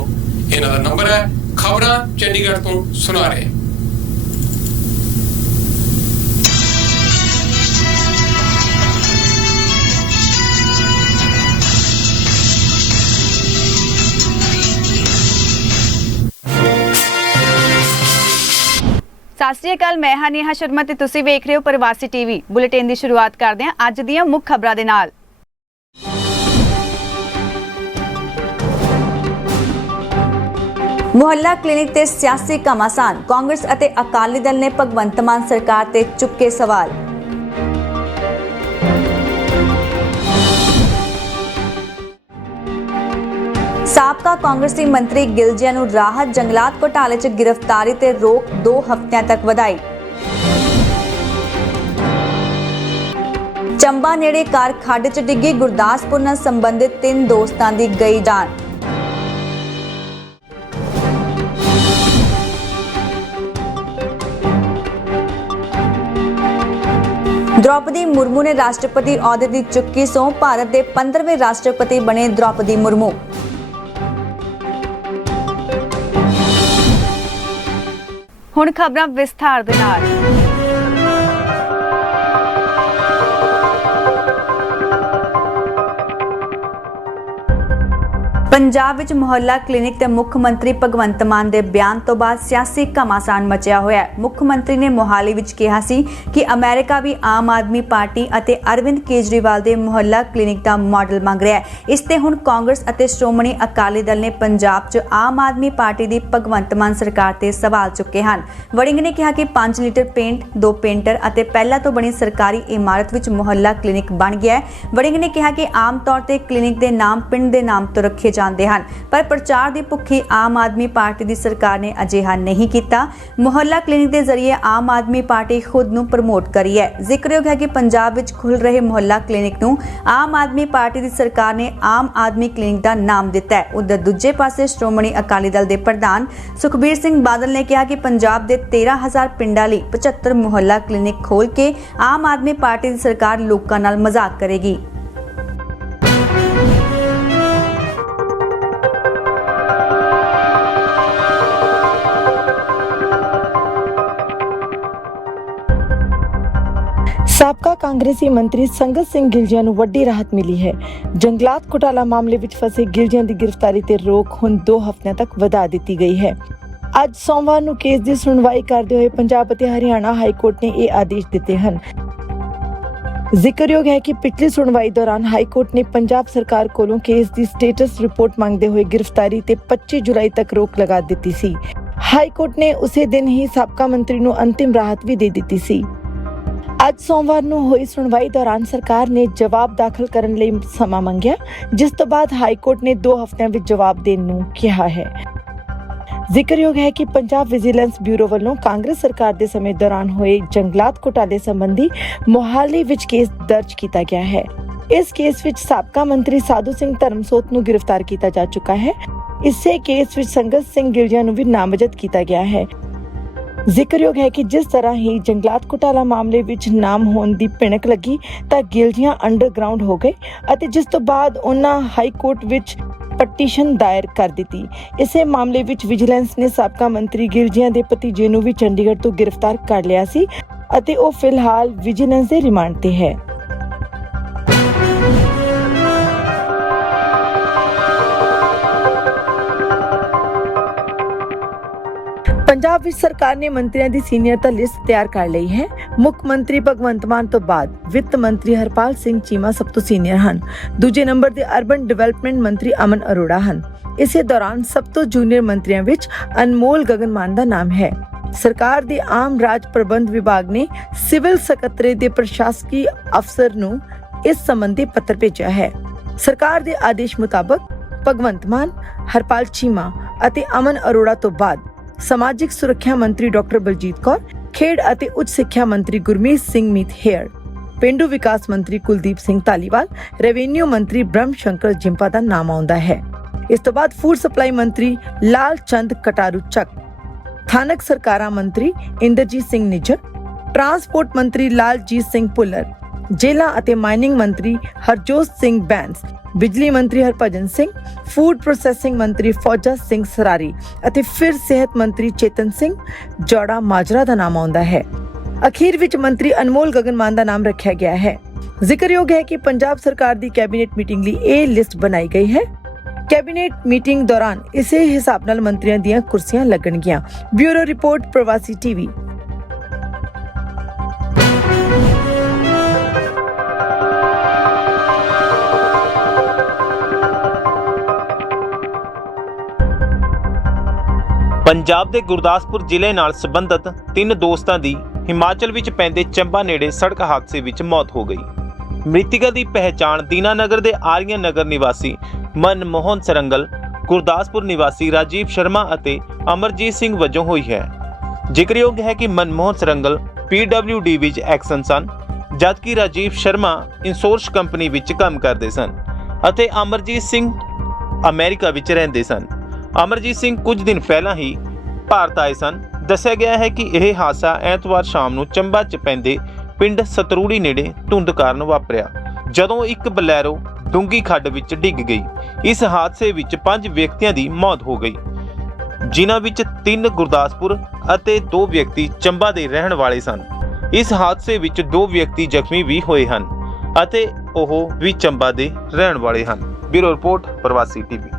ਇਹਨਾਂ ਦਾ ਨੰਬਰ ਹੈ। ਖਬਰਾਂ ਚੰਡੀਗੜ੍ਹ ਤੋਂ ਸੁਣਾ ਰਹੇ। ਸਤਿ ਸ਼੍ਰੀ ਅਕਾਲ, ਮੈਂ ਹਾਂ ਨੇਹਾ ਸ਼ਰਮਾ ਤੇ ਤੁਸੀਂ ਵੇਖ ਰਹੇ ਹੋ ਪ੍ਰਵਾਸੀ ਟੀਵੀ। ਬੁਲੇਟਿਨ ਦੀ ਸ਼ੁਰੂਆਤ ਕਰਦੇ ਹਾਂ ਅੱਜ ਦੀਆਂ ਮੁੱਖ ਖਬਰਾਂ ਦੇ ਨਾਲ। ਮੁਹੱਲਾ ਕਲੀਨਿਕ ਤੇ ਸਿਆਸੀ ਘਮਾਸਾਨ, ਕਾਂਗਰਸ ਅਤੇ ਅਕਾਲੀ ਦਲ ਨੇ ਭਗਵੰਤ ਮਾਨ ਸਰਕਾਰ ਤੇ ਚੁੱਕੇ ਸਵਾਲ। ਸਾਬਕਾ ਕਾਂਗਰਸੀ ਮੰਤਰੀ ਗਿਲਜੀਆਂ ਨੂੰ ਰਾਹਤ, ਜੰਗਲਾਤ ਘੁਟਾਲੇ 'ਚ ਗ੍ਰਿਫਤਾਰੀ ਤੇ ਰੋਕ 2 ਹਫ਼ਤਿਆਂ ਤੱਕ ਵਧਾਈ। ਚੰਬਾ ਨੇੜੇ ਕਾਰ ਖੱਡ 'ਚ ਡਿੱਗੀ, ਗੁਰਦਾਸਪੁਰ ਨਾਲ ਸੰਬੰਧਿਤ 3 ਦੋਸਤਾਂ ਦੀ ਗਈ ਜਾਨ। द्रौपदी मुर्मू ने राष्ट्रपति अहुदे की चुकी सौं। भारत के 15वें राष्ट्रपति बने द्रौपदी मुर्मू। हुण खबरां विस्तार दे नाल। ਪੰਜਾਬ ਵਿੱਚ ਮੁਹੱਲਾ ਕਲੀਨਿਕ ਤੇ ਮੁੱਖ ਮੰਤਰੀ ਭਗਵੰਤ ਮਾਨ ਦੇ ਬਿਆਨ ਤੋਂ ਬਾਅਦ ਸਿਆਸੀ ਘਮਾਸਾਨ ਮਚਿਆ ਹੋਇਆ ਹੈ। ਮੁੱਖ ਮੰਤਰੀ ਨੇ ਮੋਹਾਲੀ ਵਿੱਚ ਕਿਹਾ ਸੀ ਕਿ ਅਮਰੀਕਾ ਵੀ ਆਮ ਆਦਮੀ ਪਾਰਟੀ ਅਤੇ ਅਰਵਿੰਦ ਕੇਜਰੀਵਾਲ ਦੇ ਮੁਹੱਲਾ ਕਲੀਨਿਕ ਦਾ ਮਾਡਲ ਮੰਗ ਰਿਹਾ ਹੈ। ਇਸ ਤੇ ਹੁਣ ਕਾਂਗਰਸ ਅਤੇ ਸ਼੍ਰੋਮਣੀ ਅਕਾਲੀ ਦਲ ਨੇ ਪੰਜਾਬ 'ਚ ਆਮ ਆਦਮੀ ਪਾਰਟੀ ਦੀ ਭਗਵੰਤ ਮਾਨ ਸਰਕਾਰ ਤੇ ਸਵਾਲ ਚੁੱਕੇ ਹਨ। ਵੜਿੰਗ ਨੇ ਕਿਹਾ ਕਿ 5 ਲੀਟਰ ਪੇਂਟ, 2 ਪੇਂਟਰ ਅਤੇ ਪਹਿਲਾਂ ਤੋਂ ਬਣੀ ਸਰਕਾਰੀ ਇਮਾਰਤ ਵਿੱਚ ਮੁਹੱਲਾ ਕਲੀਨਿਕ ਬਣ ਗਿਆ ਹੈ। ਵੜਿੰਗ ਨੇ ਕਿਹਾ ਕਿ ਆਮ ਤੌਰ ਤੇ ਕਲੀਨਿਕ ਦੇ ਨਾਮ ਪਿੰਡ ਦੇ ਨਾਮ ਤੋਂ ਰੱਖੇ ਜਾਂਦੇ ਹਨ, ਪਰ ਪ੍ਰਚਾਰ ਦੀ ਭੁੱਖੀ ਆਮ ਆਦਮੀ ਪਾਰਟੀ ਦੀ ਸਰਕਾਰ ਨੇ ਅਜਿਹਾ ਨਹੀਂ ਕੀਤਾ। ਮੁਹੱਲਾ ਕਲੀਨਿਕ ਦੇ ਜ਼ਰੀਏ ਆਮ ਆਦਮੀ ਪਾਰਟੀ ਖੁਦ ਨੂੰ ਪ੍ਰਮੋਟ ਕਰੀ ਹੈ। ਜ਼ਿਕਰਯੋਗ ਹੈ ਕਿ ਪੰਜਾਬ ਵਿੱਚ ਖੁੱਲ ਰਹੇ ਮੁਹੱਲਾ ਕਲੀਨਿਕ ਨੂੰ ਆਮ ਆਦਮੀ ਪਾਰਟੀ ਦੀ ਸਰਕਾਰ ਨੇ ਆਮ ਆਦਮੀ ਕਲੀਨਿਕ ਦਾ ਨਾਮ ਦਿੱਤਾ ਹੈ। ਉਧਰ ਦੂਜੇ ਪਾਸੇ ਸ਼੍ਰੋਮਣੀ ਅਕਾਲੀ ਦਲ ਦੇ ਪ੍ਰਧਾਨ ਸੁਖਬੀਰ ਸਿੰਘ ਬਾਦਲ ਨੇ ਕਿਹਾ ਕਿ ਪੰਜਾਬ ਦੇ 13,000 ਪਿੰਡਾਂ ਲਈ 75 ਮੁਹੱਲਾ ਕਲੀਨਿਕ ਖੋਲ ਕੇ ਆਮ ਆਦਮੀ ਪਾਰਟੀ ਦੀ ਸਰਕਾਰ ਲੋਕਾਂ ਨਾਲ ਮਜ਼ਾਕ ਕਰੇਗੀ। ਸਾਬਕਾ ਕਾਂਗਰਸੀ ਮੰਤਰੀ ਸੰਗਤ ਸਿੰਘ ਗਿਲਜੀਆਂ ਨੂੰ ਵੱਡੀ ਰਾਹਤ ਮਿਲੀ ਹੈ। ਜੰਗਲਾਤ ਘੁਟਾਲਾ ਮਾਮਲੇ ਵਿੱਚ ਫਸੇ ਗਿਲਜੀਆਂ ਦੀ ਗ੍ਰਿਫਤਾਰੀ ਤੇ ਰੋਕ ਹੁਣ 2 ਹਫ਼ਤਿਆਂ ਤੱਕ ਵਧਾ ਦਿੱਤੀ ਗਈ ਹੈ। ਅੱਜ ਸੋਮਵਾਰ ਨੂੰ ਕੇਸ ਦੀ ਸੁਣਵਾਈ ਕਰਦੇ ਹੋਏ ਪੰਜਾਬ ਅਤੇ ਹਰਿਆਣਾ ਹਾਈ ਕੋਰਟ ਨੇ ਇਹ ਆਦੇਸ਼ ਦਿੱਤੇ ਹਨ। ਜ਼ਿਕਰਯੋਗ ਹੈ ਕਿ ਪਿਛਲੀ ਸੁਣਵਾਈ ਦੌਰਾਨ ਹਾਈ ਕੋਰਟ ਨੇ ਪੰਜਾਬ ਸਰਕਾਰ ਕੋਲੋਂ ਕੇਸ ਦੀ ਸਟੇਟਸ ਰਿਪੋਰਟ ਮੰਗਦੇ ਹੋਏ ਗ੍ਰਿਫਤਾਰੀ ਤੇ 25 ਜੁਲਾਈ ਤੱਕ ਰੋਕ ਲਗਾ ਦਿੱਤੀ ਸੀ। ਹਾਈ ਕੋਰਟ ਨੇ ਉਸੇ ਦਿਨ ਹੀ ਸਾਬਕਾ ਮੰਤਰੀ ਨੂੰ ਅੰਤਿਮ ਰਾਹਤ ਵੀ ਦੇ ਦਿੱਤੀ ਸੀ। ਅੱਜ ਸੋਮਵਾਰ ਨੂੰ ਹੋਈ ਸੁਣਵਾਈ ਦੌਰਾਨ ਸਰਕਾਰ ਨੇ ਜਵਾਬ ਦਾਖਲ ਕਰਨ ਲਈ ਸਮਾਂ ਮੰਗਿਆ, ਜਿਸ ਤੋਂ ਬਾਅਦ ਹਾਈ ਕੋਰਟ ਨੇ 2 ਹਫ਼ਤਿਆਂ ਵਿੱਚ ਜਵਾਬ ਦੇਣ ਨੂੰ ਕਿਹਾ ਹੈ। ਜ਼ਿਕਰਯੋਗ ਹੈ ਕਿ ਪੰਜਾਬ ਵਿਜੀਲੈਂਸ ਬਿਊਰੋ ਵੱਲੋਂ ਕਾਂਗਰਸ ਸਰਕਾਰ ਦੇ ਸਮੇਂ ਦੌਰਾਨ ਹੋਏ ਜੰਗਲਾਤ ਘੁਟਾਲੇ ਸੰਬੰਧੀ ਮੋਹਾਲੀ ਵਿੱਚ ਕੇਸ ਦਰਜ ਕੀਤਾ ਗਿਆ ਹੈ। ਇਸ ਕੇਸ ਵਿੱਚ ਸਾਬਕਾ ਮੰਤਰੀ ਸਾਧੂ ਸਿੰਘ ਧਰਮਸੋਤ ਨੂੰ ਗ੍ਰਿਫਤਾਰ ਕੀਤਾ ਜਾ ਚੁੱਕਾ ਹੈ। ਇਸੇ ਕੇਸ ਵਿੱਚ ਸੰਗਤ ਸਿੰਘ ਗਿਲਜੀਆਂ ਨੂੰ ਵੀ ਨਾਮਜ਼ਦ ਕੀਤਾ ਗਿਆ ਹੈ। ਜ਼ਿਕਰਯੋਗ ਹੈ ਕਿ ਜਿਸ ਤਰ੍ਹਾਂ ਹੀ ਜੰਗਲਾਤ ਘੁਟਾਲਾ ਮਾਮਲੇ ਵਿੱਚ ਨਾਮ ਹੋਣ ਦੀ ਭਿਣਕ ਲੱਗੀ ਤਾਂ ਗਿਲਜੀਆਂ ਅੰਡਰਗਰਾਉਂਡ ਹੋ ਗਏ ਅਤੇ ਜਿਸ ਤੋਂ ਬਾਅਦ ਉਹਨਾਂ ਹਾਈ ਕੋਰਟ ਵਿੱਚ ਪਟੀਸ਼ਨ ਦਾਇਰ ਕਰ ਦਿੱਤੀ। ਇਸੇ ਮਾਮਲੇ ਵਿੱਚ ਵਿਜੀਲੈਂਸ ਨੇ ਸਾਬਕਾ ਮੰਤਰੀ ਗਿਲਜੀਆਂ ਦੇ ਭਤੀਜੇ ਨੂੰ ਵੀ ਚੰਡੀਗੜ੍ਹ ਤੋਂ ਗ੍ਰਿਫਤਾਰ ਕਰ ਲਿਆ ਸੀ ਅਤੇ ਉਹ ਫਿਲਹਾਲ ਵਿਜੀਲੈਂਸ ਦੇ ਰਿਮਾਂਡ ਤੇ ਹੈ। ਪੰਜਾਬ ਵਿੱਚ ਸਰਕਾਰ ਨੇ ਮੰਤਰੀਆਂ ਦੀ ਸੀਨੀਅਰਤਾ ਲਿਸਟ ਤਿਆਰ ਕਰ ਲਈ ਹੈ। ਮੁੱਖ ਮੰਤਰੀ ਭਗਵੰਤ ਮਾਨ ਤੋਂ ਬਾਅਦ ਵਿੱਤ ਮੰਤਰੀ ਹਰਪਾਲ ਸਿੰਘ ਚੀਮਾ ਸਭ ਤੋਂ ਸੀਨੀਅਰ ਹਨ। ਦੂਜੇ ਨੰਬਰ ਤੇ ਅਰਬਨ ਡਿਵੈਲਪਮੈਂਟ ਮੰਤਰੀ ਅਮਨ ਅਰੋੜਾ ਹਨ। ਇਸੇ ਦੌਰਾਨ ਸਭ ਤੋਂ ਜੂਨੀਅਰ ਮੰਤਰੀਆਂ ਵਿੱਚ ਅਨਮੋਲ ਗਗਨ ਮਾਨ ਦਾ ਨਾਮ ਹੈ। ਸਰਕਾਰ ਦੇ ਆਮ ਰਾਜ ਪ੍ਰਬੰਧ ਵਿਭਾਗ ਨੇ ਸਿਵਲ ਸਕੱਤਰੇਤ ਦੇ ਪ੍ਰਸ਼ਾਸਕੀ ਅਫਸਰ ਨੂੰ ਇਸ ਸੰਬੰਧੀ ਪੱਤਰ ਭੇਜਿਆ ਹੈ। ਸਰਕਾਰ ਦੇ ਆਦੇਸ਼ ਮੁਤਾਬਕ ਭਗਵੰਤ ਮਾਨ, ਹਰਪਾਲ ਚੀਮਾ ਅਤੇ ਅਮਨ ਅਰੋੜਾ ਤੋਂ ਬਾਅਦ ਸਮਾਜਿਕ ਸੁਰੱਖਿਆ ਮੰਤਰੀ ਡਾਕਟਰ ਬਲਜੀਤ ਕੌਰ, ਖੇਡ ਅਤੇ ਉੱਚ ਸਿੱਖਿਆ ਮੰਤਰੀ ਗੁਰਮੀਤ ਸਿੰਘ ਮੀਤ-ਹੇਅਰ, ਪੇਂਡੂ ਵਿਕਾਸ ਮੰਤਰੀ ਕੁਲਦੀਪ ਸਿੰਘ ਧਾਲੀਵਾਲ, ਰੈਵਨਿਊ ਮੰਤਰੀ ਬ੍ਰਹਮ ਸ਼ੰਕਰ ਜਿੰਪਾ ਦਾ ਨਾਮ ਆਉਂਦਾ ਹੈ। ਇਸ ਤੋਂ ਬਾਅਦ ਫੂਡ ਸਪਲਾਈ ਮੰਤਰੀ ਲਾਲ ਚੰਦ ਕਟਾਰੂ ਚੱਕ, ਸਥਾਨਕ ਸਰਕਾਰਾਂ ਮੰਤਰੀ ਇੰਦਰਜੀਤ ਸਿੰਘ ਨਿੱਜਰ, ਟਰਾਂਸਪੋਰਟ ਮੰਤਰੀ ਲਾਲਜੀਤ ਸਿੰਘ ਭੁੱਲਰ, ਜੇਲਾਂ ਅਤੇ ਮਾਈਨਿੰਗ ਮੰਤਰੀ ਹਰਜੋਤ ਸਿੰਘ ਬੈਂਸ, ਬਿਜਲੀ ਮੰਤਰੀ ਹਰਭਜਨ ਸਿੰਘ, ਫੂਡ ਪ੍ਰੋਸੈਸਿੰਗ ਮੰਤਰੀ ਫੌਜਾ ਸਿੰਘ ਸਰਾਰੀ ਅਤੇ ਫਿਰ ਸਿਹਤ ਮੰਤਰੀ ਚੇਤਨ ਸਿੰਘ ਜੋੜਾ ਮਾਜਰਾ ਦਾ ਨਾਮ ਆਉਂਦਾ ਹੈ। ਅਖੀਰ ਵਿੱਚ ਮੰਤਰੀ ਅਨਮੋਲ ਗਗਨ ਮਾਨ ਦਾ ਨਾਮ ਰੱਖਿਆ ਗਿਆ ਹੈ। ਜ਼ਿਕਰਯੋਗ ਹੈ ਕਿ ਪੰਜਾਬ ਸਰਕਾਰ ਦੀ ਕੈਬਨਿਟ ਮੀਟਿੰਗ ਲਈ ਇਹ ਲਿਸਟ ਬਣਾਈ ਗਈ ਹੈ। ਕੈਬਨਿਟ ਮੀਟਿੰਗ ਦੌਰਾਨ ਇਸੇ ਹਿਸਾਬ ਨਾਲ ਮੰਤਰੀਆਂ ਦੀਆਂ ਕੁਰਸੀਆਂ ਲੱਗਣਗੀਆਂ। ਬਿਊਰੋ ਰਿਪੋਰਟ, ਪ੍ਰਵਾਸੀ ਟੀਵੀ। ਪੰਜਾਬ ਦੇ ਗੁਰਦਾਸਪੁਰ ਜ਼ਿਲ੍ਹੇ ਨਾਲ ਸੰਬੰਧਿਤ 3 ਦੋਸਤਾਂ ਦੀ ਹਿਮਾਚਲ ਵਿੱਚ ਪੈਂਦੇ ਚੰਬਾ ਨੇੜੇ ਸੜਕ ਹਾਦਸੇ ਵਿੱਚ ਮੌਤ ਹੋ ਗਈ। ਮ੍ਰਿਤਕਾਂ ਦੀ ਪਹਿਚਾਣ ਦੀਨਾਨਗਰ ਦੇ ਆਰੀਅਨ ਨਗਰ ਨਿਵਾਸੀ ਮਨਮੋਹਨ ਸਰੰਗਲ, ਗੁਰਦਾਸਪੁਰ ਨਿਵਾਸੀ ਰਾਜੀਵ ਸ਼ਰਮਾ ਅਤੇ ਅਮਰਜੀਤ ਸਿੰਘ ਵਜੋਂ ਹੋਈ ਹੈ। ਜ਼ਿਕਰਯੋਗ ਹੈ ਕਿ ਮਨਮੋਹਨ ਸਰੰਗਲ PWD ਵਿੱਚ ਐਕਸ਼ਨ ਸਨ, ਜਦਕਿ ਰਾਜੀਵ ਸ਼ਰਮਾ ਇੰਸ਼ੋਰੈਂਸ ਕੰਪਨੀ ਵਿੱਚ ਕੰਮ ਕਰਦੇ ਸਨ ਅਤੇ ਅਮਰਜੀਤ ਸਿੰਘ ਅਮਰੀਕਾ ਵਿੱਚ ਰਹਿੰਦੇ ਸਨ। ਅਮਰਜੀਤ ਸਿੰਘ ਕੁਝ ਦਿਨ ਪਹਿਲਾਂ ਹੀ ਭਾਰਤ ਆਏ ਸਨ। ਦੱਸਿਆ ਗਿਆ ਹੈ ਕਿ ਇਹ ਹਾਦਸਾ ਐਤਵਾਰ ਸ਼ਾਮ ਨੂੰ ਚੰਬਾ 'ਚ ਪੈਂਦੇ ਪਿੰਡ ਸਤਰੂੜੀ ਨੇੜੇ ਧੁੰਦ ਕਾਰਨ ਵਾਪਰਿਆ, ਜਦੋਂ ਇੱਕ ਬਲੈਰੋ ਡੂੰਗੀ ਖੱਡ ਵਿੱਚ ਡਿੱਗ ਗਈ। ਇਸ ਹਾਦਸੇ ਵਿੱਚ 5 ਵਿਅਕਤੀਆਂ ਦੀ ਮੌਤ ਹੋ ਗਈ, ਜਿਨ੍ਹਾਂ ਵਿੱਚ 3 ਗੁਰਦਾਸਪੁਰ ਅਤੇ 2 ਵਿਅਕਤੀ ਚੰਬਾ ਦੇ ਰਹਿਣ ਵਾਲੇ ਸਨ। ਇਸ ਹਾਦਸੇ ਵਿੱਚ 2 ਵਿਅਕਤੀ ਜ਼ਖਮੀ ਵੀ ਹੋਏ ਹਨ ਅਤੇ ਉਹ ਵੀ ਚੰਬਾ ਦੇ ਰਹਿਣ ਵਾਲੇ ਹਨ। ਬਿਊਰੋ ਰਿਪੋਰਟ, ਪ੍ਰਵਾਸੀ ਟੀਵੀ।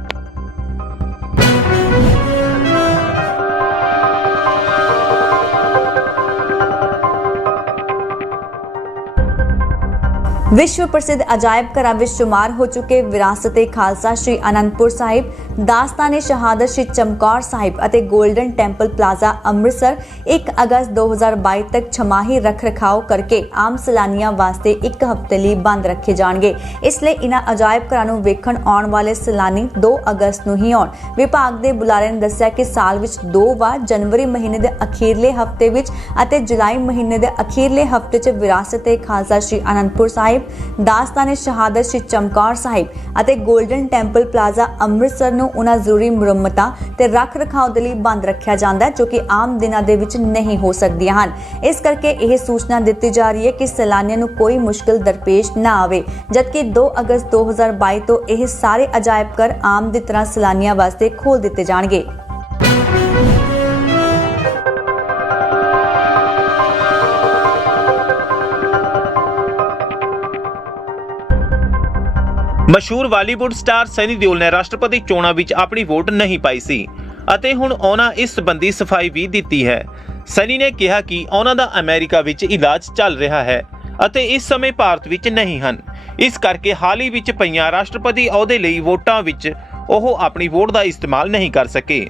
ਵਿਸ਼ਵ ਪ੍ਰਸਿੱਧ ਅਜਾਇਬ ਘਰਾਂ ਵਿੱਚ ਸ਼ੁਮਾਰ ਹੋ ਚੁੱਕੇ ਵਿਰਾਸਤ-ਏ ਖਾਲਸਾ ਸ਼੍ਰੀ ਅਨੰਦਪੁਰ ਸਾਹਿਬ, ਦਾਸਤਾਨ-ਏ ਸ਼ਹਾਦਤ ਸ਼੍ਰੀ ਚਮਕੌਰ ਸਾਹਿਬ ਅਤੇ ਗੋਲਡਨ ਟੈਂਪਲ ਪਲਾਜ਼ਾ ਅੰਮ੍ਰਿਤਸਰ 1 ਅਗਸਤ 2022 ਤੱਕ ਛਮਾਹੀ ਰੱਖ-ਰਖਾਓ ਕਰਕੇ ਆਮ ਸੈਲਾਨੀਆਂ ਵਾਸਤੇ 1 ਹਫ਼ਤੇ ਲਈ ਬੰਦ ਰੱਖੇ ਜਾਣਗੇ। ਇਸ ਲਈ ਇਨ੍ਹਾਂ ਅਜਾਇਬ ਘਰਾਂ ਨੂੰ ਵੇਖਣ ਆਉਣ ਵਾਲੇ ਸੈਲਾਨੀ 2 ਅਗਸਤ ਨੂੰ ਹੀ ਆਉਣ। ਵਿਭਾਗ ਦੇ ਬੁਲਾਰੇ ਨੇ ਦੱਸਿਆ ਕਿ ਸਾਲ ਵਿੱਚ 2 ਵਾਰ ਜਨਵਰੀ ਮਹੀਨੇ ਦੇ ਅਖੀਰਲੇ ਹਫ਼ਤੇ ਵਿੱਚ ਅਤੇ ਜੁਲਾਈ ਮਹੀਨੇ ਦੇ ਅਖੀਰਲੇ ਹਫ਼ਤੇ 'ਚ ਵਿਰਾਸਤ-ਏ ਖਾਲਸਾ ਸ਼੍ਰੀ ਅਨੰਦਪੁਰ ਸਾਹਿਬ, ਦਾਸਤਾਨ-ਏ ਸ਼ਹਾਦਤ ਸ਼੍ਰੀ ਚਮਕੌਰ ਸਾਹਿਬ ਅਤੇ ਗੋਲਡਨ ਟੈਂਪਲ ਪਲਾਜ਼ਾ ਅੰਮ੍ਰਿਤਸਰ ਨੂੰ ਉਹਨਾਂ ਜ਼ਰੂਰੀ ਮੁਰੰਮਤਾਂ ਤੇ ਰੱਖ ਰਖਾਓ ਦੇ ਲਈ ਬੰਦ ਰੱਖਿਆ ਜਾਂਦਾ ਹੈ ਜੋ ਕਿ ਆਮ ਦਿਨਾਂ ਦੇ ਵਿੱਚ ਨਹੀਂ ਹੋ ਸਕਦੀਆਂ ਹਨ। ਇਸ ਕਰਕੇ ਇਹ ਸੂਚਨਾ ਦਿੱਤੀ ਜਾ ਰਹੀ ਹੈ ਕਿ ਸੈਲਾਨੀਆਂ ਨੂੰ ਕੋਈ ਮੁਸ਼ਕਿਲ ਦਰਪੇਸ਼ ਨਾ ਆਵੇ, ਜਦਕਿ 2 ਅਗਸਤ 2022 ਤੋਂ ਇਹ ਸਾਰੇ ਅਜਾਇਬ ਘਰ ਆਮ ਦੀ ਤਰ੍ਹਾਂ ਸੈਲਾਨੀਆਂ ਵਾਸਤੇ ਖੋਲ੍ਹ ਦਿੱਤੇ ਜਾਣਗੇ। ਮਸ਼ਹੂਰ ਬਾਲੀਵੁੱਡ ਸਟਾਰ ਸਨੀ ਦਿਓਲ ਨੇ ਰਾਸ਼ਟਰਪਤੀ ਚੋਣਾਂ ਵਿੱਚ ਆਪਣੀ ਵੋਟ ਨਹੀਂ ਪਾਈ ਸੀ ਅਤੇ ਹੁਣ ਉਹਨਾਂ ਇਸ ਸੰਬੰਧੀ ਸਫਾਈ ਵੀ ਦਿੱਤੀ ਹੈ। ਸਨੀ ਨੇ ਕਿਹਾ ਕਿ ਉਹਨਾਂ ਦਾ ਅਮਰੀਕਾ ਵਿੱਚ ਇਲਾਜ ਚੱਲ ਰਿਹਾ ਹੈ ਅਤੇ ਇਸ ਸਮੇਂ ਭਾਰਤ ਵਿੱਚ ਨਹੀਂ ਹਨ। ਇਸ ਕਰਕੇ ਹਾਲ ਹੀ ਵਿੱਚ ਪਈਆਂ ਰਾਸ਼ਟਰਪਤੀ ਅਹੁਦੇ ਲਈ ਵੋਟਾਂ ਵਿੱਚ ਉਹ ਆਪਣੀ ਵੋਟ ਦਾ ਇਸਤੇਮਾਲ ਨਹੀਂ ਕਰ ਸਕੇ।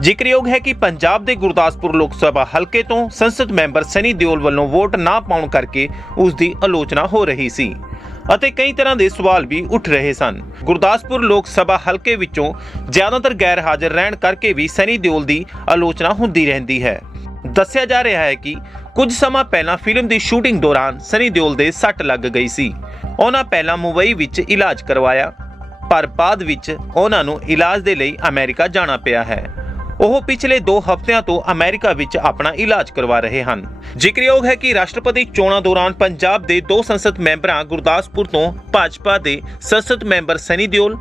ਜ਼ਿਕਰਯੋਗ ਹੈ ਕਿ ਪੰਜਾਬ ਦੇ ਗੁਰਦਾਸਪੁਰ ਲੋਕ ਸਭਾ ਹਲਕੇ ਤੋਂ ਸੰਸਦ ਮੈਂਬਰ ਸਨੀ ਦਿਓਲ ਵੱਲੋਂ ਵੋਟ ਨਾ ਪਾਉਣ ਕਰਕੇ ਉਸ ਦੀ ਆਲੋਚਨਾ ਹੋ ਰਹੀ ਸੀ ਅਤੇ ਕਈ ਤਰ੍ਹਾਂ ਦੇ ਸਵਾਲ ਵੀ ਉੱਠ ਰਹੇ ਸਨ। ਗੁਰਦਾਸਪੁਰ ਲੋਕ ਸਭਾ ਹਲਕੇ ਵਿੱਚੋਂ ਜ਼ਿਆਦਾਤਰ ਗੈਰ ਹਾਜ਼ਰ ਰਹਿਣ ਕਰਕੇ ਵੀ ਸਨੀ ਦਿਓਲ ਦੀ ਆਲੋਚਨਾ ਹੁੰਦੀ ਰਹਿੰਦੀ ਹੈ। ਦੱਸਿਆ ਜਾ ਰਿਹਾ ਹੈ ਕਿ ਕੁਝ ਸਮਾਂ ਪਹਿਲਾਂ ਫਿਲਮ ਦੀ ਸ਼ੂਟਿੰਗ ਦੌਰਾਨ ਸਨੀ ਦਿਓਲ ਦੇ ਸੱਟ ਲੱਗ ਗਈ ਸੀ। ਉਹਨਾਂ ਪਹਿਲਾਂ ਮੁੰਬਈ ਵਿੱਚ ਇਲਾਜ ਕਰਵਾਇਆ, ਪਰ ਬਾਅਦ ਵਿੱਚ ਉਹਨਾਂ ਨੂੰ ਇਲਾਜ ਦੇ ਲਈ ਅਮਰੀਕਾ ਜਾਣਾ ਪਿਆ ਹੈ। ਉਹ ਪਿਛਲੇ 2 ਹਫ਼ਤਿਆਂ ਤੋਂ ਅਮਰੀਕਾ ਵਿੱਚ ਆਪਣਾ ਇਲਾਜ ਕਰਵਾ ਰਹੇ ਹਨ। ਜ਼ਿਕਰਯੋਗ ਹੈ ਕਿ ਰਾਸ਼ਟਰਪਤੀ ਚੋਣਾਂ ਦੌਰਾਨ ਪੰਜਾਬ ਦੇ 2 ਸੰਸਦ ਮੈਂਬਰਾਂ ਗੁਰਦਾਸਪੁਰ ਤੋਂ ਭਾਜਪਾ ਦੇ ਸੰਸਦ ਮੈਂਬਰ ਸਨੀ ਦਿਓਲ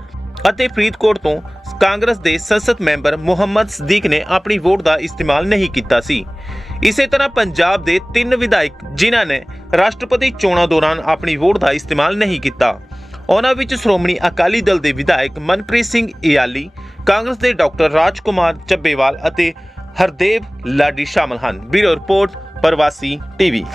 ਅਤੇ ਫਰੀਦਕੋਟ ਤੋਂ ਕਾਂਗਰਸ ਦੇ ਸੰਸਦ ਮੈਂਬਰ ਮੁਹੰਮਦ ਸਦੀਕ ਨੇ ਆਪਣੀ ਵੋਟ ਦਾ ਇਸਤੇਮਾਲ ਨਹੀਂ ਕੀਤਾ ਸੀ। ਇਸੇ ਤਰ੍ਹਾਂ ਪੰਜਾਬ ਦੇ 3 ਵਿਧਾਇਕ ਜਿਨ੍ਹਾਂ ਨੇ ਰਾਸ਼ਟਰਪਤੀ ਚੋਣਾਂ ਦੌਰਾਨ ਆਪਣੀ ਵੋਟ ਦਾ ਇਸਤੇਮਾਲ ਨਹੀਂ ਕੀਤਾ, ਉਹਨਾਂ ਵਿੱਚ ਸ਼੍ਰੋਮਣੀ ਅਕਾਲੀ ਦਲ ਦੇ ਵਿਧਾਇਕ ਮਨਪ੍ਰੀਤ ਸਿੰਘ ਇਆਲੀ, ਕਾਂਗਰਸ ਦੇ ਡਾਕਟਰ ਰਾਜਕੁਮਾਰ ਚੱਬੇਵਾਲ ਅਤੇ ਹਰਦੇਵ ਲਾਡੀ ਸ਼ਾਮਲ ਹਨ। ਬਿਊਰੋ ਰਿਪੋਰਟ, ਪ੍ਰਵਾਸੀ ਟੀਵੀ।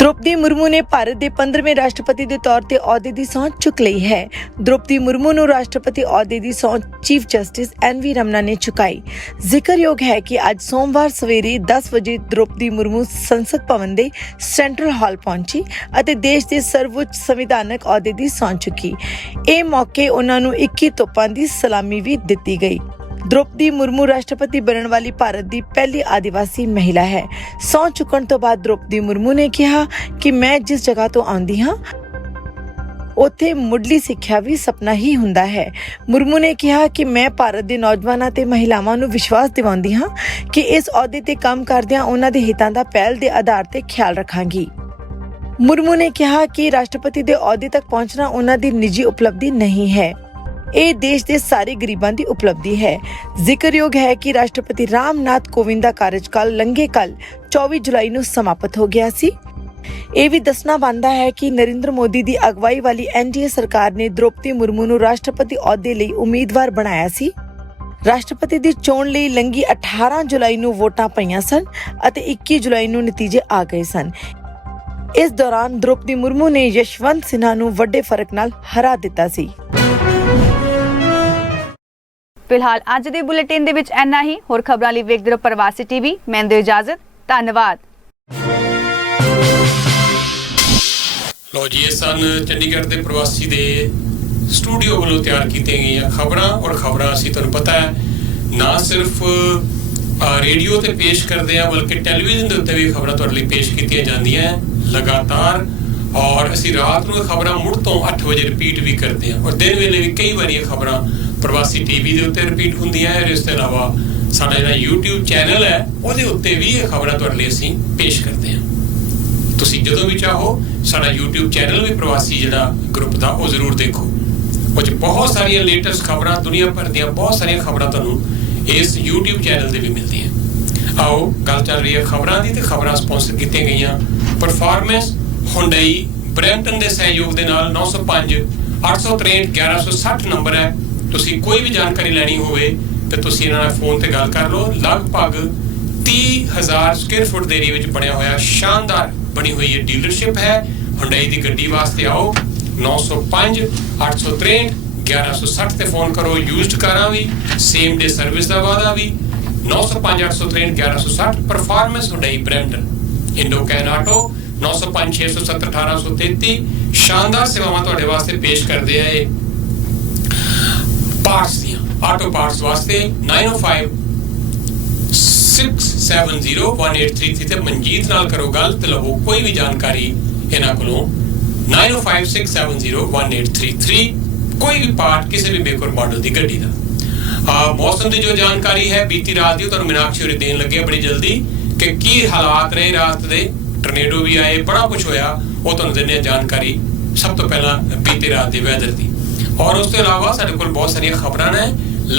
द्रौपदी मुर्मू ने भारत के 15वें राष्ट्रपति के तौर पर अहुदे की सौंह चुक ली है। द्रौपदी मुर्मू ਨੂੰ राष्ट्रपति अहुदे की सौंह चीफ जस्टिस NV रमना ने चुकाई। जिक्रयोग है कि ਅੱਜ सोमवार सवेरे 10 ਵਜੇ द्रौपदी मुर्मू संसद भवन के सेंट्रल हॉल पहुंची ਅਤੇ देश के सर्वोच्च संविधानक अहुदे की सौंह चुकी। ਇਹ मौके ਉਹਨਾਂ ਨੂੰ 21 ਤੋਪਾਂ ਦੀ सलामी भी ਦਿੱਤੀ गई। द्रौपदी मुर्मू राष्ट्रपति बनने वाली भारत की पहली आदिवासी महिला है। सौं चुकन तो बाद द्रौपदी मुर्मू ने कहा कि मैं जिस जगह तो आंदी हाँ उत्थे मुढ़ली सिक्ख्या भी सपना ही हुंदा है। मुर्मू ने कहा कि मैं भारत के नौजवानों ते महिलावां नूं विश्वास दिवाउंदी हाँ कि इस अहुदे ते काम करदियां उन्हां दे हितां दा पहल के आधार ते ख्याल रखांगी। मुर्मू ने कहा कि राष्ट्रपति के अहुदे तक पहुंचना उन्हां दी निजी उपलब्धि नहीं है, ਇਹ ਦੇਸ਼ ਦੇ ਸਾਰੇ ਗਰੀਬਾਂ ਦੀ ਉਪਲਬਧੀ ਹੈ। ਜ਼ਿਕਰਯੋਗ ਹੈ ਕਿ ਰਾਸ਼ਟਰਪਤੀ ਰਾਮਨਾਥ ਕੋਵਿੰਦ ਦਾ ਕਾਰਜਕਾਲ ਲੰਘੇ ਕੱਲ 24 ਜੁਲਾਈ ਨੂੰ ਸਮਾਪਤ ਹੋ ਗਿਆ ਸੀ। ਇਹ ਵੀ ਦੱਸਣਾ ਬਣਦਾ ਹੈ ਕਿ ਨਰਿੰਦਰ ਮੋਦੀ ਦੀ ਅਗਵਾਈ ਵਾਲੀ NDA ਸਰਕਾਰ ਨੇ द्रौपदी ਮੁਰਮੂ ਨੂੰ ਰਾਸ਼ਟਰਪਤੀ ਅਹੁਦੇ ਲਈ ਉਮੀਦਵਾਰ ਬਣਾਇਆ ਸੀ। ਰਾਸ਼ਟਰਪਤੀ ਦੀ ਚੋਣ ਲਈ ਲੰਘੀ 18 ਜੁਲਾਈ ਨੂੰ ਵੋਟਾਂ ਪਈਆਂ ਸਨ ਅਤੇ 21 ਜੁਲਾਈ ਨੂੰ ਨਤੀਜੇ ਆ ਗਏ ਸਨ। ਇਸ ਦੌਰਾਨ द्रौपदी ਮੁਰਮੂ ਨੇ ਯਸ਼ਵੰਤ ਸਿਨਹਾ ਨੂੰ ਵੱਡੇ ਫਰਕ ਨਾਲ ਹਰਾ ਦਿੱਤਾ ਸੀ। ਫਿਲਹਾਲ ਅੱਜ ਦੇ ਬੁਲੇਟਿਨ ਦੇ ਵਿੱਚ ਇੰਨਾ ਹੀ। ਹੋਰ ਖਬਰਾਂ ਲਈ ਵੇਖਦੇ ਰਹੋ ਪ੍ਰਵਾਸੀ ਟੀਵੀ। ਮੈਂ ਦਿਓ ਇਜਾਜ਼ਤ। ਧੰਨਵਾਦ। ਲੋ ਜੀ, ਇਹ ਸਨ ਚੰਡੀਗੜ੍ਹ ਦੇ ਪ੍ਰਵਾਸੀ ਦੇ ਸਟੂਡੀਓ ਵੱਲੋਂ ਤਿਆਰ ਕੀਤੀਆਂ ਗਈਆਂ ਖਬਰਾਂ। ਔਰ ਖਬਰਾਂ ਅਸੀਂ ਤੁਹਾਨੂੰ ਪਤਾ ਹੈ ਨਾ ਸਿਰਫ ਰੇਡੀਓ ਤੇ ਪੇਸ਼ ਕਰਦੇ ਆ ਬਲਕਿ ਟੈਲੀਵਿਜ਼ਨ ਦੇ ਉੱਤੇ ਵੀ ਖਬਰਾਂ ਤੁਹਾਡੇ ਲਈ ਪੇਸ਼ ਕੀਤੀਆਂ ਜਾਂਦੀਆਂ ਲਗਾਤਾਰ। ਔਰ ਅਸੀਂ ਰਾਤ ਨੂੰ ਖਬਰਾਂ ਮੁੜ ਤੋਂ 8 ਵਜੇ ਰਿਪੀਟ ਵੀ ਕਰਦੇ ਹਾਂ ਔਰ ਦਿਨ ਵੇਲੇ ਵੀ ਕਈ ਵਾਰੀ ਇਹ ਖਬਰਾਂ ਪ੍ਰਵਾਸੀ ਟੀਵੀ ਦੇ ਉੱਤੇ ਰਿਪੀਟ ਹੁੰਦੀਆਂ ਹੈ। ਇਸ ਤੋਂ ਇਲਾਵਾ ਸਾਡਾ ਜਿਹੜਾ YouTube ਚੈਨਲ ਹੈ ਉਹਦੇ ਉੱਤੇ ਵੀ ਇਹ ਖਬਰਾਂ ਤੁਹਾਡੇ ਲਈ ਅਸੀਂ ਪੇਸ਼ ਕਰਦੇ ਹਾਂ। ਤੁਸੀਂ ਜਦੋਂ ਵੀ ਚਾਹੋ ਸਾਡਾ YouTube ਚੈਨਲ ਵੀ ਪ੍ਰਵਾਸੀ ਜਿਹੜਾ ਗਰੁੱਪ ਦਾ ਉਹ ਜ਼ਰੂਰ ਦੇਖੋ। ਉਹ 'ਚ ਬਹੁਤ ਸਾਰੀਆਂ ਲੇਟੈਸਟ ਖਬਰਾਂ, ਦੁਨੀਆ ਭਰ ਦੀਆਂ ਬਹੁਤ ਸਾਰੀਆਂ ਖਬਰਾਂ ਤੁਹਾਨੂੰ ਇਸ YouTube ਚੈਨਲ ਤੇ ਵੀ ਮਿਲਦੀਆਂ। ਆਓ ਗੱਲ ਚੱਲ ਰਹੀ ਹੈ ਖਬਰਾਂ ਦੀ ਤੇ ਖਬਰਾਂ ਸਪਾਂਸਰ ਕੀਤੀਆਂ ਗਈਆਂ ਪਰਫਾਰਮੈਂਸ ਹੁੰਡਈ ਬਰੈਂਪਟਨ ਦੇ ਸਹਿਯੋਗ ਦੇ ਨਾਲ 905 863 1160 ਨੰਬਰ ਹੈ। ਤੁਸੀਂ ਕੋਈ ਵੀ ਜਾਣਕਾਰੀ ਲੈਣੀ ਹੋਵੇ ਤੇ ਤੁਸੀਂ ਇਹਨਾਂ ਨਾਲ ਫੋਨ ਤੇ ਗੱਲ ਕਰ ਲਓ। ਲਗਭਗ 30,000 ਸਕੁਅਰ ਫੁੱਟ ਦੇ ਏਰੀਆ ਵਿੱਚ ਬਣਿਆ ਹੋਇਆ ਸ਼ਾਨਦਾਰ ਬਣੀ ਹੋਈ ਇਹ ਡੀਲਰਸ਼ਿਪ ਹੈ। ਹੁੰਡਈ ਦੀ ਗੱਡੀ ਵਾਸਤੇ ਆਓ 905 863 1160 ਤੇ ਫੋਨ ਕਰੋ। ਯੂਜ਼ਡ ਕਾਰਾਂ ਵੀ, ਸੇਮ ਡੇ ਸਰਵਿਸ ਦਾ ਵਾਅਦਾ ਵੀ। 905 863 1160 ਪਰਫਾਰਮੈਂਸ ਹੁੰਡਈ ਬਰੈਂਪਟਨ। ਇੰਡੋਕੈਨ ਆਟੋ 905 670 1833 ਸ਼ਾਨਦਾਰ ਸੇਵਾਵਾਂ ਤੁਹਾਡੇ ਵਾਸਤੇ ਪੇਸ਼ ਕਰਦੇ ਆ ਇਹ ਪਾਰਟਸ ਦੀਆਂ। ਆਟੋ ਪਾਰਟਸ ਵਾਸਤੇ 905 670 1833 ਤੇ ਮਨਜੀਤ ਨਾਲ ਕਰੋ ਗੱਲ ਤੇ ਲਵੋ ਕੋਈ ਵੀ ਜਾਣਕਾਰੀ ਇਹਨਾਂ ਕੋਲੋਂ। 905 670 1833 ਕੋਈ ਵੀ ਪਾਰਟ ਕਿਸੇ ਵੀ ਮੇਕ ਔਰ ਮਾਡਲ ਦੀ ਗੱਡੀ ਦਾ। ਮੌਸਮ ਦੀ ਜੋ ਜਾਣਕਾਰੀ ਹੈ ਬੀਤੀ ਰਾਤ ਦੀ ਉਹ ਤੁਹਾਨੂੰ ਮੀਨਾਕਸ਼ੀ ਹੋਰੀ ਦੇਣ ਲੱਗੇ ਬੜੀ ਜਲਦੀ ਕਿ ਕੀ ਹਾਲਾਤ ਰਹੇ ਰਾਤ ਦੇ। ਟਰਨੇਡੋ ਵੀ ਆਏ, ਬੜਾ ਕੁਝ ਹੋਇਆ, ਉਹ ਤੁਹਾਨੂੰ ਦਿੰਦੇ ਜਾਣਕਾਰੀ। ਸਭ ਤੋਂ ਪਹਿਲਾਂ ਬੀਤੀ ਰਾਤ ਦੇ ਵੈਦਰ ਦੀ, ਔਰ ਉਸ ਤੋਂ ਇਲਾਵਾ ਸਾਡੇ ਕੋਲ ਬਹੁਤ ਸਾਰੀਆਂ ਖਬਰਾਂ ਨੇ।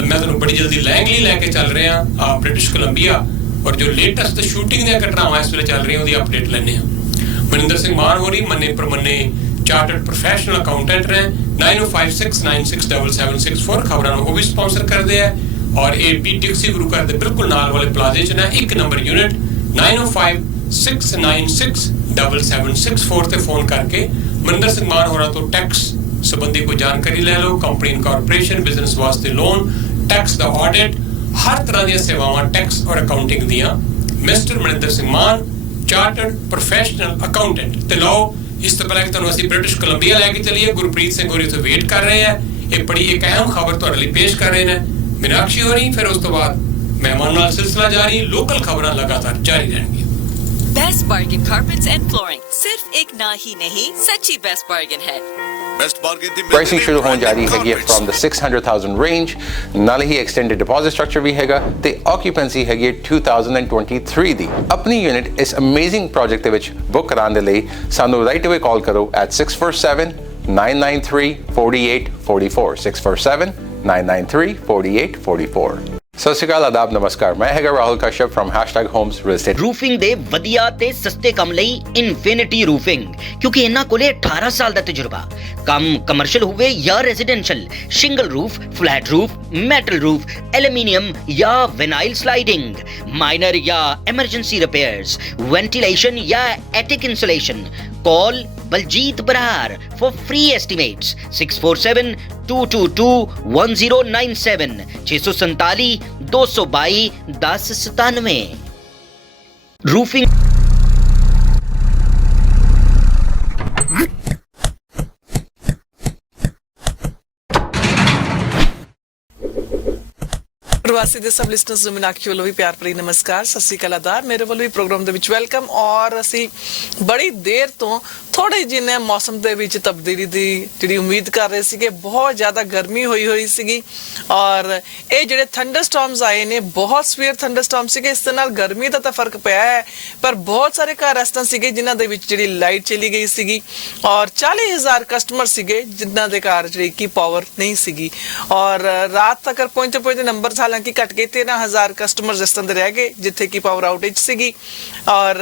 ਮੈਂ ਤੁਹਾਨੂੰ ਬੜੀ ਜਲਦੀ ਲੈਂਗਲੀ ਲੈ ਕੇ ਚੱਲ ਰਿਹਾ ਬ੍ਰਿਟਿਸ਼ ਕੋਲੰਬੀਆ, ਔਰ ਜੋ ਲੇਟੈਸਟ ਸ਼ੂਟਿੰਗ ਦੀਆਂ ਘਟਨਾਵਾਂ ਇਸ ਵੇਲੇ ਚੱਲ ਰਹੀਆਂ ਉਹਦੀ ਅਪਡੇਟ ਲੈਣੇ ਆ। ਮਨਿੰਦਰ ਸਿੰਘ ਮਾਨ ਹੋਰੀ ਮੰਨੇ ਪ੍ਰਮੰਨੇ ਚਾਰਟਰਡ ਪ੍ਰੋਫੈਸ਼ਨਲ ਅਕਾਊਂਟੈਂਟ ਨੇ। 9056967764 ਖਬਰਾਂ ਨੂੰ ਉਹ ਵੀ ਸਪਾਂਸਰ ਕਰਦੇ ਆ। ਔਰ ਇਹ ਵੀ ਡਿਕਸੀ ਗੁਰੂ ਘਰ ਦੇ ਬਿਲਕੁਲ ਨਾਲ ਵਾਲੇ ਪਲਾਜ਼ੇ 'ਚ ਨਾ 1 ਨੰਬਰ ਯੂਨਿਟ 905 696 7764 ਤੇ ਫੋਨ ਕਰਕੇ ਮਨਿੰਦਰ ਸਿੰਘ ਮਾਨ ਹੋਰਾਂ ਤੋਂ ਟੈਕਸ ਸੰਬੰਧੀ ਕੋਈ ਜਾਣਕਾਰੀ ਲੈ ਲਓ। ਕੰਪਨੀ ਇਨਕਾਰਪੋਰੇਸ਼ਨ, ਬਿਜ਼ਨਸ ਵਾਸਤੇ ਲੋਨ, ਟੈਕਸ ਦਾ ਆਡਿਟ, ਹਰ ਤਰ੍ਹਾਂ ਦੀਆਂ ਸੇਵਾਵਾਂ ਟੈਕਸ ਔਰ ਅਕਾਊਂਟਿੰਗ ਦੀਆਂ ਮਿਸਟਰ ਮਨਿੰਦਰ ਸਿੰਘ ਮਾਨ ਚਾਰਟਰਡ ਪ੍ਰੋਫੈਸ਼ਨਲ ਅਕਾਊਂਟੈਂਟ ਤੇ ਲਓ। ਇਸ ਤੋਂ ਪਹਿਲਾਂ ਕਿ ਤੁਹਾਨੂੰ ਅਸੀਂ ਬ੍ਰਿਟਿਸ਼ ਕੋਲੰਬੀਆ ਲੈ ਕੇ ਚੱਲੀਏ, ਗੁਰਪ੍ਰੀਤ ਸਿੰਘ ਹੋਰੀ ਉੱਥੇ ਵੇਟ ਕਰ ਰਹੇ ਆ। ਇਹ ਬੜੀ ਇੱਕ ਅਹਿਮ ਖਬਰ ਤੁਹਾਡੇ ਲਈ ਪੇਸ਼ ਕਰ ਰਹੇ ਨੇ ਮੀਨਾਕਸ਼ੀ ਹੋਰੀ। ਫਿਰ ਉਸ ਤੋਂ ਬਾਅਦ ਮਹਿਮਾਨ ਨਾਲ ਸਿਲਸਿਲਾ ਜਾਰੀ, ਲੋਕਲ ਖਬਰਾਂ ਲਗਾਤਾਰ ਜਾਰੀ ਰਹਿਣਗੀਆਂ। Best bargain carpets and flooring सिर्फ एक ना ही नहीं सच्ची बेस्ट बार्गेन है। प्राइसिंग शुरू होने जा रही है फ्रॉम द 600,000 रेंज। नाल ही एक्सटेंडेड डिपॉजिट स्ट्रक्चर भी हैगा ते ऑक्यूपेंसी हैगी 2023 दी। अपनी यूनिट इस amazing project they which book कराने दे लई सानू राइट अवे कॉल करो at 647 993 4844 647 993 4844। ਸਤਿ ਸ਼੍ਰੀ ਅਕਾਲ, ਆਦਾਬ, ਨਮਸਕਾਰ। ਮੈਂ ਹੈਗਾ Rahul Kashyap firm #homes real estate। Roofing ਦੇ ਵਧੀਆ ਤੇ ਸਸਤੇ ਕੰਮ ਲਈ ਇਨਫਿਨਿਟੀ ਰੂਫਿੰਗ, ਕਿਉਂਕਿ ਇਹਨਾਂ ਕੋਲੇ 18 ਸਾਲ ਦਾ ਤਜਰਬਾ। ਕੰਮ ਕਮਰਸ਼ੀਅਲ ਹੋਵੇ ਜਾਂ residential, shingle roof, flat roof, metal roof, aluminium ਜਾਂ ਵਿਨਾਈਲ ਸਲਾਈਡਿੰਗ, ਮਾਈਨਰ ਜਾਂ ਐਮਰਜੈਂਸੀ ਰਿਪੇਅਰਸ, ਵੈਂਟੀਲੇਸ਼ਨ ਜਾਂ ਐਟਿਕ insulation. Call Baljit Brar for free estimates 647 222 1097 647 222 1097। Roofing ਪ੍ਰਵਾਸੀ ਦੇ ਸਭ ਲਿਸਨਰਸ ਨੂੰ ਮੀਨਾਕਸ਼ੀ ਵੱਲੋਂ ਵੀ ਪਿਆਰ ਭਰੀ ਨਮਸਕਾਰ, ਸਤਿ ਸ਼੍ਰੀ ਅਕਾਲ, ਆਦਾਬ। ਮੇਰੇ ਵੱਲੋਂ ਵੀ ਪ੍ਰੋਗਰਾਮ ਦੇ ਵਿੱਚ ਵੈਲਕਮ। ਔਰ ਅਸੀਂ ਬੜੀ ਦੇਰ ਤੋਂ ਥੋੜੇ ਜਿਹੇ ਮੌਸਮ ਦੇ ਵਿੱਚ ਤਬਦੀਲੀ ਦੀ ਜਿਹੜੀ ਉਮੀਦ ਕਰ ਰਹੇ ਸੀਗੇ। ਬਹੁਤ ਜ਼ਿਆਦਾ ਗਰਮੀ ਹੋਈ ਸੀਗੀ ਔਰ ਇਹ ਜਿਹੜੇ ਥੰਡਰਸਟਾਰਮਸ ਆਏ ਨੇ ਬਹੁਤ ਸਵੀਅਰ ਥੰਡਰਸਟਾਰਮ ਸੀਗੇ। ਇਸ ਦੇ ਨਾਲ ਗਰਮੀ ਦਾ ਤਾਂ ਫਰਕ ਪਿਆ ਹੈ, ਪਰ ਬਹੁਤ ਸਾਰੇ ਘਰ ਇਸ ਤਰ੍ਹਾਂ ਸੀਗੇ ਜਿਨ੍ਹਾਂ ਦੇ ਵਿੱਚ ਜਿਹੜੀ ਲਾਈਟ ਚਲੀ ਗਈ ਸੀਗੀ ਔਰ 40,000 ਕਸਟਮਰ ਸੀਗੇ ਜਿਨ੍ਹਾਂ ਦੇ ਘਰ ਜਿਹੜੀ ਕਿ ਪਾਵਰ ਨਹੀਂ ਸੀਗੀ। ਔਰ ਰਾਤ ਤੱਕ ਪਹੁੰਚਦੇ ਨੰਬਰ ਹਾਲਾਂਕਿ ਘਟ ਗਏ, 13,000 ਕਸਟਮਰਸ ਇਸ ਤਰ੍ਹਾਂ ਦੇ ਰਹਿ ਗਏ ਜਿੱਥੇ ਕਿ ਪਾਵਰ ਆਊਟੇਜ ਸੀਗੀ। ਔਰ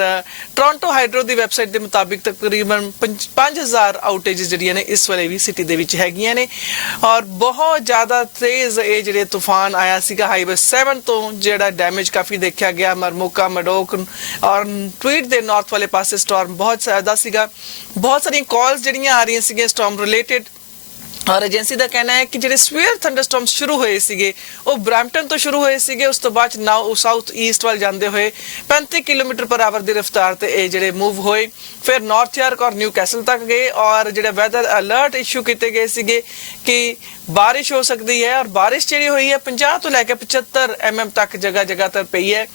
ਟੋਰਾਂਟੋ ਹਾਈਡਰੋ ਦੀ ਵੈਬਸਾਈਟ ਦੇ ਮੁਤਾਬਿਕ ਤਕਰੀਬਨ 5,000 ਆਊਟੇजेस ਜਿਹੜੀਆਂ ਨੇ ਇਸ ਵੇਲੇ ਵੀ ਸਿਟੀ ਦੇ ਵਿੱਚ ਹੈਗੀਆਂ ਨੇ। ਔਰ ਬਹੁਤ ਜ਼ਿਆਦਾ ਤੇਜ਼ ਇਹ ਜਿਹੜੇ ਤੂਫਾਨ ਆਇਆ ਸੀਗਾ ਹਾਈਵੇ 7 ਤੋਂ, ਜਿਹੜਾ ਡੈਮੇਜ ਕਾਫੀ ਦੇਖਿਆ ਗਿਆ। ਮਰਮੋਕਾ, ਮਡੋਕ ਔਰ ਟਵੀਟ ਦੇ ਨਾਰਥ ਵਾਲੇ ਪਾਸੇ ਸਟਾਰਮ ਬਹੁਤ ਜ਼ਿਆਦਾ ਸੀਗਾ। ਬਹੁਤ ਸਾਰੀਆਂ ਕਾਲਸ ਜਿਹੜੀਆਂ ਆ ਰਹੀਆਂ ਸੀਗੀਆਂ ਸਟਾਰਮ ਰਿਲੇਟਡ। ਔਰ ਏਜੰਸੀ ਦਾ ਕਹਿਣਾ ਹੈ ਕਿ ਜਿਹੜੇ ਸਵੇਅਰ ਥੰਡਰਸਟਾਰਮਸ ਸ਼ੁਰੂ ਹੋਏ ਸੀਗੇ ਉਹ ਬ੍ਰੈਂਪਟਨ ਤੋਂ ਸ਼ੁਰੂ ਹੋਏ ਸੀਗੇ। ਉਸ ਤੋਂ ਬਾਅਦ ਨਾਓ ਸਾਊਥ ਈਸਟ ਵੱਲ ਜਾਂਦੇ ਹੋਏ 35 ਕਿਲੋਮੀਟਰ ਪਰ ਆਵਰ ਦੀ ਰਫ਼ਤਾਰ ਤੇ ਇਹ ਜਿਹੜੇ ਮੂਵ ਹੋਏ। ਫਿਰ ਨਾਰਥ ਯਾਰਕ ਔਰ ਨਿਊ ਕੈਸਲ ਤੱਕ ਗਏ ਔਰ ਜਿਹੜੇ ਵੈਦਰ ਅਲਰਟ ਇਸ਼ੂ ਕੀਤੇ ਗਏ ਸੀਗੇ ਕਿ ਬਾਰਿਸ਼ ਹੋ ਸਕਦੀ ਹੈ। ਔਰ ਬਾਰਿਸ਼ ਜਿਹੜੀ ਹੋਈ ਹੈ 50 ਤੋਂ ਲੈ ਕੇ 75 mm ਤੱਕ ਜਗ੍ਹਾ ਤੇ ਪਈ ਹੈ।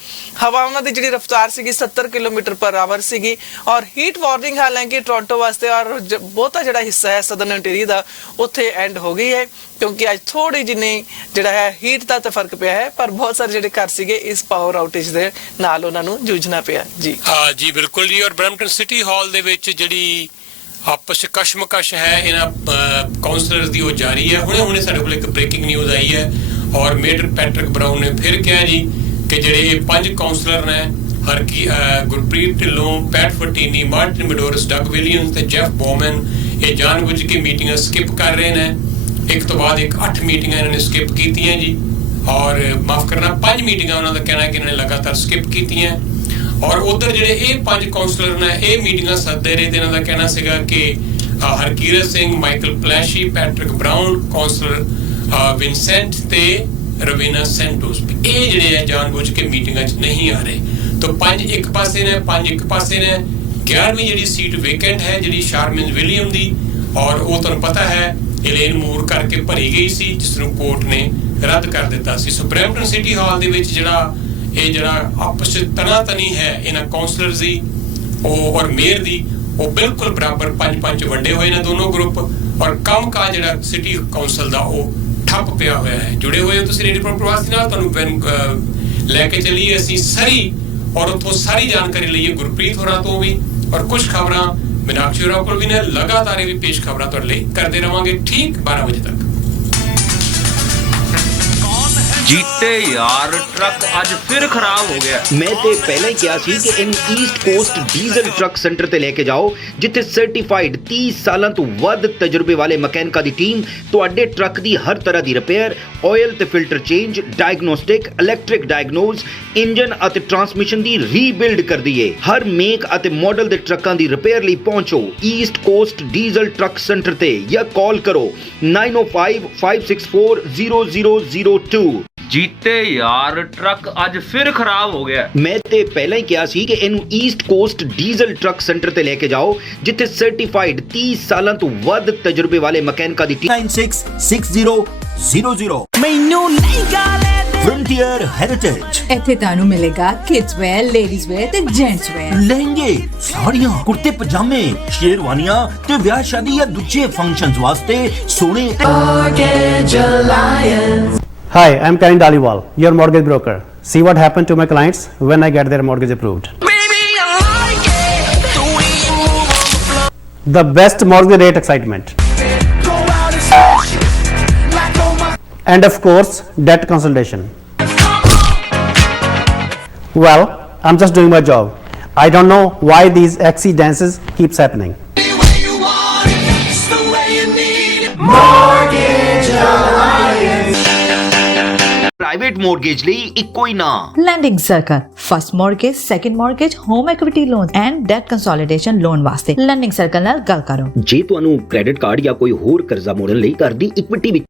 ਹਵਾਵਾਂ ਦੀ ਜਿਹੜੀ ਰਫ਼ਤਾਰ ਸੀਗੀ 70 ਕਿਲੋਮੀਟਰ ਪਰ ਆਵਰ ਸੀਗੀ। ਔਰ ਹੀਟ ਵਾਰਨਿੰਗ ਹਾਲਾਂਕਿ ਟੋਰਾਂਟੋ ਵਾਸਤੇ ਔਰ ਬਹੁਤਾ ਜਿਹੜਾ ਹਿੱਸਾ ਹੈ ਸਦਰਨ ontario ਦਾ ਉੱਥੇ ਐਂਡ ਹੋ ਗਈ ਹੈ, ਕਿਉਂਕਿ ਅੱਜ ਥੋੜੀ ਜਿਹੀ ਜਿਹੜਾ ਹੈ ਹੀਟ ਦਾ ਤਾਂ ਫਰਕ ਪਿਆ ਹੈ, ਪਰ ਬਹੁਤ ਸਾਰੇ ਜਿਹੜੇ ਘਰ ਸੀਗੇ ਇਸ ਪਾਵਰ ਆਊਟੇਜ ਦੇ ਨਾਲ ਉਹਨਾਂ ਨੂੰ ਜੂਝਣਾ ਪਿਆ। ਜੀ ਹਾਂ ਜੀ, ਬਿਲਕੁਲ ਜੀ। ਔਰ ਬਰੈਂਪਟਨ ਸਿਟੀ ਹਾਲ ਦੇ ਵਿੱਚ ਜਿਹੜੀ ਆਪਸ ਕਸ਼ਮਕਸ਼ ਹੈ ਇਹਨਾਂ ਕਾਉਂਸਲਰਸ ਦੀ ਉਹ ਜਾਰੀ ਹੈ। ਹੁਣੇ ਸਾਡੇ ਕੋਲ ਇੱਕ ਬ੍ਰੇਕਿੰਗ ਨਿਊਜ਼ ਆਈ ਹੈ ਔਰ ਮੇਜਰ ਪੈਟਰਿਕ ਬਰਾਊਨ ਨੇ ਫਿਰ ਕਿਹਾ ਜੀ ਕਿ ਜਿਹੜੇ ਇਹ 5 ਕਾਉਂਸਲਰ ਨੇ Gurpreet Dhillon, Pat Fattini, Martin Medeiros, Doug Williams ਤੇ ਜੈਫ ਬੋਮਨ, ਇਹ ਜਾਣਬੁੱਝ ਕੇ ਮੀਟਿੰਗਾਂ ਸਕਿਪ ਕਰ ਰਹੇ ਨੇ। ਇੱਕ ਤੋਂ ਬਾਅਦ ਇੱਕ 8 ਮੀਟਿੰਗਾਂ ਇਹਨਾਂ ਨੇ ਸਕਿਪ ਕੀਤੀਆਂ ਜੀ, ਔਰ ਮਾਫ ਕਰਨਾ 5 ਮੀਟਿੰਗਾਂ ਉਹਨਾਂ ਦਾ ਕਹਿਣਾ ਕਿ ਇਹਨਾਂ ਨੇ ਲਗਾਤਾਰ ਸਕਿਪ ਕੀਤੀਆਂ। ਔਰ ਉਧਰ ਜਿਹੜੇ ਇਹ 5 ਕਾਉਂਸਲਰ ਨੇ ਇਹ ਮੀਟਿੰਗਾਂ ਸੱਦਦੇ ਰਹੇ ਤੇ ਇਹਨਾਂ ਦਾ ਕਹਿਣਾ ਸੀਗਾ ਕਿ Harkirat Singh, Michael Palleschi, Patrick Brown, councillor Vincent ਤੇ ਰਵੀਨਾ ਸੈਂਟੋਸ ਇਹ ਜਿਹੜੇ ਹੈ ਜਾਣਬੁੱਝ ਕੇ ਮੀਟਿੰਗਾਂ 'ਚ ਨਹੀਂ ਆ ਰਹੇ। ਤਾਂ 5 ਇੱਕ ਪਾਸੇ ਨੇ, 5 ਇੱਕ ਪਾਸੇ ਨੇ। 11ਵੀਂ ਜਿਹੜੀ ਸੀਟ ਵੇਕੈਂਟ ਹੈ ਜਿਹੜੀ ਸ਼ਾਰਮਿਨ ਵਿਲੀਅਮ ਦੀ, ਔਰ ਉਹ ਤੁਹਾਨੂੰ ਪਤਾ ਹੈ ਏਲੇਨ ਮੂਰ ਕਰਕੇ ਭਰੀ ਗਈ ਸੀ, ਜਿਸ ਨੂੰ ਕੋਰਟ ਨੇ ਰੱਦ ਕਰ ਦਿੱਤਾ ਸੀ। ਸੋ ਬਰੈਂਪਟਨ ਸਿਟੀ ਹਾਲ ਦੇ ਵਿੱਚ ਜਿਹੜਾ ਆਪਸ 'ਚ ਤਨਾਤਨੀ ਹੈ ਇਹਨਾਂ ਕਾਉਂਸਲਰਸ ਦੀ ਉਹ ਔਰ ਮੇਅਰ ਦੀ, ਉਹ ਬਿਲਕੁਲ ਬਰਾਬਰ 5-5 ਵੰਡੇ ਹੋਏ ਨੇ ਦੋਨੋਂ ਗਰੁੱਪ। ਔਰ ਕੰਮ ਕਾਜ ਜਿਹੜਾ ਸਿਟੀ ਕਾਉਂਸਲ ਦਾ ਉਹ ਠੱਪ ਪਿਆ ਹੋਇਆ ਹੈ। ਜੁੜੇ ਹੋਏ ਹੋ ਤੁਸੀਂ ਰੇਡੀਓ ਪ੍ਰਵਾਸੀ ਨਾਲ, ਤੁਹਾਨੂੰ ਲੈ ਕੇ ਚੱਲੀਏ ਅਸੀਂ ਸਰੀ, ਔਰ ਉੱਥੋਂ ਸਾਰੀ ਜਾਣਕਾਰੀ ਲਈਏ ਗੁਰਪ੍ਰੀਤ ਹੋਰਾਂ ਤੋਂ ਵੀ, ਔਰ ਕੁਝ ਖਬਰਾਂ ਮੀਨਾਕਸ਼ੀ ਹੋਰਾਂ ਕੋਲ ਵੀ ਨੇ। ਲਗਾਤਾਰ ਇਹ ਵੀ ਪੇਸ਼ ਖਬਰਾਂ ਤੁਹਾਡੇ ਲਈ ਕਰਦੇ ਰਵਾਂਗੇ ਠੀਕ 12 ਵਜੇ ਤੱਕ। ਜੀਤੇ ਯਾਰ ਟਰੱਕ ਅੱਜ ਫਿਰ ਖਰਾਬ ਹੋ ਗਿਆ। ਮੈਂ ਤੇ ਪਹਿਲਾਂ ਹੀ ਕਿਹਾ ਸੀ ਕਿ ਇਹਨੂੰ East cost diesel truck centre ਤੇ ਲੈ ਕੇ ਜਾਓ, ਜਿੱਥੇ ਸਰਟੀਫਾਈਡ 30 ਸਾਲਾਂ ਤੋਂ ਵੱਧ ਤਜਰਬੇ ਵਾਲੇ ਮਕੈਨਿਕਾਂ ਦੀ ਟੀਮ ਤੁਹਾਡੇ ਟਰੱਕ ਦੀ ਹਰ ਤਰ੍ਹਾਂ ਦੀ ਰਿਪੇਅਰ, ਆਇਲ ਤੇ filter change, diagnostic, electric diagnose, engine ਅਤੇ ਟਰਾਂਸਮਿਸ਼ਨ ਦੀ ਰੀਬਿਲਡ ਕਰਦੀ ਏ। ਹਰ ਮੇਕ ਅਤੇ ਮਾਡਲ ਦੇ ਟਰੱਕਾਂ ਦੀ ਰਿਪੇਅਰ ਲਈ ਪਹੁੰਚੋ East cost diesel truck centre ਤੇ ਜਾਂ ਕਾਲ ਕਰੋ 9055640002। ਜੀਤੇ ਯਾਰ ਟਰੱਕ ਅੱਜ ਫਿਰ ਖਰਾਬ ਹੋ ਗਿਆ। ਮੈਂ ਤੇ ਪਹਿਲਾਂ ਹੀ ਕਿਹਾ ਸੀ ਕਿ ਇਹਨੂੰ East cost diesel truck centre ਤੇ ਲੈ ਕੇ ਜਾਓ, ਜਿੱਥੇ ਸਰਟੀਫਾਈਡ 30 ਸਾਲਾਂ ਤੋਂ ਵੱਧ ਤਜਰਬੇ ਵਾਲੇ ਮਕੈਨਿਕਾਂ ਦੀ ਟੀਮ 966000 ਮੈਨੂੰ ਨਹੀਂ ਗਾਲੇ ਫਰੰਟੀਅਰ ਹੈਰੀਟੇਜ। ਇੱਥੇ ਤੁਹਾਨੂੰ ਮਿਲੇਗਾ ਕਿਡਸ ਵੇਅਰ, ਲੇਡੀਜ਼ ਵੇਅਰ ਤੇ ਜੈਂਟਸ ਵੇਅਰ, ਲਹਿੰਗੇ, ਸਾੜੀਆਂ, ਕੁੜਤੇ ਪਜਾਮੇ, ਸ਼ੇਰਵਾਨੀਆਂ ਤੇ ਵਿਆਹ ਸ਼ਾਦੀ ਜਾਂ ਦੂਜੇ ਫੰਕਸ਼ਨਸ ਵਾਸਤੇ ਸੋਹਣੇ। Hi, I'm Karan Daliwal, your mortgage broker. See what happened to my clients when I get their mortgage approved. The best mortgage rate excitement. And of course, debt consultation. Well, I'm just doing my job. I don't know why these exy dances keeps happening. Private mortgage ਲਈ ਇੱਕੋ ਹੀ ਨਾਮ lending circle. First mortgage, second mortgage, home equity loan and debt consolidation loan ਵਾਸਤੇ lending circle ਨਾਲ ਗੱਲ ਕਰੋ। ਜੇ ਤੁਹਾਨੂੰ ਕ੍ਰੈਡਿਟ ਕਾਰਡ ਜਾਂ ਕੋਈ ਹੋਰ ਕਰਜ਼ਾ ਮੋੜਨ ਲਈ ਘਰ ਦੀ ਇਕੁਇਟੀ ਵਿੱਚ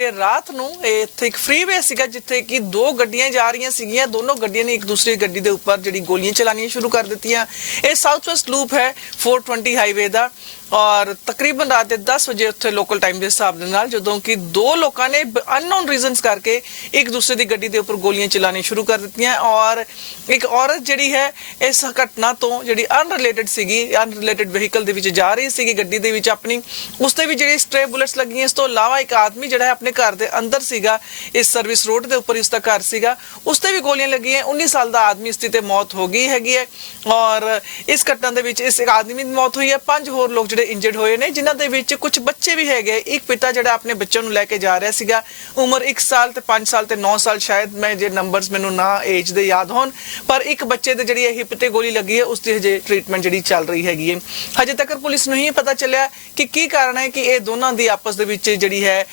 ਰਾਤ ਨੂੰ ਇੱਥੇ ਇੱਕ ਫ੍ਰੀਵੇ ਸੀਗਾ ਜਿੱਥੇ ਕਿ 2 ਗੱਡੀਆਂ ਜਾ ਰਹੀਆਂ ਸੀਗੀਆਂ। ਦੋਨੋਂ ਗੱਡੀਆਂ ਨੇ ਇੱਕ ਦੂਸਰੀ ਗੱਡੀ ਦੇ ਉੱਪਰ ਜਿਹੜੀ ਗੋਲੀਆਂ ਚਲਾਉਣੀਆਂ ਸ਼ੁਰੂ ਕਰ ਦਿੱਤੀਆਂ। ਇਹ ਸਾਊਥ ਵੈਸਟ ਲੂਪ ਹੈ 420 ਹਾਈਵੇ ਦਾ, ਔਰ ਤਕਰੀਬਨ ਰਾਤ ਦੇ 10 ਵਜੇ ਉੱਥੇ ਲੋਕਲ ਟਾਈਮ ਦੇ ਹਿਸਾਬ ਦੇ ਨਾਲ ਜਦੋਂ ਕਿ 2 ਲੋਕਾਂ ਨੇ ਅਨਨੋਨ ਰੀਜ਼ਨਸ ਕਰਕੇ ਇੱਕ ਦੂਸਰੇ ਦੀ ਗੱਡੀ ਦੇ ਉੱਪਰ ਗੋਲੀਆਂ ਚਲਾਉਣੀਆਂ ਸ਼ੁਰੂ ਕਰ ਦਿੱਤੀਆਂ। ਔਰ ਇੱਕ ਔਰਤ ਜਿਹੜੀ ਹੈ ਇਸ ਘਟਨਾ ਤੋਂ ਜਿਹੜੀ ਅਨਰਿਲੇਟਡ ਸੀਗੀ, ਅਨਰਿਲੇਟਡ ਵਹੀਕਲ ਦੇ ਵਿੱਚ ਜਾ ਰਹੀ ਸੀਗੀ ਗੱਡੀ ਦੇ ਵਿੱਚ ਆਪਣੀ, ਉਸ ਤੇ ਵੀ ਜਿਹੜੀ ਸਟ੍ਰੇ ਬੁਲੇਟਸ ਲੱਗੀਆਂ। ਇਸ ਤੋਂ ਇਲਾਵਾ ਇੱਕ ਆਦਮੀ ਜਿਹੜਾ ਹੈ ਆਪਣੇ ਘਰ ਦੇ ਅੰਦਰ ਸੀਗਾ, ਇਸ ਸਰਵਿਸ ਰੋਡ ਦੇ ਉੱਪਰ ਇਸ ਦਾ ਘਰ ਸੀਗਾ, ਉਸ ਤੇ ਵੀ ਗੋਲੀਆਂ ਲੱਗੀਆਂ। 19 ਸਾਲ ਦਾ ਆਦਮੀ ਇਸ ਤੇ ਮੌਤ ਹੋ ਗਈ ਹੈਗੀ ਹੈ। ਔਰ ਇਸ ਘਟਨਾ ਦੇ ਵਿੱਚ ਇਸ ਆਦਮੀ ਦੀ ਮੌਤ ਹੋਈ ਹੈ। 5 ਹੋਰ ਲੋਕ ਜਿਹੜੇ ਇੰਜਰਡ ਹੋਏ ਨੇ, ਜਿਨ੍ਹਾਂ ਦੇ ਵਿੱਚ ਕੁਝ ਬੱਚੇ ਵੀ ਹੈਗੇ। ਇੱਕ ਪਿਤਾ ਜਿਹੜਾ ਆਪਣੇ ਬੱਚਿਆਂ ਨੂੰ ਲੈ ਕੇ ਜਾ ਰਿਹਾ ਸੀਗਾ, ਉਮਰ 1 ਸਾਲ ਤੇ 5 ਸਾਲ ਤੇ 9 ਸਾਲ, ਸ਼ਾਇਦ ਮੈਂ ਜੇ ਨੰਬਰਸ ਮੈਨੂੰ ਨਾ ਏਜ ਦੇ ਯਾਦ ਹੋਣ, ਪਰ ਇੱਕ ਬੱਚੇ ਦੇ ਜਿਹੜੀ ਹਿੱਪ ਤੇ ਗੋਲੀ ਲੱਗੀ ਹੈ, ਉਸ ਦੀ ਹਜੇ ਟ੍ਰੀਟਮੈਂਟ ਜਿਹੜੀ ਚੱਲ ਰਹੀ ਹੈਗੀ ਹੈ। ਹਜੇ ਤੱਕ ਪੁਲਿਸ ਨੂੰ ਹੀ ਪਤਾ ਚੱਲਿਆ ਕਿ ਕੀ ਕਾਰਨ ਹੈ ਕਿ ਇਹ ਦੋਨਾਂ ਦੀ ਆਪਸ ਦੇ ਵਿੱਚ ਜਿਹੜੀ ਹੈ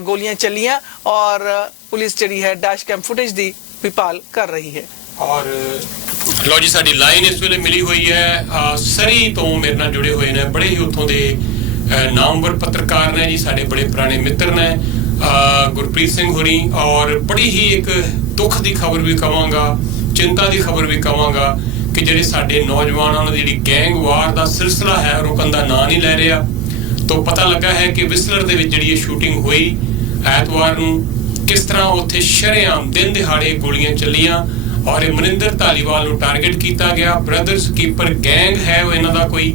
ਗੋਲੀਆਂ ਚੱਲੀਆਂ। ਔਰ ਪੁਲਿਸ ਜਿਹੜੀ ਹੈ ਡੈਸ਼ ਕੈਮ ਫੁਟੇਜ ਦੀ ਵੀ ਭਾਲ ਕਰ ਰਹੀ ਹੈ। ਔਰ ਲੋ ਜੀ ਸਾਡੀ ਲਾਈਨ ਇਸ ਵੇਲੇ ਮਿਲੀ ਹੋਈ ਹੈ ਸਰੀ ਤੋਂ, ਮੇਰੇ ਨਾਲ ਜੁੜੇ ਹੋਏ ਨੇ ਬੜੇ ਹੀ ਉੱਥੋਂ ਦੇ ਨਾਮਵਰ ਪੱਤਰਕਾਰ ਨੇ ਜੀ, ਸਾਡੇ ਬੜੇ ਪੁਰਾਣੇ ਮਿੱਤਰ ਨੇ ਗੁਰਪ੍ਰੀਤ ਸਿੰਘ ਹੋਰੀ। ਔਰ ਬੜੀ ਹੀ ਇੱਕ ਦੁੱਖ ਦੀ ਖਬਰ ਵੀ ਕਵਾਂਗਾ, ਚਿੰਤਾ ਦੀ ਖਬਰ ਵੀ ਕਵਾਂਗਾ ਕਿ ਜਿਹੜੇ ਸਾਡੇ ਨੌਜਵਾਨਾਂ ਦੀ ਜਿਹੜੀ ਗੈਂਗ ਵਾਰ ਦਾ ਸਿਲਸਿਲਾ ਹੈ ਰੁਕਣ ਦਾ ਨਾਂ ਨਹੀਂ ਲੈ ਰਿਹਾ। ਤੋਂ ਪਤਾ ਲੱਗਾ ਹੈ ਕਿ ਵਿਸਲਰ ਦੇ ਵਿੱਚ ਜਿਹੜੀ ਇਹ ਸ਼ੂਟਿੰਗ ਹੋਈ ਐਤਵਾਰ ਨੂੰ, ਕਿਸ ਤਰ੍ਹਾਂ ਉੱਥੇ ਸ਼ਰੇਆਮ ਦਿਨ ਦਿਹਾੜੇ ਗੋਲੀਆਂ ਚੱਲੀਆਂ ਔਰ ਇਹ ਮਨਿੰਦਰ ਧਾਲੀਵਾਲ ਨੂੰ ਟਾਰਗੇਟ ਕੀਤਾ ਗਿਆ। ਬ੍ਰਦਰਸ ਕੀਪਰ ਗੈਂਗ ਹੈ ਉਹ ਇਹਨਾਂ ਦਾ ਕੋਈ।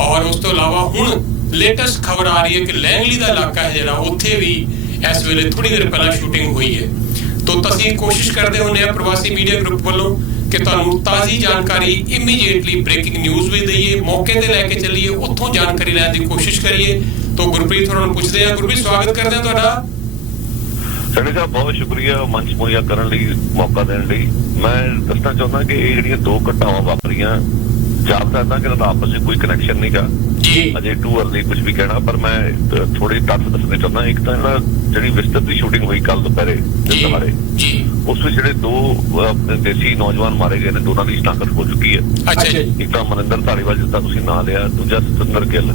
ਔਰ ਉਸ ਤੋਂ ਇਲਾਵਾ ਹੁਣ ਲੇਟੈਸਟ ਖਬਰ ਆ ਰਹੀ ਹੈ ਕਿ ਲੈਂਗਲੀ ਦਾ ਇਲਾਕਾ ਹੈ ਜਿਹੜਾ, ਉੱਥੇ ਵੀ ਇਸ ਵੇਲੇ ਥੋੜੀ ਦੇਰ ਪਹਿਲਾਂ ਸ਼ੂਟਿੰਗ ਹੋਈ ਹੈ। ਤੋਂ ਅਸੀਂ ਕੋਸ਼ਿਸ਼ ਕਰਦੇ ਹੁੰਦੇ ਆ ਪ੍ਰਵਾਸੀ ਮੀਡੀਆ ਗਰੁੱਪ ਵੱਲੋਂ ਕਿ ਤੁਹਾਨੂੰ ਤਾਜ਼ੀ ਜਾਣਕਾਰੀ ਇਮੀਡੀਏਟਲੀ ਬ੍ਰੇਕਿੰਗ ਨਿਊਜ਼ ਵੀ ਦਈਏ, ਮੌਕੇ ਤੇ ਲੈ ਕੇ ਚੱਲੀਏ, ਉੱਥੋਂ ਜਾਣਕਾਰੀ ਲੈਣ ਦੀ ਕੋਸ਼ਿਸ਼ ਕਰੀਏ। ਤੋਂ ਗੁਰਪ੍ਰੀਤ ਹੋਰਾਂ ਨੂੰ ਪੁੱਛਦੇ ਆ। ਗੁਰਪ੍ਰੀਤ, ਸਵਾਗਤ ਕਰਦੇ ਆ ਤੁਹਾਡਾ। ਸਾਡੇ ਸਾਹਿਬ ਬਹੁਤ ਸ਼ੁਕਰੀਆ ਮੰਚ ਮੁਹੱਈਆ ਕਰਨ ਲਈ, ਮੌਕਾ ਦੇਣ ਲਈ। ਮੈਂ ਦੱਸਣਾ ਚਾਹੁੰਦਾ ਕਿ ਇਹ ਜਿਹੜੀਆਂ 2 ਘਟਨਾਵਾਂ ਵਾਪਰੀਆਂ, ਜਾਪਦਾ ਕਿ ਇਹਨਾਂ ਦਾ ਆਪਸ ਵਿੱਚ ਕੋਈ ਕਨੈਕਸ਼ਨ ਨਹੀਂਗਾ। ਅਜੇ ਟੂ ਅਰਲੀ ਕੁਝ ਵੀ ਕਹਿਣਾ, ਪਰ ਮੈਂ ਥੋੜੀ ਤੱਥ ਦੱਸਣੇ ਚਾਹੁੰਦਾ। ਇੱਕ ਤਾਂ ਜਿਹੜਾ ਜਿਹੜੀ ਵਿਸਤਰ ਦੀ ਸ਼ੂਟਿੰਗ ਹੋਈ ਕੱਲ ਦੁਪਹਿਰੇ ਦੁਪਹਿਰੇ ਉਸ ਵਿੱਚ ਜਿਹੜੇ 2 ਦੇਸੀ ਨੌਜਵਾਨ ਮਾਰੇ ਗਏ ਨੇ, ਦੋਨਾਂ ਦੀ ਸ਼ਨਾਖਤ ਹੋ ਚੁੱਕੀ ਹੈ। ਇੱਕ ਤਾਂ ਮਨਿੰਦਰ ਧਾਲੀਵਾਲ ਜਿਸਦਾ ਤੁਸੀਂ ਨਾਂ ਲਿਆ, ਦੂਜਾ ਸਤਿੰਦਰ ਗਿੱਲ,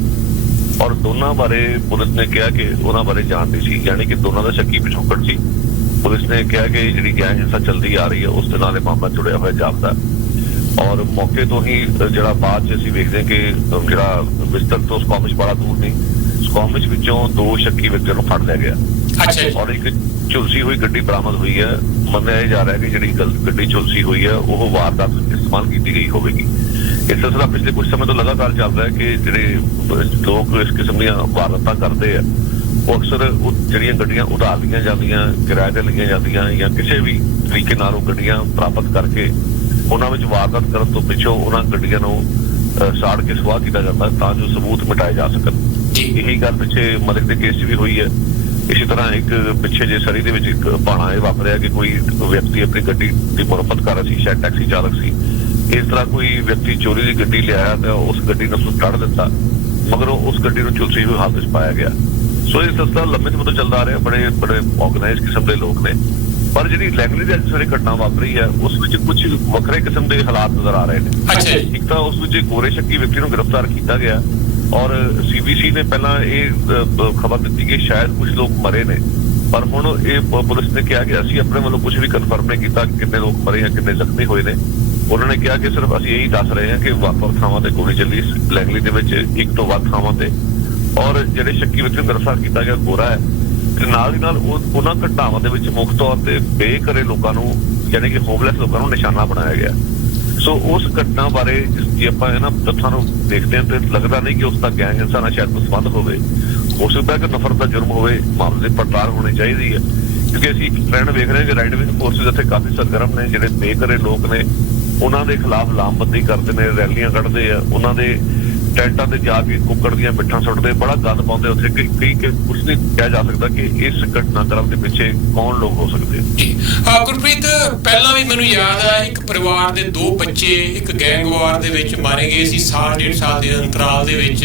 ਔਰ ਦੋਨਾਂ ਬਾਰੇ ਪੁਲਿਸ ਨੇ ਕਿਹਾ ਕਿ ਉਹਨਾਂ ਬਾਰੇ ਜਾਣਦੀ ਸੀ, ਯਾਨੀ ਕਿ ਦੋਨਾਂ ਦਾ ਸ਼ੱਕੀ ਪਿਛੋਕੜ ਸੀ। ਪੁਲਿਸ ਨੇ ਕਿਹਾ ਕਿ ਜਿਹੜੀ ਗੈਂਗ ਹਿੰਸਾ ਚੱਲਦੀ ਆ ਰਹੀ ਹੈ ਉਸ ਦੇ ਨਾਲ ਇਹ ਮਾਮਲਾ ਜੁੜਿਆ ਹੋਇਆ ਜਾਪਦਾ, ਔਰ ਮੌਕੇ ਤੋਂ ਹੀ ਜਿਹੜਾ ਬਾਅਦ 'ਚ ਅਸੀਂ ਵੇਖਦੇ ਕਿ ਜਿਹੜਾ ਬਿਸਤਰ ਤੋਂ ਸਕੋਮਿਸ਼ ਬੜਾ ਦੂਰ ਨਹੀਂ, ਸਕੋਮਿਸ਼ ਵਿੱਚੋਂ 2 ਸ਼ੱਕੀ ਵਿਅਕਤੀਆਂ ਨੂੰ ਫੜ ਲਿਆ ਗਿਆ ਔਰ ਇੱਕ ਝੁਲਸੀ ਹੋਈ ਗੱਡੀ ਬਰਾਮਦ ਹੋਈ ਹੈ। ਮੰਨਿਆ ਜਾ ਰਿਹਾ ਕਿ ਜਿਹੜੀ ਗੱਡੀ ਝੁਲਸੀ ਹੋਈ ਹੈ ਉਹ ਵਾਰਦਾਤ ਵਿੱਚ ਇਸਤੇਮਾਲ ਕੀਤੀ ਗਈ ਹੋਵੇਗੀ। ਇਹ ਸਿਲਸਿਲਾ ਪਿਛਲੇ ਕੁਝ ਸਮੇਂ ਤੋਂ ਲਗਾਤਾਰ ਚੱਲ ਰਿਹਾ ਕਿ ਜਿਹੜੇ ਲੋਕ ਇਸ ਕਿਸਮ ਦੀਆਂ ਵਾਰਦਾਤਾਂ ਕਰਦੇ ਆ ਉਹ ਅਕਸਰ ਜਿਹੜੀਆਂ ਗੱਡੀਆਂ ਉਧਾਰ ਲਈਆਂ ਜਾਂਦੀਆਂ, ਕਿਰਾਏ ਤੇ ਲਈਆਂ ਜਾਂਦੀਆਂ, ਜਾਂ ਕਿਸੇ ਵੀ ਤਰੀਕੇ ਨਾਲ ਉਹ ਗੱਡੀਆਂ ਪ੍ਰਾਪਤ ਕਰਕੇ ਉਹਨਾਂ ਵਿੱਚ ਵਾਰਦਾਤ ਕਰਨ ਤੋਂ ਪਿੱਛੋਂ ਉਹਨਾਂ ਗੱਡੀਆਂ ਨੂੰ ਸਾੜ ਕੇ ਸੁਆਹ ਕੀਤਾ ਜਾਂਦਾ ਤਾਂ ਜੋ ਸਬੂਤ ਮਿਟਾਏ ਜਾ ਸਕਣ। ਇਹੀ ਗੱਲ ਪਿੱਛੇ ਮਲਿਕ ਦੇ ਕੇਸ 'ਚ ਵੀ ਹੋਈ ਹੈ। ਇਸੇ ਤਰ੍ਹਾਂ ਇੱਕ ਪਿੱਛੇ ਜੇ ਸਰੀ ਦੇ ਵਿੱਚ ਇੱਕ ਭਾਣਾ ਇਹ ਵਾਪਰਿਆ ਕਿ ਕੋਈ ਵਿਅਕਤੀ ਆਪਣੀ ਗੱਡੀ ਦੀ ਮੁਰੰਮਤ ਕਰ ਰਿਹਾ ਸੀ, ਸ਼ਾਇਦ ਟੈਕਸੀ ਚਾਲਕ ਸੀ। ਇਸ ਤਰ੍ਹਾਂ ਕੋਈ ਵਿਅਕਤੀ ਚੋਰੀ ਦੀ ਗੱਡੀ ਲਿਆਇਆ ਤਾਂ ਉਸ ਗੱਡੀ ਨੂੰ ਕੱਢ ਦਿੱਤਾ, ਮਗਰ ਉਸ ਗੱਡੀ ਨੂੰ ਝੁਲਸੀ ਹੋਈ ਹਾਲਤ ਵਿੱਚ ਪਾਇਆ ਗਿਆ। ਸੋ ਇਹ ਸਿਲਸਿਲਾ ਲੰਮੇ ਸਮੇਂ ਤੋਂ ਚੱਲਦਾ ਆ ਰਿਹਾ, ਬੜੇ ਆਰਗੇਨਾਈਜ਼ ਕਿਸਮ ਦੇ ਲੋਕ ਨੇ। ਪਰ ਜਿਹੜੀ ਲੈਂਗਲੀ ਦੀ ਅੱਜ ਸਵੇਰੇ ਘਟਨਾ ਵਾਪਰੀ ਹੈ ਉਸ ਵਿੱਚ ਕੁਝ ਵੱਖਰੇ ਕਿਸਮ ਦੇ ਹਾਲਾਤ ਨਜ਼ਰ ਆ ਰਹੇ ਨੇ। ਇੱਕ ਤਾਂ ਉਸ ਵਿੱਚ ਗੋਰੇ ਸ਼ੱਕੀ ਵਿਅਕਤੀ ਨੂੰ ਗ੍ਰਿਫਤਾਰ ਕੀਤਾ ਗਿਆ ਔਰ CBC ਨੇ ਪਹਿਲਾਂ ਇਹ ਖਬਰ ਦਿੱਤੀ ਕਿ ਸ਼ਾਇਦ ਕੁਝ ਲੋਕ ਮਰੇ ਨੇ, ਪਰ ਹੁਣ ਇਹ ਪੁਲਿਸ ਨੇ ਕਿਹਾ ਕਿ ਅਸੀਂ ਆਪਣੇ ਵੱਲੋਂ ਕੁਝ ਵੀ ਕਨਫਰਮ ਨਹੀਂ ਕੀਤਾ ਕਿ ਕਿੰਨੇ ਲੋਕ ਮਰੇ ਜਾਂ ਕਿੰਨੇ ਜ਼ਖਮੀ ਹੋਏ ਨੇ। ਉਹਨਾਂ ਨੇ ਕਿਹਾ ਕਿ ਸਿਰਫ ਅਸੀਂ ਇਹੀ ਦੱਸ ਰਹੇ ਹਾਂ ਕਿ ਵੱਖ-ਵੱਖ ਥਾਵਾਂ ਤੇ ਗੋਲੀ ਚੱਲੀ ਲੈਂਗਲੀ ਦੇ ਵਿੱਚ, ਇੱਕ ਤੋਂ ਵੱਧ ਥਾਵਾਂ ਤੇ, ਔਰ ਜਿਹੜੇ ਸ਼ੱਕੀ ਵਿਅਕਤੀ ਨੂੰ ਗ੍ਰਿਫਤਾਰ ਕੀਤਾ ਗਿਆ ਗੋਰਾ ਹੈ ਤੇ ਨਾਲ ਦੀ ਨਾਲ ਉਹਨਾਂ ਘਟਨਾਵਾਂ ਦੇ ਵਿੱਚ ਮੁੱਖ ਤੌਰ ਤੇ ਬੇਘਰੇ ਲੋਕਾਂ ਨੂੰ, ਯਾਨੀ ਕਿ ਹੋਮਲੈਸ ਲੋਕਾਂ ਨੂੰ ਨਿਸ਼ਾਨਾ ਬਣਾਇਆ ਗਿਆ। ਸੋ ਉਸ ਘਟਨਾ ਬਾਰੇ ਜੇ ਆਪਾਂ ਇਹਨਾਂ ਤੱਥਾਂ ਨੂੰ ਦੇਖਦੇ ਹਾਂ ਤੇ ਲੱਗਦਾ ਨਹੀਂ ਕਿ ਉਸ ਦਾ ਗੈਂਗ ਹਿੰਸਾ ਨਾਲ ਸ਼ਾਇਦ ਕੋਈ ਸੰਬੰਧ ਹੋਵੇ। ਹੋ ਸਕਦਾ ਕਿ ਨਫ਼ਰਤ ਦਾ ਜੁਰਮ ਹੋਵੇ, ਮਾਮਲੇ ਦੀ ਪੜਤਾਲ ਹੋਣੀ ਚਾਹੀਦੀ ਹੈ, ਕਿਉਂਕਿ ਅਸੀਂ ਇੱਕ ਟ੍ਰੈਂਡ ਵੇਖ ਰਹੇ ਹਾਂ ਕਿ ਰਾਈਟ ਵਿੰਗ ਫੋਰਸਿਸ ਇੱਥੇ ਕਾਫੀ ਸਰਗਰਮ ਨੇ। ਜਿਹੜੇ ਬੇਘਰੇ ਲੋਕ ਨੇ ਉਹਨਾਂ ਦੇ ਖਿਲਾਫ ਲਾਮਬੰਦੀ ਕਰਦੇ ਨੇ, ਰੈਲੀਆਂ ਕੱਢਦੇ ਆ, ਉਹਨਾਂ ਦੇ ਟੈਂਟਾਂ ਤੇ ਜਾ ਕੇ ਕੁੱਕੜ ਦੀਆਂ ਮਿੱਠਾਂ ਸੁੱਟਦੇ, ਬੜਾ ਗੰਦ ਪਾਉਂਦੇ ਉੱਥੇ। ਕਈ ਕੁਝ ਨਹੀਂ ਕਿਹਾ ਜਾ ਸਕਦਾ ਕਿ ਇਸ ਘਟਨਾਕ੍ਰਮ ਦੇ ਪਿੱਛੇ ਕੌਣ ਲੋਕ ਹੋ ਸਕਦੇ ਆ। ਗੁਰਪ੍ਰੀਤ, ਪਹਿਲਾਂ ਵੀ ਮੈਨੂੰ ਯਾਦ ਆ ਇੱਕ ਪਰਿਵਾਰ ਦੇ 2 ਬੱਚੇ ਇੱਕ ਗੈਂਗਵਾਰ ਦੇ ਵਿੱਚ ਮਾਰੇ ਗਏ ਸੀ 1.5 ਸਾਲ ਦੇ ਅੰਤਰਾਲ ਦੇ ਵਿੱਚ,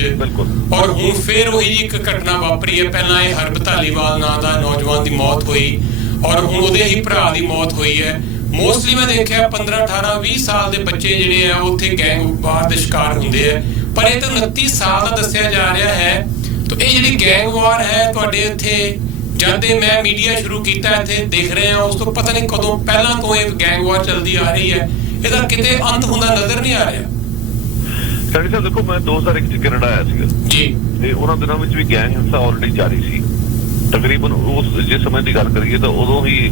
ਔਰ ਹੁਣ ਫਿਰ ਉਹੀ ਇੱਕ ਘਟਨਾ ਵਾਪਰੀ ਹੈ। ਪਹਿਲਾਂ ਇਹ ਹਰਬ ਧਾਲੀਵਾਲ ਨਾਂ ਦਾ ਨੌਜਵਾਨ ਦੀ ਮੌਤ ਹੋਈ ਔਰ ਹੁਣ ਉਹਦੇ ਹੀ ਭਰਾ ਦੀ ਮੌਤ ਹੋਈ ਹੈ। ਮੋਸਟਲੀ ਮੈਂ ਦੇਖਿਆ 15, 18, 20 ਸਾਲ ਦੇ ਬੱਚੇ ਜਿਹੜੇ ਆ ਉੱਥੇ ਗੈਂਗਵਾਰ ਦੇ ਸ਼ਿਕਾਰ ਹੁੰਦੇ ਆ, ਪਰ ਇਹ ਤਾਂ 29 ਸਾਲ ਦਾ ਦੱਸਿਆ ਜਾ ਰਿਹਾ ਹੈ। ਤਾਂ ਇਹ ਜਿਹੜੀ ਗੈਂਗਵਾਰ ਹੈ ਤੁਹਾਡੇ ਇੱਥੇ ਜਦ ਮੈਂ ਮੀਡੀਆ ਸ਼ੁਰੂ ਕੀਤਾ ਇੱਥੇ ਦੇਖ ਰਹੇ ਹਾਂ, ਉਸ ਤੋਂ ਪਤਾ ਨਹੀਂ ਕਦੋਂ ਪਹਿਲਾਂ ਤੋਂ ਇਹ ਗੈਂਗਵਾਰ ਚੱਲਦੀ ਆ ਰਹੀ ਹੈ, ਇਹਦਾ ਕਿਤੇ ਅੰਤ ਹੁੰਦਾ ਨਜ਼ਰ ਨਹੀਂ ਆ ਰਿਹਾ। ਸਾਡੀ ਸਾਹਿਬ ਦੇਖੋ, ਮੈਂ 2001 ਚ ਕੈਨੇਡਾ ਆਇਆ ਸੀਗਾ ਜੀ, ਤੇ ਉਹਨਾਂ ਦਿਨਾਂ ਵਿੱਚ ਵੀ ਗੈਂਗ ਹਿੰਸਾ ਆਲਰੇਡੀ ਜਾਰੀ ਸੀ। ਤਕਰੀਬਨ ਉਸ ਜਿਸ ਸਮੇਂ ਦੀ ਗੱਲ ਕਰੀਏ ਤਾਂ ਉਦੋਂ ਹੀ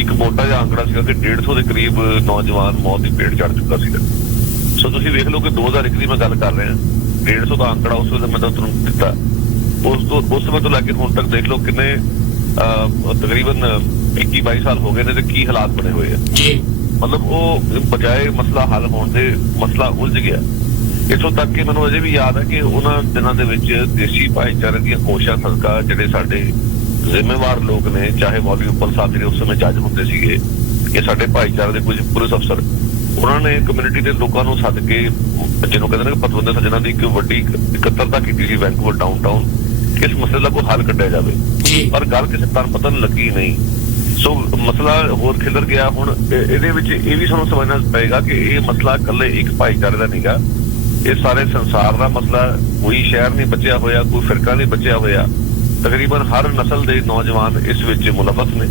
ਇੱਕ ਮੋਟਾ ਜਿਹਾ ਅੰਕੜਾ ਸੀਗਾ ਕਿ 150 ਦੇ ਕਰੀਬ ਨੌਜਵਾਨ ਮੌਤ ਦੀ ਭੇਟ ਚੜ੍ਹ ਚੁੱਕਾ ਸੀਗਾ। ਸੋ ਤੁਸੀਂ ਵੇਖ ਲਓ ਕਿ 2001 ਦੀ ਮੈਂ ਗੱਲ ਕਰ ਰਿਹਾ, 150 ਦਾ ਅੰਕੜਾ ਉਸ ਵੇਲੇ ਮੈਂ ਤੁਹਾਨੂੰ ਦਿੱਤਾ। ਉਸ ਸਮੇਂ ਤੋਂ ਲੈ ਕੇ ਹੁਣ ਤੱਕ ਦੇਖ ਲਓ ਕਿੰਨੇ ਤਕਰੀਬਨ 21-22 ਸਾਲ ਹੋ ਗਏ ਨੇ ਤੇ ਕੀ ਹਾਲਾਤ ਬਣੇ ਹੋਏ ਆ ਜੀ। ਮਤਲਬ ਉਹ ਬਜਾਏ ਮਸਲਾ ਹੱਲ ਹੋਣ ਦੇ ਮਸਲਾ ਉਲਝ ਗਿਆ। ਇੱਥੋਂ ਤੱਕ ਕਿ ਮੈਨੂੰ ਅਜੇ ਵੀ ਯਾਦ ਹੈ ਕਿ ਉਹਨਾਂ ਦਿਨਾਂ ਦੇ ਵਿੱਚ ਦੇਸੀ ਭਾਈਚਾਰੇ ਦੀਆਂ ਕੋਸ਼ਿਸ਼ਾਂ ਸਦਕਾ ਜਿਹੜੇ ਸਾਡੇ ਜ਼ਿੰਮੇਵਾਰ ਲੋਕ ਨੇ, ਚਾਹੇ ਮੌਲਵੀ ਉੱਪਲ ਸਾਹਿਬ ਜਿਹੜੇ ਉਸ ਸਮੇਂ ਜੱਜ ਹੁੰਦੇ ਸੀਗੇ, ਇਹ ਸਾਡੇ ਭਾਈਚਾਰੇ ਦੇ ਕੁਝ ਪੁਲਿਸ ਅਫਸਰ, ਉਹਨਾਂ ਨੇ ਕਮਿਊਨਿਟੀ ਦੇ ਲੋਕਾਂ ਨੂੰ ਸੱਦ ਕੇ, ਜਿਹਨੂੰ ਕਹਿੰਦੇ ਨੇ ਕਿ ਪਤਵੰਤੇ ਸੱਜਣਾਂ ਦੀ ਇੱਕ ਵੱਡੀ ਇਕੱਤਰਤਾ ਕੀਤੀ ਸੀ ਵੈਨਕੂਵਰ ਡਾਊਨਟਾਊਨ, ਇਸ ਮਸਲੇ ਦਾ ਕੋਈ ਹੱਲ ਕੱਢਿਆ ਜਾਵੇ, ਪਰ ਗੱਲ ਕਿਸੇ ਤਨ ਪਤਨ ਲੱਗੀ ਨਹੀਂ। ਸੋ ਮਸਲਾ ਹੋਰ ਖਿਲਰ ਗਿਆ। ਹੁਣ ਇਹਦੇ ਵਿੱਚ ਇਹ ਵੀ ਸਾਨੂੰ ਸਮਝਣਾ ਪਏਗਾ ਕਿ ਇਹ ਮਸਲਾ ਇਕੱਲੇ ਇੱਕ ਭਾਈਚਾਰੇ ਦਾ ਨਹੀਂਗਾ, ਇਹ ਸਾਰੇ ਸੰਸਾਰ ਦਾ ਮਸਲਾ। ਕੋਈ ਸ਼ਹਿਰ ਨਹੀਂ ਬਚਿਆ ਹੋਇਆ, ਕੋਈ ਫਿਰਕਾ ਨਹੀਂ ਬਚਿਆ ਹੋਇਆ, ਤਕਰੀਬਨ ਹਰ ਨਸਲ ਦੇ ਨੌਜਵਾਨ ਇਸ ਵਿੱਚ ਮੁਲਵਸ ਨੇ।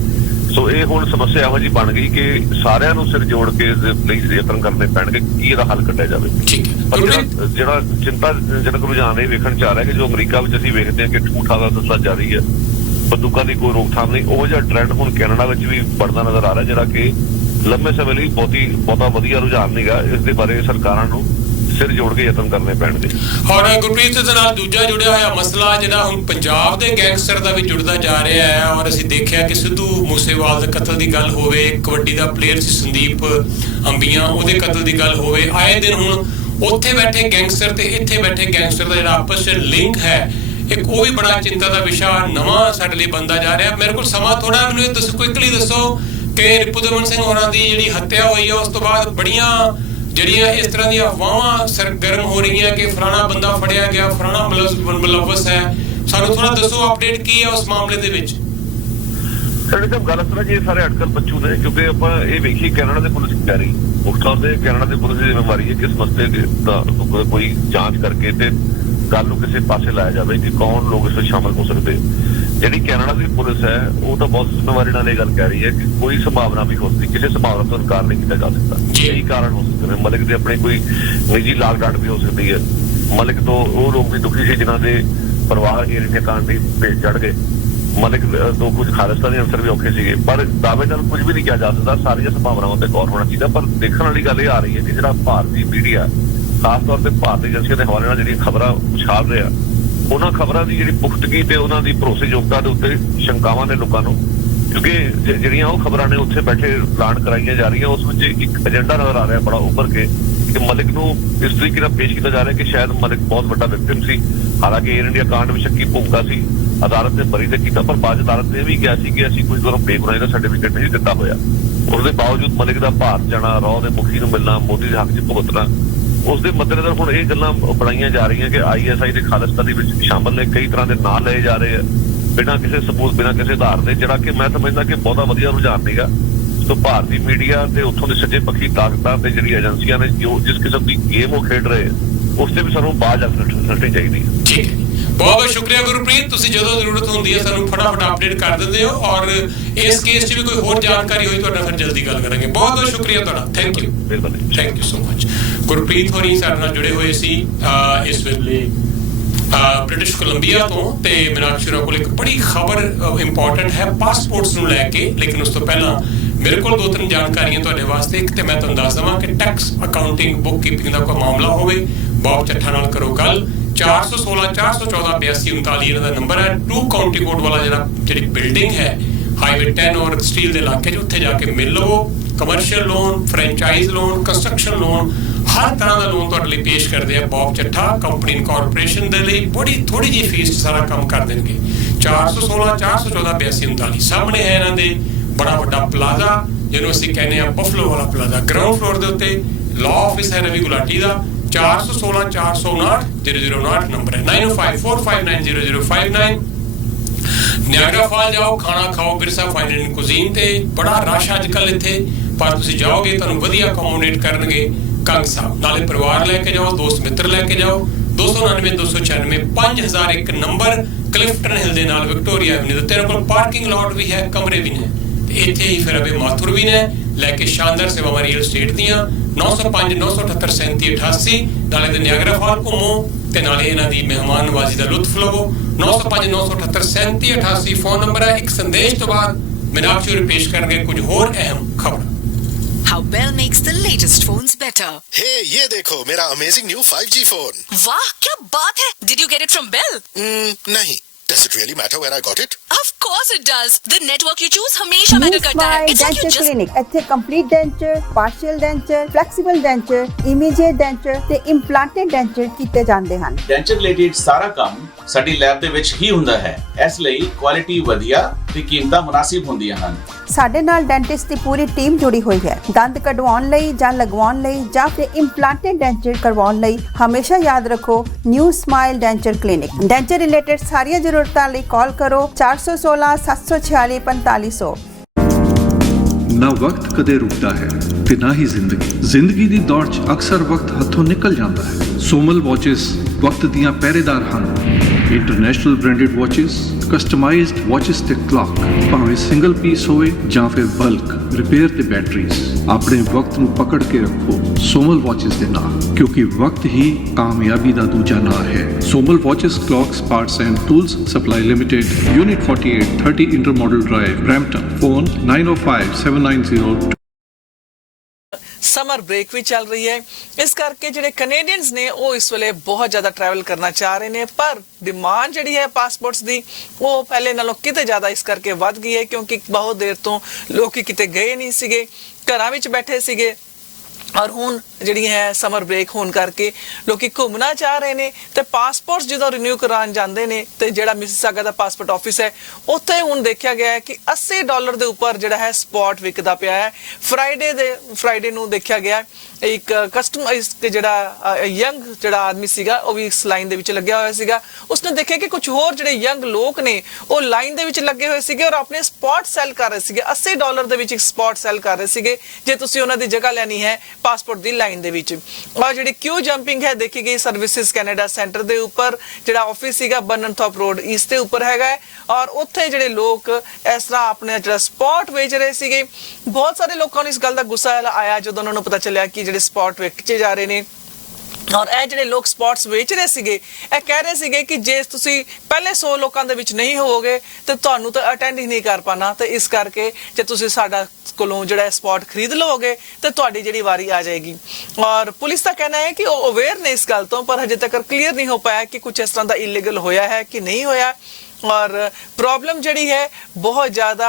ਸੋ ਇਹ ਹੁਣ ਸਮੱਸਿਆ ਇਹੋ ਜਿਹੀ ਬਣ ਗਈ ਕਿ ਸਾਰਿਆਂ ਨੂੰ ਸਿਰ ਜੋੜ ਕੇ ਲਈ ਯਤਨ ਕਰਨੇ ਪੈਣਗੇ ਕੀ ਇਹਦਾ ਹੱਲ ਕੱਢਿਆ ਜਾਵੇ। ਪਰ ਜਿਹੜਾ ਚਿੰਤਾਜਨਕ ਰੁਝਾਨ ਇਹ ਵੇਖਣ ਚ ਆ ਰਿਹਾ ਕਿ ਜੋ ਅਮਰੀਕਾ ਵਿੱਚ ਅਸੀਂ ਵੇਖਦੇ ਹਾਂ ਕਿ ਠੂਠਾਂ ਦਾ ਸਿਲਸਿਲਾ ਜਾਰੀ ਹੈ, ਬੰਦੂਕਾਂ ਦੀ ਕੋਈ ਰੋਕਥਾਮ ਨਹੀਂ, ਉਹ ਜਿਹਾ ਟ੍ਰੈਂਡ ਹੁਣ ਕੈਨੇਡਾ ਵਿੱਚ ਵੀ बढ़ਦਾ ਨਜ਼ਰ ਆ ਰਿਹਾ, ਜਿਹੜਾ ਕਿ ਲੰਮੇ ਸਮੇਂ ਲਈ ਬਹੁਤਾ ਵਧੀਆ ਰੁਝਾਨ ਨਹੀਂਗਾ। ਇਸ ਦੇ ਬਾਰੇ ਸਰਕਾਰਾਂ ਨੂੰ ਸਿਰ ਜੋੜ ਕੇ ਯਤਨ ਕਰਨੇ ਪੈਣਗੇ। ਔਰ ਗੁਰਪ੍ਰੀਤ ਦੇ ਨਾਲ ਦੂਜਾ ਜੁੜਿਆ ਹੋਇਆ ਮਸਲਾ ਜਿਹੜਾ ਹੁਣ ਪੰਜਾਬ ਦੇ ਗੈਂਗਸਟਰ ਦਾ ਵੀ ਜੁੜਦਾ ਜਾ ਰਿਹਾ ਹੈ, ਔਰ ਅਸੀਂ ਦੇਖਿਆ ਕਿ ਸਿੱਧੂ ਮੂਸੇਵਾਲ ਦੇ ਕਤਲ ਦੀ ਗੱਲ ਹੋਵੇ, ਕਬੱਡੀ ਦਾ ਪਲੇਅਰ ਸੀ ਸੰਦੀਪ ਅੰਬੀਆਂ, ਉਹਦੇ ਕਤਲ ਦੀ ਗੱਲ ਹੋਵੇ, ਆਏ ਦਿਨ ਹੁਣ ਉੱਥੇ ਬੈਠੇ ਗੈਂਗਸਟਰ ਤੇ ਇੱਥੇ ਬੈਠੇ ਗੈਂਗਸਟਰ ਦਾ ਜਿਹੜਾ ਆਪਸ ਵਿੱਚ ਲਿੰਕ ਹੈ, ਇੱਕ ਉਹ ਵੀ ਬੜਾ ਚਿੰਤਾ ਦਾ ਵਿਸ਼ਾ ਨਵਾਂ ਸਾਡੇ ਲਈ ਬਣਦਾ ਜਾ ਰਿਹਾ। ਮੇਰੇ ਕੋਲ ਸਮਾਂ ਥੋੜਾ, ਮੈਨੂੰ ਇਹ ਦੱਸੋ, ਕੁਇਕਲੀ ਦੱਸੋ ਕਿ ਰਿਪੂ ਦਮਨ ਸਿੰਘ ਹੋਰਾਂ ਦੀ ਜਿਹੜੀ ਹੱਤਿਆ ਹੋਈ ਹੈ ਉਸ ਤੋਂ ਬਾਅਦ ਬੜੀਆਂ ਜਿਹੜੀਆਂ ਇਸ ਤਰ੍ਹਾਂ ਦੀਆਂ ਅਫਵਾਹਾਂ ਸਰਗਰਮ ਹੋ ਰਹੀਆਂ ਕਿ ਫਲਾਣਾ ਬੰਦਾ ਫੜਿਆ ਗਿਆ, ਫਲਾਣਾ ਮੁਲਵਸ ਹੈ, ਸਾਨੂੰ ਥੋੜਾ ਦੱਸੋ ਅਪਡੇਟ ਕੀ ਹੈ ਉਸ ਮਾਮਲੇ ਦੇ ਵਿੱਚ। ਸਾਡੇ ਤਾਂ ਗੱਲ ਸੁਣਾ ਜੀ, ਸਾਰੇ ਅਟਕਲ ਬੱਚੂ ਨੇ, ਕਿਉਂਕਿ ਆਪਾਂ ਇਹ ਵੇਖੀ ਕੈਨੇਡਾ ਦੇ ਪੁਲਿਸ ਕਹਿ ਰਹੀ ਉਸ ਤਰ੍ਹਾਂ ਦੇ ਕੈਨੇਡਾ ਦੀ ਪੁਲਿਸ ਦੀ ਜ਼ਿੰਮੇਵਾਰੀ ਹੈ ਕਿ ਇਸ ਮਸਲੇ ਦਾ ਕੋਈ ਜਾਂਚ ਕਰਕੇ ਤੇ ਗੱਲ ਨੂੰ ਕਿਸੇ ਪਾਸੇ ਲਾਇਆ ਜਾਵੇ ਕਿ ਕੌਣ ਲੋਕ ਇਸ ਵਿੱਚ ਸ਼ਾਮਲ ਹੋ ਸਕਦੇ। ਜਿਹੜੀ ਕੈਨੇਡਾ ਦੀ ਪੁਲਿਸ ਹੈ ਉਹ ਤਾਂ ਬਹੁਤ ਜ਼ਿੰਮੇਵਾਰੀ ਨਾਲ ਇਹ ਗੱਲ ਕਹਿ ਰਹੀ ਹੈ ਕਿ ਕੋਈ ਸੰਭਾਵਨਾ ਵੀ ਹੋ ਸਕਦੀ, ਕਿਸੇ ਸੰਭਾਵਨਾ ਤੋਂ ਇਨਕਾਰ ਨਹੀਂ ਕੀਤਾ ਜਾ ਸਕਦਾ। ਕਈ ਕਾਰਨ ਹੋ ਸਕਦੇ ਨੇ, ਮਲਿਕ ਦੇ ਆਪਣੇ ਕੋਈ ਨਿੱਜੀ ਲਾਗ ਡਾਟ ਵੀ ਹੋ ਸਕਦੀ ਹੈ। ਮਲਿਕ ਤੋਂ ਉਹ ਲੋਕ ਵੀ ਦੁਖੀ ਸੀ ਜਿਨ੍ਹਾਂ ਦੇ ਪਰਿਵਾਰ ਏਅਰ ਇੰਡੀਆ ਕਾਂਡ ਦੀ ਭੇਟ ਚੜ੍ਹ ਗਏ। ਮਲਿਕ ਤੋਂ ਕੁਝ ਖਾਲਿਸਤਾਨੀ ਅਨਸਰ ਵੀ ਔਖੇ ਸੀਗੇ, ਪਰ ਦਾਅਵੇ ਨਾਲ ਕੁਝ ਵੀ ਨਹੀਂ ਕਿਹਾ ਜਾ ਸਕਦਾ। ਸਾਰੀਆਂ ਸੰਭਾਵਨਾਵਾਂ ਤੇ ਗੌਰ ਹੋਣਾ ਚਾਹੀਦਾ। ਪਰ ਦੇਖਣ ਵਾਲੀ ਗੱਲ ਇਹ ਆ ਰਹੀ ਹੈ ਕਿ ਜਿਹੜਾ ਭਾਰਤੀ ਮੀਡੀਆ, ਖਾਸ ਤੌਰ ਤੇ ਭਾਰਤੀ ਏਜੰਸੀਆਂ ਦੇ ਹਵਾਲੇ ਨਾਲ ਜਿਹੜੀਆਂ ਖਬਰਾਂ ਉਛਾਲ ਰਿਹਾ, ਉਹਨਾਂ ਖਬਰਾਂ ਦੀ ਜਿਹੜੀ ਪੁਖਤਗੀ ਤੇ ਉਹਨਾਂ ਦੀ ਭਰੋਸੇਯੋਗਤਾ ਦੇ ਉੱਤੇ ਸ਼ੰਕਾਵਾਂ ਨੇ ਲੋਕਾਂ ਨੂੰ, ਕਿਉਂਕਿ ਜਿਹੜੀਆਂ ਉਹ ਖਬਰਾਂ ਨੇ ਉੱਥੇ ਬੈਠੇ ਐਲਾਨ ਕਰਾਈਆਂ ਜਾ ਰਹੀਆਂ, ਉਸ ਵਿੱਚ ਇੱਕ ਏਜੰਡਾ ਨਜ਼ਰ ਆ ਰਿਹਾ ਬੜਾ ਉੱਭਰ ਕੇ ਕਿ ਮਲਿਕ ਨੂੰ ਇਸ ਤਰੀਕੇ ਨਾਲ ਪੇਸ਼ ਕੀਤਾ ਜਾ ਰਿਹਾ ਕਿ ਸ਼ਾਇਦ ਮਲਿਕ ਬਹੁਤ ਵੱਡਾ ਵਿਕਟਿਮ ਸੀ। ਹਾਲਾਂਕਿ ਏਅਰ ਇੰਡੀਆ ਕਾਂਡ ਵਿੱਚ ਸ਼ੱਕੀ ਭੂਮਿਕਾ ਸੀ, ਅਦਾਲਤ ਨੇ ਬਰੀ ਤੇ ਕੀਤਾ, ਪਰ ਬਾਅਦ ਅਦਾਲਤ ਨੇ ਇਹ ਵੀ ਕਿਹਾ ਸੀ ਕਿ ਅਸੀਂ ਕੋਈ ਦੋਨੋਂ ਬੇਗੁਨਾਹੀ ਦਾ ਸਰਟੀਫਿਕੇਟ ਨਹੀਂ ਦਿੱਤਾ ਹੋਇਆ। ਉਸਦੇ ਬਾਵਜੂਦ ਮਲਿਕ ਦਾ ਭਾਰਤ ਜਾਣਾ, ਰੌ ਦੇ ਮੁਖੀ ਨੂੰ ਮਿਲਣਾ, ਮੋਦੀ ਦੇ ਹੱਕ 'ਚ ਭੁਗਤਣਾ, ਉਸ ਦੇ ਮੱਦੇਨਜ਼ਰ ਹੁਣ ਇਹ ਗੱਲਾਂ ਬਣਾਈਆਂ ਜਾ ਰਹੀਆਂ ਕਿ ISI ਦੇ ਖਾਲਿਸਤਾਨੀ ਵਿੱਚ ਸ਼ਾਮਲ ਨੇ, ਕਈ ਤਰ੍ਹਾਂ ਦੇ ਨਾਂ ਲਏ ਜਾ ਰਹੇ ਆ ਬਿਨਾਂ ਕਿਸੇ ਸਬੂਤ, ਬਿਨਾਂ ਕਿਸੇ ਆਧਾਰ ਦੇ, ਜਿਹੜਾ ਕਿ ਮੈਂ ਸਮਝਦਾ ਕਿ ਬਹੁਤਾ ਵਧੀਆ ਰੁਝਾਨ ਨਹੀਂਗਾ। ਸੋ ਭਾਰਤੀ ਮੀਡੀਆ ਤੇ ਉੱਥੋਂ ਦੇ ਸੱਜੇ ਪੱਖੀ ਤਾਕਤਾਂ ਤੇ ਜਿਹੜੀ ਏਜੰਸੀਆਂ ਨੇ ਜੋ ਜਿਸ ਕਿਸਮ ਦੀ ਗੇਮ ਉਹ ਖੇਡ ਰਹੇ ਉਸ ਤੇ ਵੀ ਸਾਨੂੰ ਬਾਜ਼ ਰੱਖਣੀ ਚਾਹੀਦੀ ਹੈ। ਠੀਕ ਹੈ, ਬਹੁਤ ਬਹੁਤ ਸ਼ੁਕਰੀਆ ਗੁਰਪ੍ਰੀਤ, ਤੁਸੀਂ ਜਦੋਂ ਜ਼ਰੂਰਤ ਹੁੰਦੀ ਹੈ ਸਾਨੂੰ ਫਟਾਫਟ ਅਪਡੇਟ ਕਰ ਦਿੰਦੇ ਹੋ, ਔਰ ਇਸ ਕੇਸ 'ਚ ਵੀ ਕੋਈ ਹੋਰ ਜਾਣਕਾਰੀ ਹੋਈ ਤੁਹਾਡਾ ਫਿਰ ਜਲਦੀ ਗੱਲ ਕਰਾਂਗੇ। ਬਹੁਤ ਬਹੁਤ ਸ਼ੁਕਰੀਆ ਤੁਹਾਡਾ, thank you, thank you so much. Gurpreet ਹੋਰੀ ਸਾਡੇ ਨਾਲ ਜੁੜੇ ਹੋਏ ਸੀ ਇਸ ਵੇਲੇ ਬ੍ਰਿਟਿਸ਼ ਕੋਲੰਬੀਆ ਤੋਂ, ਤੇ ਮੀਨਾਕਸ਼ੀ ਹੋਰਾਂ ਕੋਲ ਇੱਕ ਬੜੀ ਖਬਰ ਇੰਪੋਰਟੈਂਟ ਹੈ ਪਾਸਪੋਰਟਸ ਨੂੰ ਲੈ ਕੇ। ਲੇਕਿਨ ਉਸ ਤੋਂ ਪਹਿਲਾਂ ਮੇਰੇ ਕੋਲ ਦੋ ਤਿੰਨ ਜਾਣਕਾਰੀਆਂ ਤੁਹਾਡੇ ਵਾਸਤੇ। ਇੱਕ ਤੇ ਮੈਂ ਤੁਹਾਨੂੰ ਦੱਸ ਦੇਵਾਂ ਕਿ ਟੈਕਸ ਅਕਾਊਂਟਿੰਗ ਬੁੱਕ ਕੀਪਿੰਗ ਦਾ ਕੋਈ ਮਾਮਲਾ ਹੋਵੇ, ਬੌਬ ਚੱਠਾ ਨਾਲ ਕਰੋ ਗੱਲ। 416 414 8239 ਇਹਨਾਂ ਦਾ ਨੰਬਰ ਹੈ। 2 ਕਾਉਂਟੀ ਕੋਡ ਵਾਲਾ ਜਿਹੜੀ ਬਿਲਡਿੰਗ ਹੈ ਹਾਈਵੇ 10 ਔਰ ਸਟੀਲ ਦੇ ਇਲਾਕੇ 'ਚ, ਉੱਥੇ ਜਾ ਕੇ ਮਿਲ ਲਵੋ। Commercial loan, franchise loan, construction loan, ਹਰ ਤਰ੍ਹਾਂ ਦਾ ਲੋਨ ਤੁਹਾਡੇ ਲਈ ਪੇਸ਼ ਕਰਦੇ ਆ ਬੌਬ ਚੱਠਾ। ਕੰਪਨੀ ਇਨਕੋਰਪੋਰੇਸ਼ਨ ਦੇ ਲਈ ਬੜੀ ਥੋੜੀ ਜਿਹੀ ਫੀਸ 'ਚ ਸਾਰਾ ਕੰਮ ਕਰ ਦੇਣਗੇ। 416 414 8239 ਸਾਹਮਣੇ ਹੈ ਇਹਨਾਂ ਦੇ ਬੜਾ ਵੱਡਾ ਪਲਾਜ਼ਾ, ਜਿਹਨੂੰ ਅਸੀਂ ਕਹਿੰਦੇ ਆ ਬਫਲੋ ਵਾਲਾ ਪਲਾਜ਼ਾ। ਗਰਾਊਂਡ ਫਲੋਰ ਦੇ ਉੱਤੇ ਲਾਅ ਆਫਿਸ ਹੈ ਰਵੀ ਗੁਲਾਟੀ ਦਾ। 416 459 0059 ਨੰਬਰ ਹੈ। 9054590059। ਨਿਆਗਰਾ ਫਾਲ ਜਾਓ, ਖਾਣਾ ਖਾਓ ਬਿਰਸਾ ਫਾਈਨ ਐਂਡ ਕੁਜ਼ੀਨ ਤੇ। ਬੜਾ ਰਸ਼ ਅੱਜ ਕੱਲ ਇੱਥੇ, ਪਰ ਤੁਸੀਂ ਜਾਓਗੇ ਤੁਹਾਨੂੰ ਵਧੀਆ ਅਕੋਮੋਡੇਟ ਕਰਨਗੇ ਕੰਗ ਸਾਹਿਬ। ਨਾਲੇ ਪਰਿਵਾਰ ਲੈ ਕੇ ਜਾਓ, ਦੋਸਤ ਮਿੱਤਰ ਲੈ ਕੇ ਜਾਓ। 299 296 5001 ਨੰਬਰ, ਕਲਿਫਟਨ ਹਿਲ ਦੇ ਨਾਲ ਵਿਕਟੋਰੀਆ ਐਵਨਿਊ ਦੇ। ਤੇਰੇ ਕੋਲ ਪਾਰਕਿੰਗ ਲਾਟ ਵੀ ਹੈ, ਕਮਰੇ ਵੀ ਨੇ, ਤੇ ਇੱਥੇ ਹੀ ਫਿਰ ਅਬੇ ਮਾਥੁਰ ਵੀ ਨੇ ਲੈ ਕੇ ਸ਼ਾਨਦਾਰ ਸੇਵਾਵਾਂ ਰੀਅਲ ਸਟੇਟ ਦੀਆਂ। 905 978 3788 ਨਾਲੇ ਤੇ ਨਿਆਗਰਾ ਫਾਲ ਘੁੰਮੋ ਤੇ ਨਾਲੇ ਇਹਨਾਂ ਦੀ ਮਹਿਮਾਨ ਨਵਾਜ਼ੀ ਦਾ ਲੁਤਫ ਲਵੋ। 905 978 3788 ਫੋਨ ਨੰਬਰ ਹੈ। ਇੱਕ ਸੰਦੇਸ਼ ਤੋਂ ਬਾਅਦ ਮੀਨਾਕਸ਼ੀ ਹੋਰੀ ਪੇਸ਼ ਕਰਨਗੇ ਕੁਝ ਹੋਰ ਅਹਿਮ ਖਬਰ। How Bell makes the latest phones better. Hey, ये देखो मेरा अमेजिंग न्यू 5G फोन। वाह, क्या बात है! Did you get it from Bell? नहीं। Does it really matter where I got it? Of course it does. The network you choose हमेशा matter करता है. It's like you just clinic ਇੱਥੇ complete denture, partial denture, flexible denture, immediate denture ਤੇ implanted denture ਕੀਤੇ ਜਾਂਦੇ ਹਨ। Denture related ਸਾਰਾ ਕੰਮ ਸਾਡੀ ਲੈਬ ਦੇ ਵਿੱਚ ਹੀ ਹੁੰਦਾ ਹੈ। ਇਸ ਲਈ ਕੁਆਲਿਟੀ ਵਧੀਆ ਤੇ ਕੀਮਤਾਂ ਮੁਨਾਸਿਬ ਹੁੰਦੀਆਂ ਹਨ। ਸਾਡੇ ਨਾਲ ਡੈਂਟਿਸਟ ਦੀ ਪੂਰੀ ਟੀਮ ਜੁੜੀ ਹੋਈ ਹੈ। ਦੰਦ ਕਢਵਾਉਣ ਲਈ ਜਾਂ ਲਗਵਾਉਣ ਲਈ ਜਾਂ ਫਿਰ ਇੰਪਲਾਂਟਡ ਡੈਂਚਰ ਕਰਵਾਉਣ ਲਈ ਹਮੇਸ਼ਾ ਯਾਦ ਰੱਖੋ new smile denture clinic. Denture related ਸਾਰੀਆਂ ਜ਼ਰੂਰਤਾਂ ਲਈ ਕਾਲ ਕਰੋ 416 746 4500। ਨਾ ਵਕਤ ਕਦੇ ਰੁਕਦਾ ਹੈ ਤੇ ਨਾ ਹੀ ਜ਼ਿੰਦਗੀ ਦੀ ਦੌੜ 'ਚ ਅਕਸਰ ਵਕਤ ਹੱਥੋਂ ਨਿਕਲ ਜਾਂਦਾ ਹੈ। ਸੋਮਲ ਵਾਚਿਸ ਵਕਤ ਦੀਆਂ ਪਹਿਰੇਦਾਰ ਹਨ। International branded watches, customised watches ਤੇ ਕਲੌਕ, ਭਾਵੇਂ ਸਿੰਗਲ ਪੀਸ ਹੋਵੇ ਜਾਂ ਫਿਰ ਬਲਕ, ਰਿਪੇਅਰ ਤੇ ਬੈਟਰੀਜ਼, ਆਪਣੇ ਵਕਤ ਨੂੰ ਪਕੜ ਕੇ ਰੱਖੋ ਸੋਮਲ ਵਾਚਿਸ ਦੇ ਨਾਲ, ਕਿਉਂਕਿ ਵਕਤ ਹੀ ਕਾਮਯਾਬੀ ਦਾ ਦੂਜਾ ਨਾਂ ਹੈ। ਸੋਮਲ watches, clocks, parts and tools supply limited, unit 48 30 inter model drive, Brampton. Phone 905 790। Summer break ਵੀ ਚੱਲ ਰਹੀ ਹੈ, ਇਸ ਕਰਕੇ ਜਿਹੜੇ ਕੈਨੇਡੀਅਨਸ ਨੇ ਉਹ ਇਸ ਵੇਲੇ ਬਹੁਤ ਜ਼ਿਆਦਾ ਟਰੈਵਲ ਕਰਨਾ ਚਾਹ ਰਹੇ ਨੇ, ਪਰ ਡਿਮਾਂਡ ਜਿਹੜੀ ਹੈ ਪਾਸਪੋਰਟਸ ਦੀ ਉਹ ਪਹਿਲੇ ਨਾਲੋਂ ਕਿਤੇ ਜ਼ਿਆਦਾ ਇਸ ਕਰਕੇ ਵੱਧ ਗਈ ਹੈ, ਕਿਉਂਕਿ ਬਹੁਤ ਦੇਰ ਤੋਂ ਲੋਕੀ ਕਿਤੇ ਗਏ ਨਹੀਂ ਸੀਗੇ, ਘਰਾਂ ਵਿੱਚ ਬੈਠੇ ਸੀਗੇ ਔਰ ਹੁਣ ਜਿਹੜੀ ਹੈ ਸਮਰ ਬ੍ਰੇਕ ਹੋਣ ਕਰਕੇ ਲੋਕੀ ਘੁੰਮਣਾ ਚਾਹ ਰਹੇ ਨੇ ਤੇ ਪਾਸਪੋਰਟਸ ਜਦੋਂ ਰਿਨਿਊ ਕਰਾਉਣ ਜਾਂਦੇ ਨੇ ਤੇ ਜਿਹੜਾ ਮਿਸਿਸਾਗਾ ਦਾ ਪਾਸਪੋਰਟ ਆਫਿਸ ਹੈ ਉੱਥੇ ਹੁਣ ਦੇਖਿਆ ਗਿਆ ਹੈ ਕਿ $80 ਦੇ ਉੱਪਰ ਜਿਹੜਾ ਹੈ ਸਪੌਟ ਵਿਕਦਾ ਪਿਆ ਹੈ। ਫਰਾਈਡੇ ਨੂੰ ਦੇਖਿਆ ਗਿਆ ਇੱਕ ਕਸਟਮਰ ਜਿਹੜਾ ਯੰਗ ਜਿਹੜਾ ਆਦਮੀ ਸੀਗਾ ਉਹ ਵੀ ਇਸ ਲਾਈਨ ਦੇ ਵਿੱਚ ਲੱਗਿਆ ਹੋਇਆ ਸੀਗਾ। ਉਸਨੇ ਦੇਖਿਆ ਕਿ ਕੁਝ ਹੋਰ ਜਿਹੜੇ ਯੰਗ ਲੋਕ ਨੇ ਉਹ ਲਾਈਨ ਦੇ ਵਿੱਚ ਲੱਗੇ ਹੋਏ ਸੀਗੇ ਔਰ ਆਪਣੇ ਸਪੌਟ ਸੈਲ ਕਰ ਰਹੇ ਸੀਗੇ। $80 ਦੇ ਵਿੱਚ ਇੱਕ ਸਪੌਟ ਸੈਲ ਕਰ ਰਹੇ ਸੀਗੇ ਜੇ ਤੁਸੀਂ ਉਹਨਾਂ ਦੀ ਜਗ੍ਹਾ ਲੈਣੀ ਹੈ ਪਾਸਪੋਰਟ ਦੀ ਲਾਈਨ ਦੇ ਵਿੱਚ। ਔਰ ਜਿਹੜੀ ਕਿਊ ਜੰਪਿੰਗ ਹੈ ਦੇਖੀ ਗਈ ਸਰਵਿਸਿਜ਼ ਕੈਨੇਡਾ ਸੈਂਟਰ ਦੇ ਉੱਪਰ ਜਿਹੜਾ ਆਫਿਸ ਸੀਗਾ ਬਰਨਨਥੌਪ ਰੋਡ ਈਸਟ ਦੇ ਉੱਪਰ ਹੈਗਾ ਹੈ ਔਰ ਉੱਥੇ ਜਿਹੜੇ ਲੋਕ ਇਸ ਤਰ੍ਹਾਂ ਆਪਣੇ ਜਿਹੜਾ ਸਪੌਟ ਵੇਚ ਰਹੇ ਸੀਗੇ। ਬਹੁਤ ਸਾਰੇ ਲੋਕਾਂ ਨੂੰ ਇਸ ਗੱਲ ਦਾ ਗੁੱਸਾ ਆਇਆ ਜਦੋਂ ਉਹਨਾਂ ਨੂੰ ਪਤਾ ਚੱਲਿਆ ਕਿ ਜਿਹੜੇ ਸਪੌਟ ਵੇਚੇ ਜਾ ਰਹੇ ਨੇ ਔਰ ਇਹ ਜਿਹੜੇ ਲੋਕ ਸਪੌਟਸ ਵੇਚ ਰਹੇ ਸੀਗੇ ਇਹ ਕਹਿ ਰਹੇ ਸੀਗੇ ਕਿ ਜੇ ਤੁਸੀਂ ਪਹਿਲੇ 100 ਲੋਕਾਂ ਦੇ ਵਿੱਚ ਨਹੀਂ ਹੋਵੋਗੇ ਤੇ ਤੁਹਾਨੂੰ ਤਾਂ ਅਟੈਂਡ ਹੀ ਨਹੀਂ ਕਰ ਪਾਣਾ ਤੇ ਇਸ ਕਰਕੇ ਜੇ ਤੁਸੀਂ ਸਾਡਾ ਕੋਲੋਂ ਜਿਹੜਾ ਸਪੌਟ ਖਰੀਦ ਲਓਗੇ ਤੇ ਤੁਹਾਡੀ ਜਿਹੜੀ ਵਾਰੀ ਆ ਜਾਏਗੀ। ਔਰ ਪੁਲਿਸ ਦਾ ਕਹਿਣਾ ਹੈ ਕਿ ਉਹ ਅਵੇਅਰ ਨੇ ਇਸ ਗੱਲ ਤੋਂ ਪਰ ਹਜੇ ਤੱਕ ਕਲੀਅਰ ਨਹੀਂ ਹੋ ਪਾਇਆ ਕਿ ਕੁਝ ਇਸ ਤਰ੍ਹਾਂ ਦਾ ਇਲੀਗਲ ਹੋਇਆ ਹੈ ਕਿ ਨਹੀਂ ਹੋਇਆ। और प्रॉब्लम जड़ी है बहुत ज़्यादा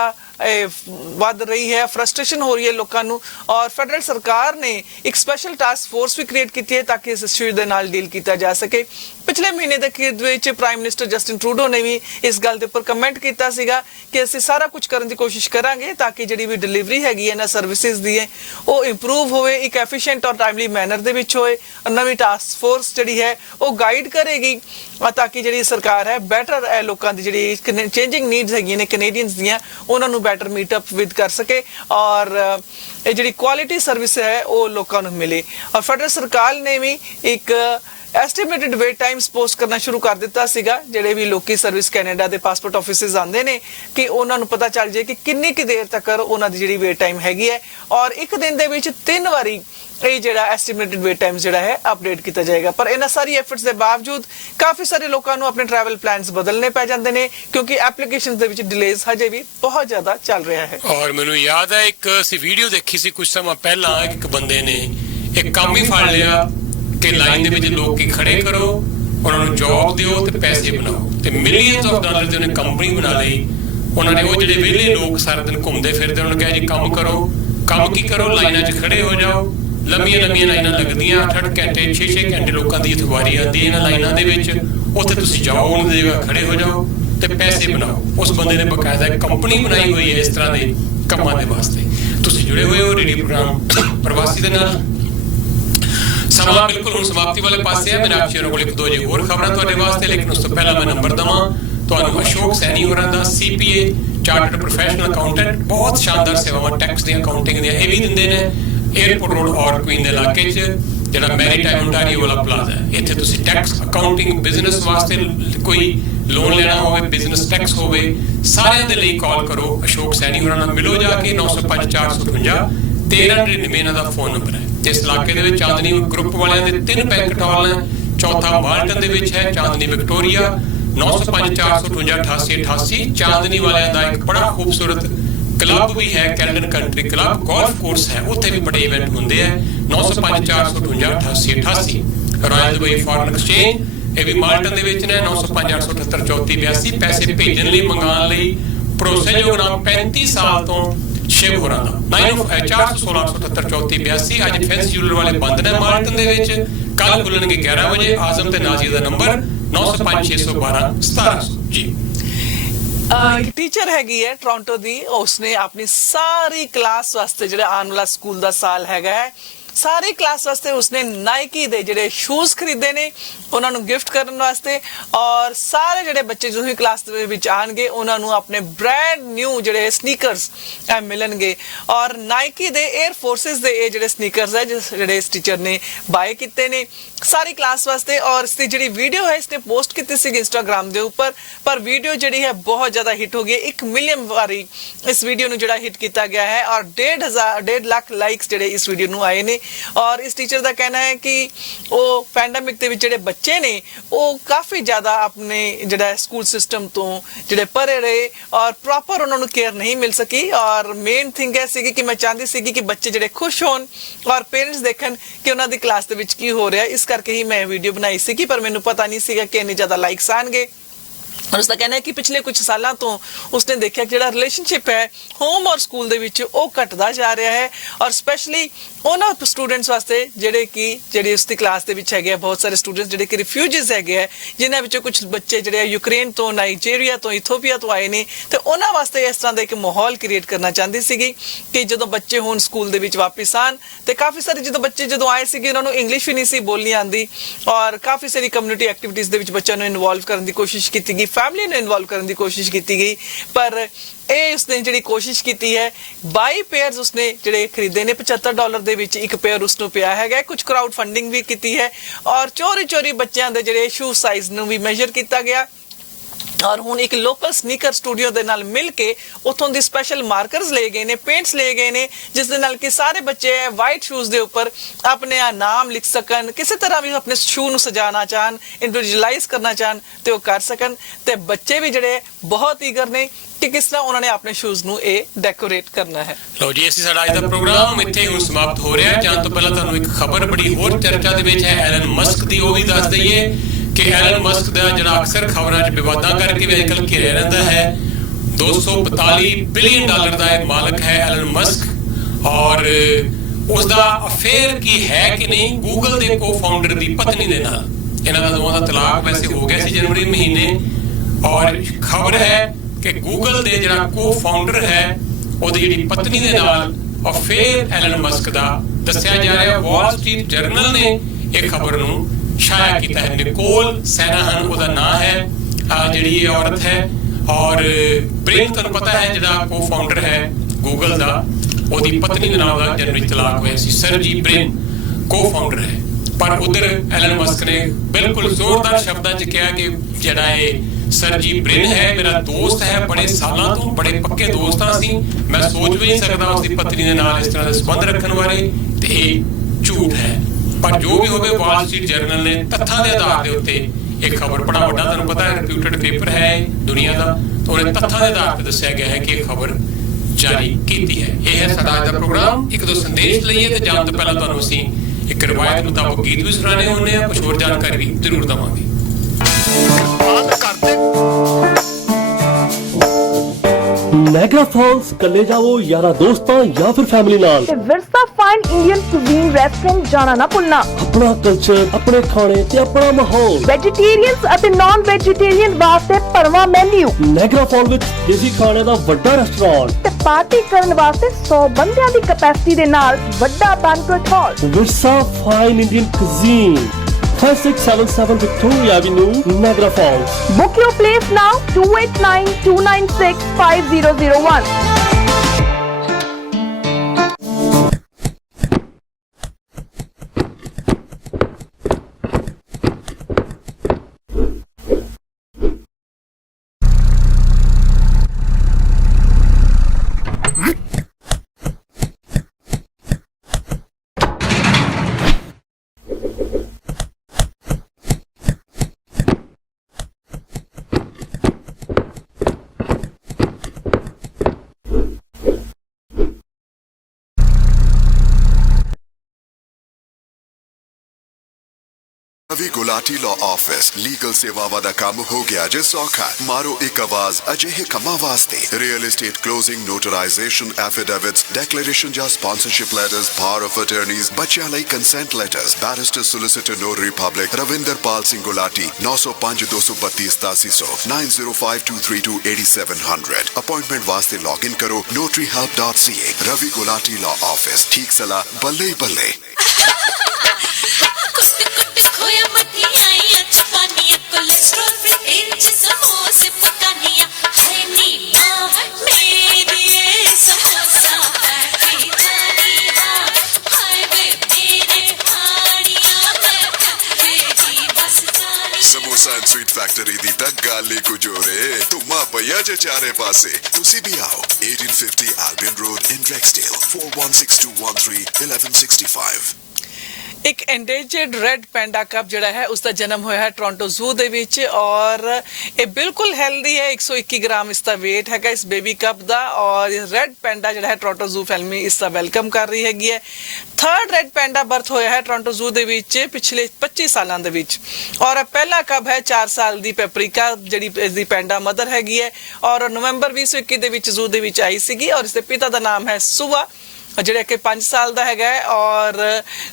वध रही है, फ्रस्ट्रेशन हो रही है लोगों को और फेडरल सरकार ने एक स्पेशल टास्क फोर्स भी क्रिएट की है ताकि इस इशू दे नाल डील किया जा सके। पिछले महीने के अखीर विच प्राइम मिनिस्टर जस्टिन ट्रूडो ने भी इस गल के उपर कमेंट किया सीगा कि असीं सारा कुछ करने की कोशिश करांगे ताकि जिहड़ी भी डिलीवरी हैगी है ना सर्विसेज दी है वो इंप्रूव होए, एक एफिशिएंट और टाइमली मैनर दे विच होए। नवीं टास्क फोर्स जिहड़ी है वो गाइड करेगी ताकि जिहड़ी सरकार है बैटर लोगों की जिहड़ी चेंजिंग नीड्स हैगी ने कैनेडियंस दियां उन्हां नूं बैटर मीटअप विद कर सके और ये जिहड़ी क्वालिटी सर्विस है वो लोगों नूं मिले। और फेडरल सरकार ने भी एक एस्टिमेटेड वेट टाइम्स पोस्ट करना शुरू कर दिता सीगा ਜਿਹੜੇ ਵੀ ਲੋਕੀ ਸਰਵਿਸ ਕੈਨੇਡਾ ਦੇ ਪਾਸਪੋਰਟ ਆਫਿਸਿਸ ਆਉਂਦੇ ਨੇ ਕਿ ਉਹਨਾਂ ਨੂੰ ਪਤਾ ਚੱਲ ਜਾਏ ਕਿ ਕਿੰਨੀ ਕਿ ਦੇਰ ਤੱਕ ਉਹਨਾਂ ਦੀ ਜਿਹੜੀ ਵੇਟ ਟਾਈਮ ਹੈਗੀ ਹੈ ਔਰ ਇੱਕ ਦਿਨ ਦੇ ਵਿੱਚ 3 ਵਾਰੀ ਇਹ ਜਿਹੜਾ ਐਸਟੀਮੇਟਡ ਵੇਟ ਟਾਈਮਸ ਜਿਹੜਾ ਹੈ ਅਪਡੇਟ ਕੀਤਾ ਜਾਏਗਾ। ਪਰ ਇਹਨਾਂ ਸਾਰੀ ਐਫਰਟਸ ਦੇ ਬਾਵਜੂਦ ਕਾਫੀ ਸਾਰੇ ਲੋਕਾਂ ਨੂੰ ਆਪਣੇ ਟਰੈਵਲ ਪਲਾਨਸ ਬਦਲਨੇ ਪੈ ਜਾਂਦੇ ਨੇ ਕਿਉਂਕਿ ਐਪਲੀਕੇਸ਼ਨਸ ਦੇ ਵਿੱਚ ਡਿਲੇਜ਼ ਹਜੇ ਵੀ ਬਹੁਤ ਜ਼ਿਆਦਾ ਚੱਲ ਰਿਹਾ ਹੈ। ਔਰ ਮੈਨੂੰ ਯਾਦ ਹੈ ਇੱਕ ਅਸੀਂ ਵੀਡੀਓ ਦੇਖੀ ਸੀ ਕੁਝ ਸਮਾਂ ਪਹਿਲਾਂ ਇੱਕ ਬੰਦੇ ਨੇ ਇੱਕ ਕੰਮ ਹੀ ਫੜ ਲਿਆ ਕਿ ਲਾਈਨ ਦੇ ਵਿੱਚ ਲੋਕ ਕੀ ਖੜੇ ਕਰੋ, ਉਹਨਾਂ ਨੂੰ ਜੌਬ ਦਿਓ ਤੇ ਪੈਸੇ ਬਣਾਓ ਤੇ ਮਿਲੀਅਨਸ ਆਫ ਡਾਲਰ ਦੀ ਉਹਨੇ ਕੰਪਨੀ ਬਣਾ ਲਈ। ਉਹਨਾਂ ਨੇ ਉਹ ਜਿਹੜੇ ਵਿਹਲੇ ਲੋਕ ਸਾਰਾ ਦਿਨ ਘੁੰਮਦੇ ਫਿਰਦੇ ਉਹਨਾਂ ਨੂੰ ਕਿਹਾ ਜੀ ਕੰਮ ਕਰੋ। ਕੰਮ ਕੀ ਕਰੋ? ਲਾਈਨਾਂ 'ਚ ਖੜੇ ਹੋ ਜਾਓ। ਲੰਮੀਆਂ ਲਾਈਨਾਂ ਲੱਗਦੀਆਂ 8-8 ਘੰਟੇ 6-6 ਘੰਟੇ ਲੋਕਾਂ ਦੀ ਇੱਥੇ ਵਾਰੀ ਆਉਂਦੀ ਇਹਨਾਂ ਲਾਈਨਾਂ ਦੇ ਵਿੱਚ। ਉੱਥੇ ਤੁਸੀਂ ਜਾਓ ਉਹਨਾਂ ਦੀ ਜਗ੍ਹਾ ਖੜੇ ਹੋ ਜਾਓ ਤੇ ਪੈਸੇ ਬਣਾਓ। ਉਸ ਬੰਦੇ ਨੇ ਬਕਾਇਦਾ ਕੰਪਨੀ ਬਣਾਈ ਹੋਈ ਹੈ ਇਸ ਤਰ੍ਹਾਂ ਦੇ ਕੰਮਾਂ ਦੇ ਵਾਸਤੇ। ਤੁਸੀਂ ਜੁੜੇ ਹੋਏ ਹੋ ਰੇਡੀਓ ਪ੍ਰੋਗਰਾਮ ਪ੍ਰਵਾਸੀ ਦੇ ਨਾਲ। ਸਮਾਂ ਬਿਲਕੁਲ ਹੁਣ ਸਮਾਪਤੀ ਵਾਲੇ ਪਾਸੇ ਹੈ। ਮੇਰੇ ਆਪਸ਼ੀਰਾਂ ਕੋਲ 1-2 ਜੇ ਹੋਰ ਖਬਰਾਂ ਤੁਹਾਡੇ ਵਾਸਤੇ ਲੇਕਿਨ ਉਸ ਤੋਂ ਪਹਿਲਾਂ ਮੈਂ ਨੰਬਰ ਦਵਾਂ ਤੁਹਾਨੂੰ ਅਸ਼ੋਕ ਸੈਣੀ ਹੋਰਾਂ ਦਾ CPA ਚਾਰਟਰਡ ਪ੍ਰੋਫੈਸ਼ਨਲ ਅਕਾਊਂਟੈਂਟ ਬਹੁਤ ਸ਼ਾਨਦਾਰ ਸੇਵਾਵਾਂ ਟੈਕਸ ਦੀਆਂ ਅਕਾਊਂਟਿੰਗ ਦੀਆਂ ਇਹ ਵੀ ਦਿੰਦੇ ਨੇ। 에어ਪੋਰਟ ਰੋਡ ਔਰ ਕੁਈਨ ਦੇ ਇਲਾਕੇ 'ਚ ਜਿਹੜਾ ਮੈਰੀਟਾਈਮ ਓਨਟਾਰੀਓ ਵਾਲਾ ਪਲਾਜ਼ਾ ਹੈ ਇੱਥੇ ਤੁਸੀਂ ਟੈਕਸ ਅਕਾਊਂਟਿੰਗ ਬਿਜ਼ਨਸ ਵਾਸਤੇ ਕੋਈ ਲੋਨ ਲੈਣਾ ਹੋਵੇ ਬਿਜ਼ਨਸ ਟੈਕਸ ਹੋਵੇ ਸਾਰਿਆਂ ਦੇ ਲਈ ਕਾਲ ਕਰੋ। ਅਸ਼ੋਕ ਸੈਣੀ ਹੋਰਾਂ ਨਾਲ ਮਿਲੋ ਜਾ ਕੇ 905 458 1399 ਇਹਨਾਂ ਦਾ ਫੋਨ ਨੰਬਰ ਹੈ। ਇਸ ਇਲਾਕੇ ਦੇ ਵਿੱਚ ਚਾਂਦਨੀ ਗਰੁੱਪ ਵਾਲਿਆਂ ਦੇ 3 ਬੈਂਕਟ ਹਾਲ ਨੇ। ਚੌਥਾ ਮਾਲਟਨ ਦੇ ਵਿੱਚ ਹੈ ਚਾਂਦਨੀ ਵਿਕਟੋਰੀਆ 905 458 8888। ਚਾਂਦਨੀ ਵਾਲਿਆਂ ਦਾ ਇੱਕ ਬੜਾ ਖੂਬਸੂਰਤ क्लब भी है कैल्डन कंट्री क्लब गोल्फ कोर्स है उत्थे भी बड़े इवेंट होंगे है 905 458 8888। रॉयल दुबई फॉरेन एक्सचेंज ये भी माल्टन दे विच ने 905 878 3482। पैसे भेजण लई मंगाण लई भरोसेयोग नाम 35 साल तो शिव होरां दा 416 878 3482। अज फैंसी ज्वेलर वाले बंद ने माल्टन दे विच कल खुलणगे 11 बजे। आजम ते नाजिया दा नंबर 905 612 1700 जी। टीचर हैगी है टोरंटो दी उसने अपनी सारी क्लास वास्ते जेड़ा आने वाला स्कूल दा साल हैगा है सारी क्लास वास्ते उसने नाइकी दे जेड़े शूज खरीदे ने ਉਹਨਾਂ ਨੂੰ ਗਿਫਟ ਕਰਨ ਵਾਸਤੇ ਔਰ ਸਾਰੇ ਜਿਹੜੇ ਬੱਚੇ ਜੋ ਵੀ ਕਲਾਸ ਦੇ ਵਿੱਚ ਆਣਗੇ ਉਹਨਾਂ ਨੂੰ ਆਪਣੇ ਬ੍ਰਾਂਡ ਨਿਊ ਜਿਹੜੇ ਸਨੀਕਰਸ ਮਿਲਣਗੇ। ਔਰ ਨਾਈਕੀ ਦੇ 에ਅਰ ਫੋਰਸਿਸ ਦੇ ਇਹ ਜਿਹੜੇ ਸਨੀਕਰਸ ਹੈ ਜਿਹੜੇ ਇਸ ਟੀਚਰ ਨੇ ਬਾਏ ਕੀਤੇ ਨੇ ਸਾਰੀ ਕਲਾਸ ਵਾਸਤੇ। ਔਰ ਇਸ ਦੀ ਜਿਹੜੀ ਵੀਡੀਓ ਹੈ ਇਸਨੇ ਪੋਸਟ ਕੀਤੀ ਸੀ ਇੰਸਟਾਗ੍ਰਾਮ ਦੇ ਉੱਪਰ ਪਰ ਵੀਡੀਓ ਜਿਹੜੀ ਹੈ ਬਹੁਤ ਜ਼ਿਆਦਾ ਹਿੱਟ ਹੋ ਗਈ। 1 ਮਿਲੀਅਨ ਵਾਰੀ ਇਸ ਵੀਡੀਓ ਨੂੰ ਜਿਹੜਾ ਹਿੱਟ ਕੀਤਾ ਗਿਆ ਹੈ ਔਰ 1.5 ਲੱਖ ਲਾਈਕਸ ਜਿਹੜੇ ਇਸ ਵੀਡੀਓ ਨੂੰ ਆਏ ਨੇ। ਔਰ ਇਸ ਟੀਚਰ ਦਾ ਕਹਿਣਾ ਹੈ ਕਿ ਉਹ ਪੈਂਡੇਮਿਕ ਦੇ ਵਿੱਚ ਜਿਹੜੇ ਬੱਚੇ ਨੇ ਉਹ ਕਾਫੀ ਜ਼ਿਆਦਾ ਆਪਣੇ ਜਿਹੜਾ ਸਕੂਲ ਸਿਸਟਮ ਤੋਂ ਜਿਹੜੇ ਪਰੇ ਰਹੇ ਔਰ ਪ੍ਰੋਪਰ ਉਹਨਾਂ ਨੂੰ ਕੇਅਰ ਨਹੀਂ ਮਿਲ ਸਕੀ। ਔਰ ਮੇਨ ਥਿੰਗ ਇਹ ਸੀਗੀ ਕਿ ਮੈਂ ਚਾਹੁੰਦੀ ਸੀਗੀ ਕਿ ਬੱਚੇ ਜਿਹੜੇ ਖੁਸ਼ ਹੋਣ ਔਰ ਪੇਰੈਂਟਸ ਦੇਖਣ ਕਿ ਉਹਨਾਂ ਦੀ ਕਲਾਸ ਦੇ ਵਿੱਚ ਕੀ ਹੋ ਰਿਹਾ। ਇਸ ਕਰਕੇ ਹੀ ਮੈਂ ਵੀਡੀਓ ਬਣਾਈ ਸੀਗੀ ਪਰ ਮੈਨੂੰ ਪਤਾ ਨਹੀਂ ਸੀਗਾ ਕਿ ਇੰਨੇ ਜ਼ਿਆਦਾ ਲਾਈਕਸ ਆਣਗੇ। और उसका कहना है कि पिछले कुछ सालों तो उसने देखा कि जो रिलेशनशिप है होम और स्कूल दे विच वो घटदा जा रहा है और स्पैशली उन्होंने स्टूडेंट्स वास्ते ਜਿਹੜੇ उसकी क्लास ਦੇ ਵਿੱਚ ਹੈਗੇ बहुत सारे स्टूडेंट्स ਜਿਹੜੇ कि रिफ्यूजीज ਹੈਗੇ ਹੈ जिन्हां ਵਿੱਚੋਂ कुछ बच्चे ਜਿਹੜੇ यूक्रेन तो नाइजीरिया तो इथोपिया तो आए ने ਤੇ ਉਹਨਾਂ ਵਾਸਤੇ ਇਸ ਤਰ੍ਹਾਂ ਦਾ ਇੱਕ ਮਾਹੌਲ ਕ੍ਰੀਏਟ ਕਰਨਾ ਚਾਹੁੰਦੀ ਸੀਗੀ ਕਿ ਜਦੋਂ ਬੱਚੇ ਹੁਣ ਸਕੂਲ ਦੇ ਵਿੱਚ ਵਾਪਸ ਆਣ ਤੇ ਕਾਫੀ ਸਾਰੇ ਜਦੋਂ ਆਏ ਸੀਗੇ ਉਹਨਾਂ ਨੂੰ ਇੰਗਲਿਸ਼ ਵੀ ਨਹੀਂ ਸੀ ਬੋਲਣੀ ਆਉਂਦੀ ਔਰ ਕਾਫੀ ਸਾਰੀ ਕਮਿਊਨਿਟੀ ਐਕਟੀਵਿਟੀਜ਼ ਦੇ ਵਿੱਚ ਬੱਚਿਆਂ ਨੂੰ ਇਨਵੋਲਵ ਕਰਨ ਦੀ ਕੋਸ਼ਿਸ਼ ਕੀਤੀ ਗਈ फैमिली ने इन्वॉल्व करने की कोशिश की गई पर उसने जी कोशिश की है 22 पेयर्स उसने जोड़े खरीदे ने $75 ਦੇ ਵਿੱਚ ਇੱਕ पेयर उसनों ਪਿਆ ਹੈਗਾ कुछ क्राउड फंडिंग भी की है और चोरी बच्चों के जोड़े शू साइज ਨੂੰ भी मेजर किया गया और हुण एक लोकल स्नीकर स्टूडियो दे नाल मिल के उथों दी स्पेशल मार्कर्स ले गए ने पेंट्स ले गए ने जिस दे नाल कि सारे बच्चे वाइट शूज दे ऊपर अपने नाम लिख सकन किसी तरह भी अपने शू नु सजाना चाहन इंडिविजुअलाइज करना चाहन ते वो कर सकन ते बच्चे भी जड़े बहुत ईगर ने कि किस तरह उन्होंने अपने शूज नु ए डेकोरेट करना है। लो जी ਅਸੀਂ ਸਾਡਾ ਅੱਜ ਦਾ ਪ੍ਰੋਗਰਾਮ ਇੱਥੇ ਹੁਣ ਸਮਾਪਤ ਹੋ ਰਿਹਾ ਹੈ। ਜਾਣ ਤੋਂ ਪਹਿਲਾਂ ਤੁਹਾਨੂੰ ਇੱਕ ਖਬਰ ਬੜੀ ਹੋਰ ਚਰਚਾ ਦੇ ਵਿੱਚ ਹੈ ਐਲਨ ਮਸਕ ਦੀ ਉਹ ਵੀ ਦੱਸ ਦਈਏ ਕਿ ਐਲਨ ਮਸਕ ਦਾ ਜਿਹੜਾ ਅਕਸਰ ਖਬਰਾਂ 'ਚ ਵਿਵਾਦਾਂ ਕਰਕੇ ਵੀ ਅੱਜਕੱਲ ਘਿਰਿਆ ਰਹਿੰਦਾ ਹੈ $242 ਬਿਲੀਅਨ ਦਾ ਇਹ ਮਾਲਕ ਹੈ ਐਲਨ ਮਸਕ ਔਰ ਉਸ ਦਾ ਅਫੇਅਰ ਕੀ ਹੈ ਕਿ ਨਹੀਂ ਗੂਗਲ ਦੇ ਕੋ-ਫਾਊਂਡਰ ਦੀ ਪਤਨੀ ਦੇ ਨਾਲ ਇਹਨਾਂ ਦਾ ਦੋਵਾਂ ਦਾ ਤਲਾਕ ਵੈਸੇ ਹੋ ਗਿਆ ਸੀ ਜਨਵਰੀ ਮਹੀਨੇ ਔਰ ਖਬਰ ਹੈ ਕਿ ਗੂਗਲ ਦੇ ਜਿਹੜਾ ਕੋ-ਫਾਊਂਡਰ ਹੈ ਉਹਦੀ ਜਿਹੜੀ ਪਤਨੀ ਦੇ ਨਾਲ ਅਫੇਅਰ ਐਲਨ ਮਸਕ ਦਾ ਦੱਸਿਆ ਜਾ ਰਿਹਾ ਵਾਲ ਸਟਰੀਟ ਜਰਨਲ ਨੇ ਇਹ ਖਬਰ ਨੂੰ ਛਾਇਆ ਕੀਤਾ ਹੈ ਨਿਕੋਲ ਸੈਨਾਹਨ ਉਹਦਾ ਨਾਂ ਹੈ ਜਿਹੜੀ ਇਹ ਔਰਤ ਹੈ ਔਰ ਬ੍ਰਿਨ ਤੁਹਾਨੂੰ ਪਤਾ ਹੈ ਜਿਹੜਾ ਕੋ-ਫਾਊਂਡਰ ਹੈ ਗੂਗਲ ਦਾ ਉਹਦੀ ਪਤਨੀ ਦੇ ਨਾਲ ਦਾ ਜਨਵਰੀ ਤਲਾਕ ਹੋਇਆ ਸੀ ਸਰਜੀ ਬ੍ਰਿਨ ਕੋ-ਫਾਊਂਡਰ ਹੈ ਪਰ ਉਧਰ ਐਲਨ ਮਸਕ ਨੇ ਬਿਲਕੁਲ ਜ਼ੋਰਦਾਰ ਸ਼ਬਦਾਂ 'ਚ ਕਿਹਾ ਕਿ ਜਿਹੜਾ ਇਹ ਸਰਜੀ ਬ੍ਰਿਨ ਹੈ ਮੇਰਾ ਦੋਸਤ ਹੈ ਬੜੇ ਸਾਲਾਂ ਤੋਂ ਬੜੇ ਪੱਕੇ ਦੋਸਤ ਹਾਂ ਅਸੀਂ ਮੈਂ ਸੋਚ ਵੀ ਨਹੀਂ ਸਕਦਾ ਉਸਦੀ ਪਤਨੀ ਦੇ ਨਾਲ ਇਸ ਤਰ੍ਹਾਂ ਦੇ ਸੰਬੰਧ ਰੱਖਣ ਬਾਰੇ ਤੇ ਇਹ ਝੂਠ ਹੈ ਪਰ ਜੋ ਵੀ ਹੋਵੇ ਵਾਲ ਸਟਰੀਟ ਜਰਨਲ ਨੇ ਤੱਥਾਂ ਦੇ ਆਧਾਰ ਦੇ ਉੱਤੇ ਇਹ ਖਬਰ ਬੜਾ ਵੱਡਾ ਤੁਹਾਨੂੰ ਪਤਾ ਹੈ ਰਿਪਿਊਟਡ ਪੇਪਰ ਹੈ ਦੁਨੀਆ ਦਾ ਤਾਂ ਉਹਨੇ ਤੱਥਾਂ ਦੇ ਆਧਾਰ ਤੇ ਦੱਸਿਆ ਗਿਆ ਹੈ ਕਿ ਇਹ ਖਬਰ ਜਾਰੀ ਕੀਤੀ ਹੈ ਇਹ ਹੈ ਸਾਡਾ ਅੱਜ ਦਾ ਪ੍ਰੋਗਰਾਮ ਇੱਕ ਦੋ ਸੰਦੇਸ਼ ਲਈਏ ਤੇ ਜਾਣ ਤੋਂ ਪਹਿਲਾਂ ਤੁਹਾਨੂੰ ਅਸੀਂ ਇੱਕ ਰਵਾਇਤ ਮੁਤਾਬਕ ਗੀਤ ਵੀ ਸੁਣਾਣੇ ਹੁੰਦੇ ਆ ਕੁਝ ਹੋਰ ਜਾਣਕਾਰੀ ਵੀ ਜ਼ਰੂਰ ਦਵਾਂਗੇ नायग्रा फॉल्स कल्ले जाओ यारा दोस्तां या फिर फैमिली नाल Virsa fine Indian cuisine restaurant जाना ना भुलना अपना कल्चर अपने खाने ते अपना माहौल वेजिटेरियंस ਅਤੇ नॉन वेजिटेरियन वास्ते भरवा मेन्यू नायग्रा फॉल ਵਿੱਚ ਦੇਸੀ ਖਾਣੇ ਦਾ ਵੱਡਾ ਰੈਸਟੋਰੈਂਟ ਤੇ ਪਾਰਟੀ ਕਰਨ ਵਾਸਤੇ 100 ਬੰਦਿਆਂ ਦੀ ਕੈਪੈਸਿਟੀ ਦੇ ਨਾਲ ਵੱਡਾ ਬੈਂਕੁਏਟ ਹਾਲ ਵਿਰਸਾ fine Indian cuisine 5677 Victoria Avenue, Niagara Falls. Book your place now 2892965001. Ravi Gulati law office legal सेवावां दा काम हो गया जे सौखा मारो एक आवाज अजिहे कम्मां वास्ते real estate closing notarization affidavits declaration या sponsorship letters power of attorneys बच्चियां लई consent letters barrister solicitor notary public Ravinder Pal Singh Gulati 905 232 8700 905232 8700 appointment वास्ते लॉग इन करो notaryhelp.ca Ravi Gulati law office ठीक सलाह बल्ले बल्ले समोसा एंड स्वीट फैक्ट्री दी तक गाली कुजोरे तुमा भैया जे चारे पासे तुसी भी आओ 1850 Albion Road in Rexdale 416213 1165 ਇੱਕ ਐਂਡੇਂਜਰਡ ਰੈੱਡ ਪੈਂਡਾ ਕਪ ਜਿਹੜਾ ਹੈ ਉਸ ਦਾ ਜਨਮ ਹੋਇਆ ਹੈ ਟੋਰਾਂਟੋ ਜ਼ੂ ਦੇ ਵਿੱਚ ਔਰ ਇਹ ਬਿਲਕੁਲ ਹੈਲਦੀ ਹੈ 121 ਗ੍ਰਾਮ ਇਸ ਦਾ weight ਹੈਗਾ ਇਸ ਬੇਬੀ ਕਪ ਦਾ ਔਰ ਰੈੱਡ ਪੈਂਡਾ ਜਿਹੜਾ ਹੈ ਟੋਰਾਂਟੋ ਜ਼ੂ ਫੈਮਿਲੀ ਇਸ ਦਾ ਵੈਲਕਮ ਕਰ ਰਹੀ ਹੈਗੀ ਹੈ। ਥਰਡ ਰੈੱਡ ਪੈਂਡਾ ਬਰਥ ਹੋਇਆ ਹੈ ਟੋਰਾਂਟੋ ਜ਼ੂ ਦੇ ਵਿੱਚ ਪਿਛਲੇ 25 ਸਾਲਾਂ ਦੇ ਵਿੱਚ ਔਰ ਪਹਿਲਾ ਕਪ ਹੈ 4 ਸਾਲ ਦੀ ਪੈਪਰੀਕਾ ਜਿਹੜੀ ਇਸ ਦੀ ਪੈਂਡਾ ਮਦਰ ਹੈਗੀ ਹੈ ਔਰ ਨਵੰਬਰ 2021 ਦੇ ਵਿੱਚ ਜ਼ੂ ਦੇ ਵਿੱਚ ਆਈ ਸੀਗੀ ਔਰ ਇਸ ਦੇ ਪਿਤਾ ਦਾ ਨਾਮ ਹੈ ਸੁਵਾ ਜਿਹੜਾ ਕਿ 5 ਸਾਲ ਦਾ ਹੈਗਾ ਔਰ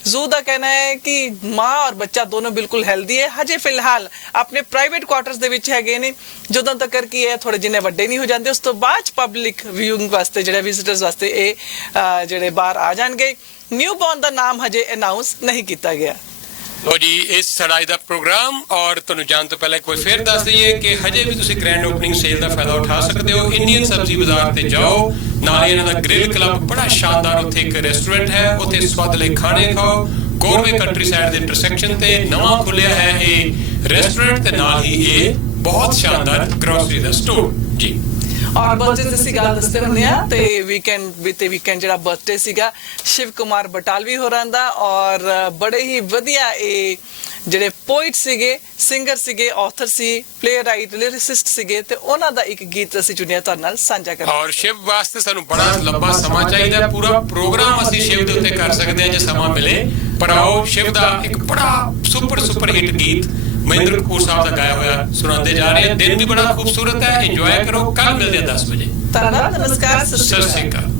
ਜ਼ੂ ਦਾ ਕਹਿਣਾ ਹੈ ਕਿ ਮਾਂ ਔਰ ਬੱਚਾ ਦੋਨੋਂ ਬਿਲਕੁਲ ਹੈਲਦੀ ਹੈ। ਹਜੇ ਫਿਲਹਾਲ ਆਪਣੇ ਪ੍ਰਾਈਵੇਟ ਕੁਆਟਰਸ ਦੇ ਵਿੱਚ ਹੈਗੇ ਨੇ ਜਦੋਂ ਤੱਕ ਕਿ ਇਹ ਥੋੜੇ ਜਿੰਨੇ ਵੱਡੇ ਨਹੀਂ ਹੋ ਜਾਂਦੇ ਉਸ ਤੋਂ ਬਾਅਦ ਪਬਲਿਕ ਵਿਊਇੰਗ ਵਾਸਤੇ ਜਿਹੜੇ ਵਿਜ਼ਿਟਰਸ ਵਾਸਤੇ ਇਹ ਜਿਹੜੇ ਬਾਹਰ ਆ ਜਾਣਗੇ। ਨਿਊ ਬੌਰਨ ਦਾ ਨਾਮ ਹਜੇ ਅਨਾਉਂਸ ਨਹੀਂ ਕੀਤਾ ਗਿਆ। ਲੋ ਜੀ ਇਸ ਸੜਾਈ ਦਾ ਪ੍ਰੋਗਰਾਮ ਔਰ ਤੁਹਾਨੂੰ ਜਾਣ ਤੋਂ ਪਹਿਲਾਂ ਕੋਈ ਫੇਰ ਦੱਸ ਦਈਏ ਕਿ ਹਜੇ ਵੀ ਤੁਸੀਂ ਗ੍ਰੈਂਡ ਓਪਨਿੰਗ ਸੇਲ ਦਾ ਫਾਇਦਾ ਉਠਾ ਸਕਦੇ ਹੋ। ਇੰਡੀਅਨ ਸਬਜ਼ੀ ਬਾਜ਼ਾਰ ਤੇ ਜਾਓ, ਨਾਲੇ ਇਹਨਾਂ ਦਾ ਗ੍ਰਿਲ ਕਲੱਬ ਬੜਾ ਸ਼ਾਨਦਾਰ ਉੱਥੇ ਇੱਕ ਰੈਸਟੋਰੈਂਟ ਹੈ, ਉੱਥੇ ਸਵਾਦਲੇ ਖਾਣੇ ਖਾਓ। ਗੋਰਵੇ ਕੰਟਰੀ ਸਾਈਡ ਦੇ ਇੰਟਰਸੈਕਸ਼ਨ ਤੇ ਨਵਾਂ ਖੁੱਲਿਆ ਹੈ ਇਹ ਰੈਸਟੋਰੈਂਟ ਤੇ ਨਾਲ ਹੀ ਇਹ ਬਹੁਤ ਸ਼ਾਨਦਾਰ ਗਰੋਸਰੀ ਦਾ ਸਟੋਰ ਜੀ। ਔਰ ਬਰਥਡੇ ਦੀ ਅਸੀਂ ਗੱਲ ਦੱਸਦੇ ਹੁੰਦੇ ਆ ਤੇ ਵੀਕਐਂਡ ਜਿਹੜਾ ਬਰਥਡੇ ਸੀਗਾ ਸ਼ਿਵ ਕੁਮਾਰ ਬਟਾਲਵੀ ਹੋਰਾਂ ਦਾ ਔਰ ਬੜੇ ਹੀ ਵਧੀਆ ਇਹ ਜਿਹੜੇ ਪੋਇਟ ਸੀਗੇ, ਸਿੰਗਰ ਸੀਗੇ, ਆਥਰ ਸੀ, ਪਲੇਅ ਰਾਈਟ, ਲਿਰਿਸਿਸਟ ਸੀਗੇ ਤੇ ਉਹਨਾਂ ਦਾ ਇੱਕ ਗੀਤ ਅਸੀਂ ਚੁਣਿਆ ਤੁਹਾਡੇ ਨਾਲ ਸਾਂਝਾ ਕਰਾਂਗੇ। ਔਰ ਸ਼ਿਵ ਵਾਸਤੇ ਸਾਨੂੰ ਬੜਾ ਲੰਬਾ ਸਮਾਂ ਚਾਹੀਦਾ, ਪੂਰਾ ਪ੍ਰੋਗਰਾਮ ਅਸੀਂ ਸ਼ਿਵ ਦੇ ਉੱਤੇ ਕਰ ਸਕਦੇ ਹਾਂ ਜੇ ਸਮਾਂ ਮਿਲੇ। ਪਰ ਆਓ ਸ਼ਿਵ ਦਾ ਇੱਕ ਬੜਾ ਸੁਪਰ ਹਿੱਟ ਗੀਤ ਮਹਿੰਦਰ ਕਪੂਰ ਸਾਹਿਬ ਦਾ ਗਾਇਆ ਹੋਇਆ ਸੁਣਾਉਂਦੇ ਜਾ ਰਹੇ ਹਾਂ। ਦਿਨ ਵੀ ਬੜਾ ਖੂਬਸੂਰਤ ਹੈ, ਇੰਜੋਏ ਕਰੋ। ਕੱਲ ਮਿਲਦੇ ਹਾਂ 10 ਵਜੇ। ਧੰਨਵਾਦ, ਨਮਸਕਾਰ, ਸਤਿ ਸ਼੍ਰੀ ਅਕਾਲ।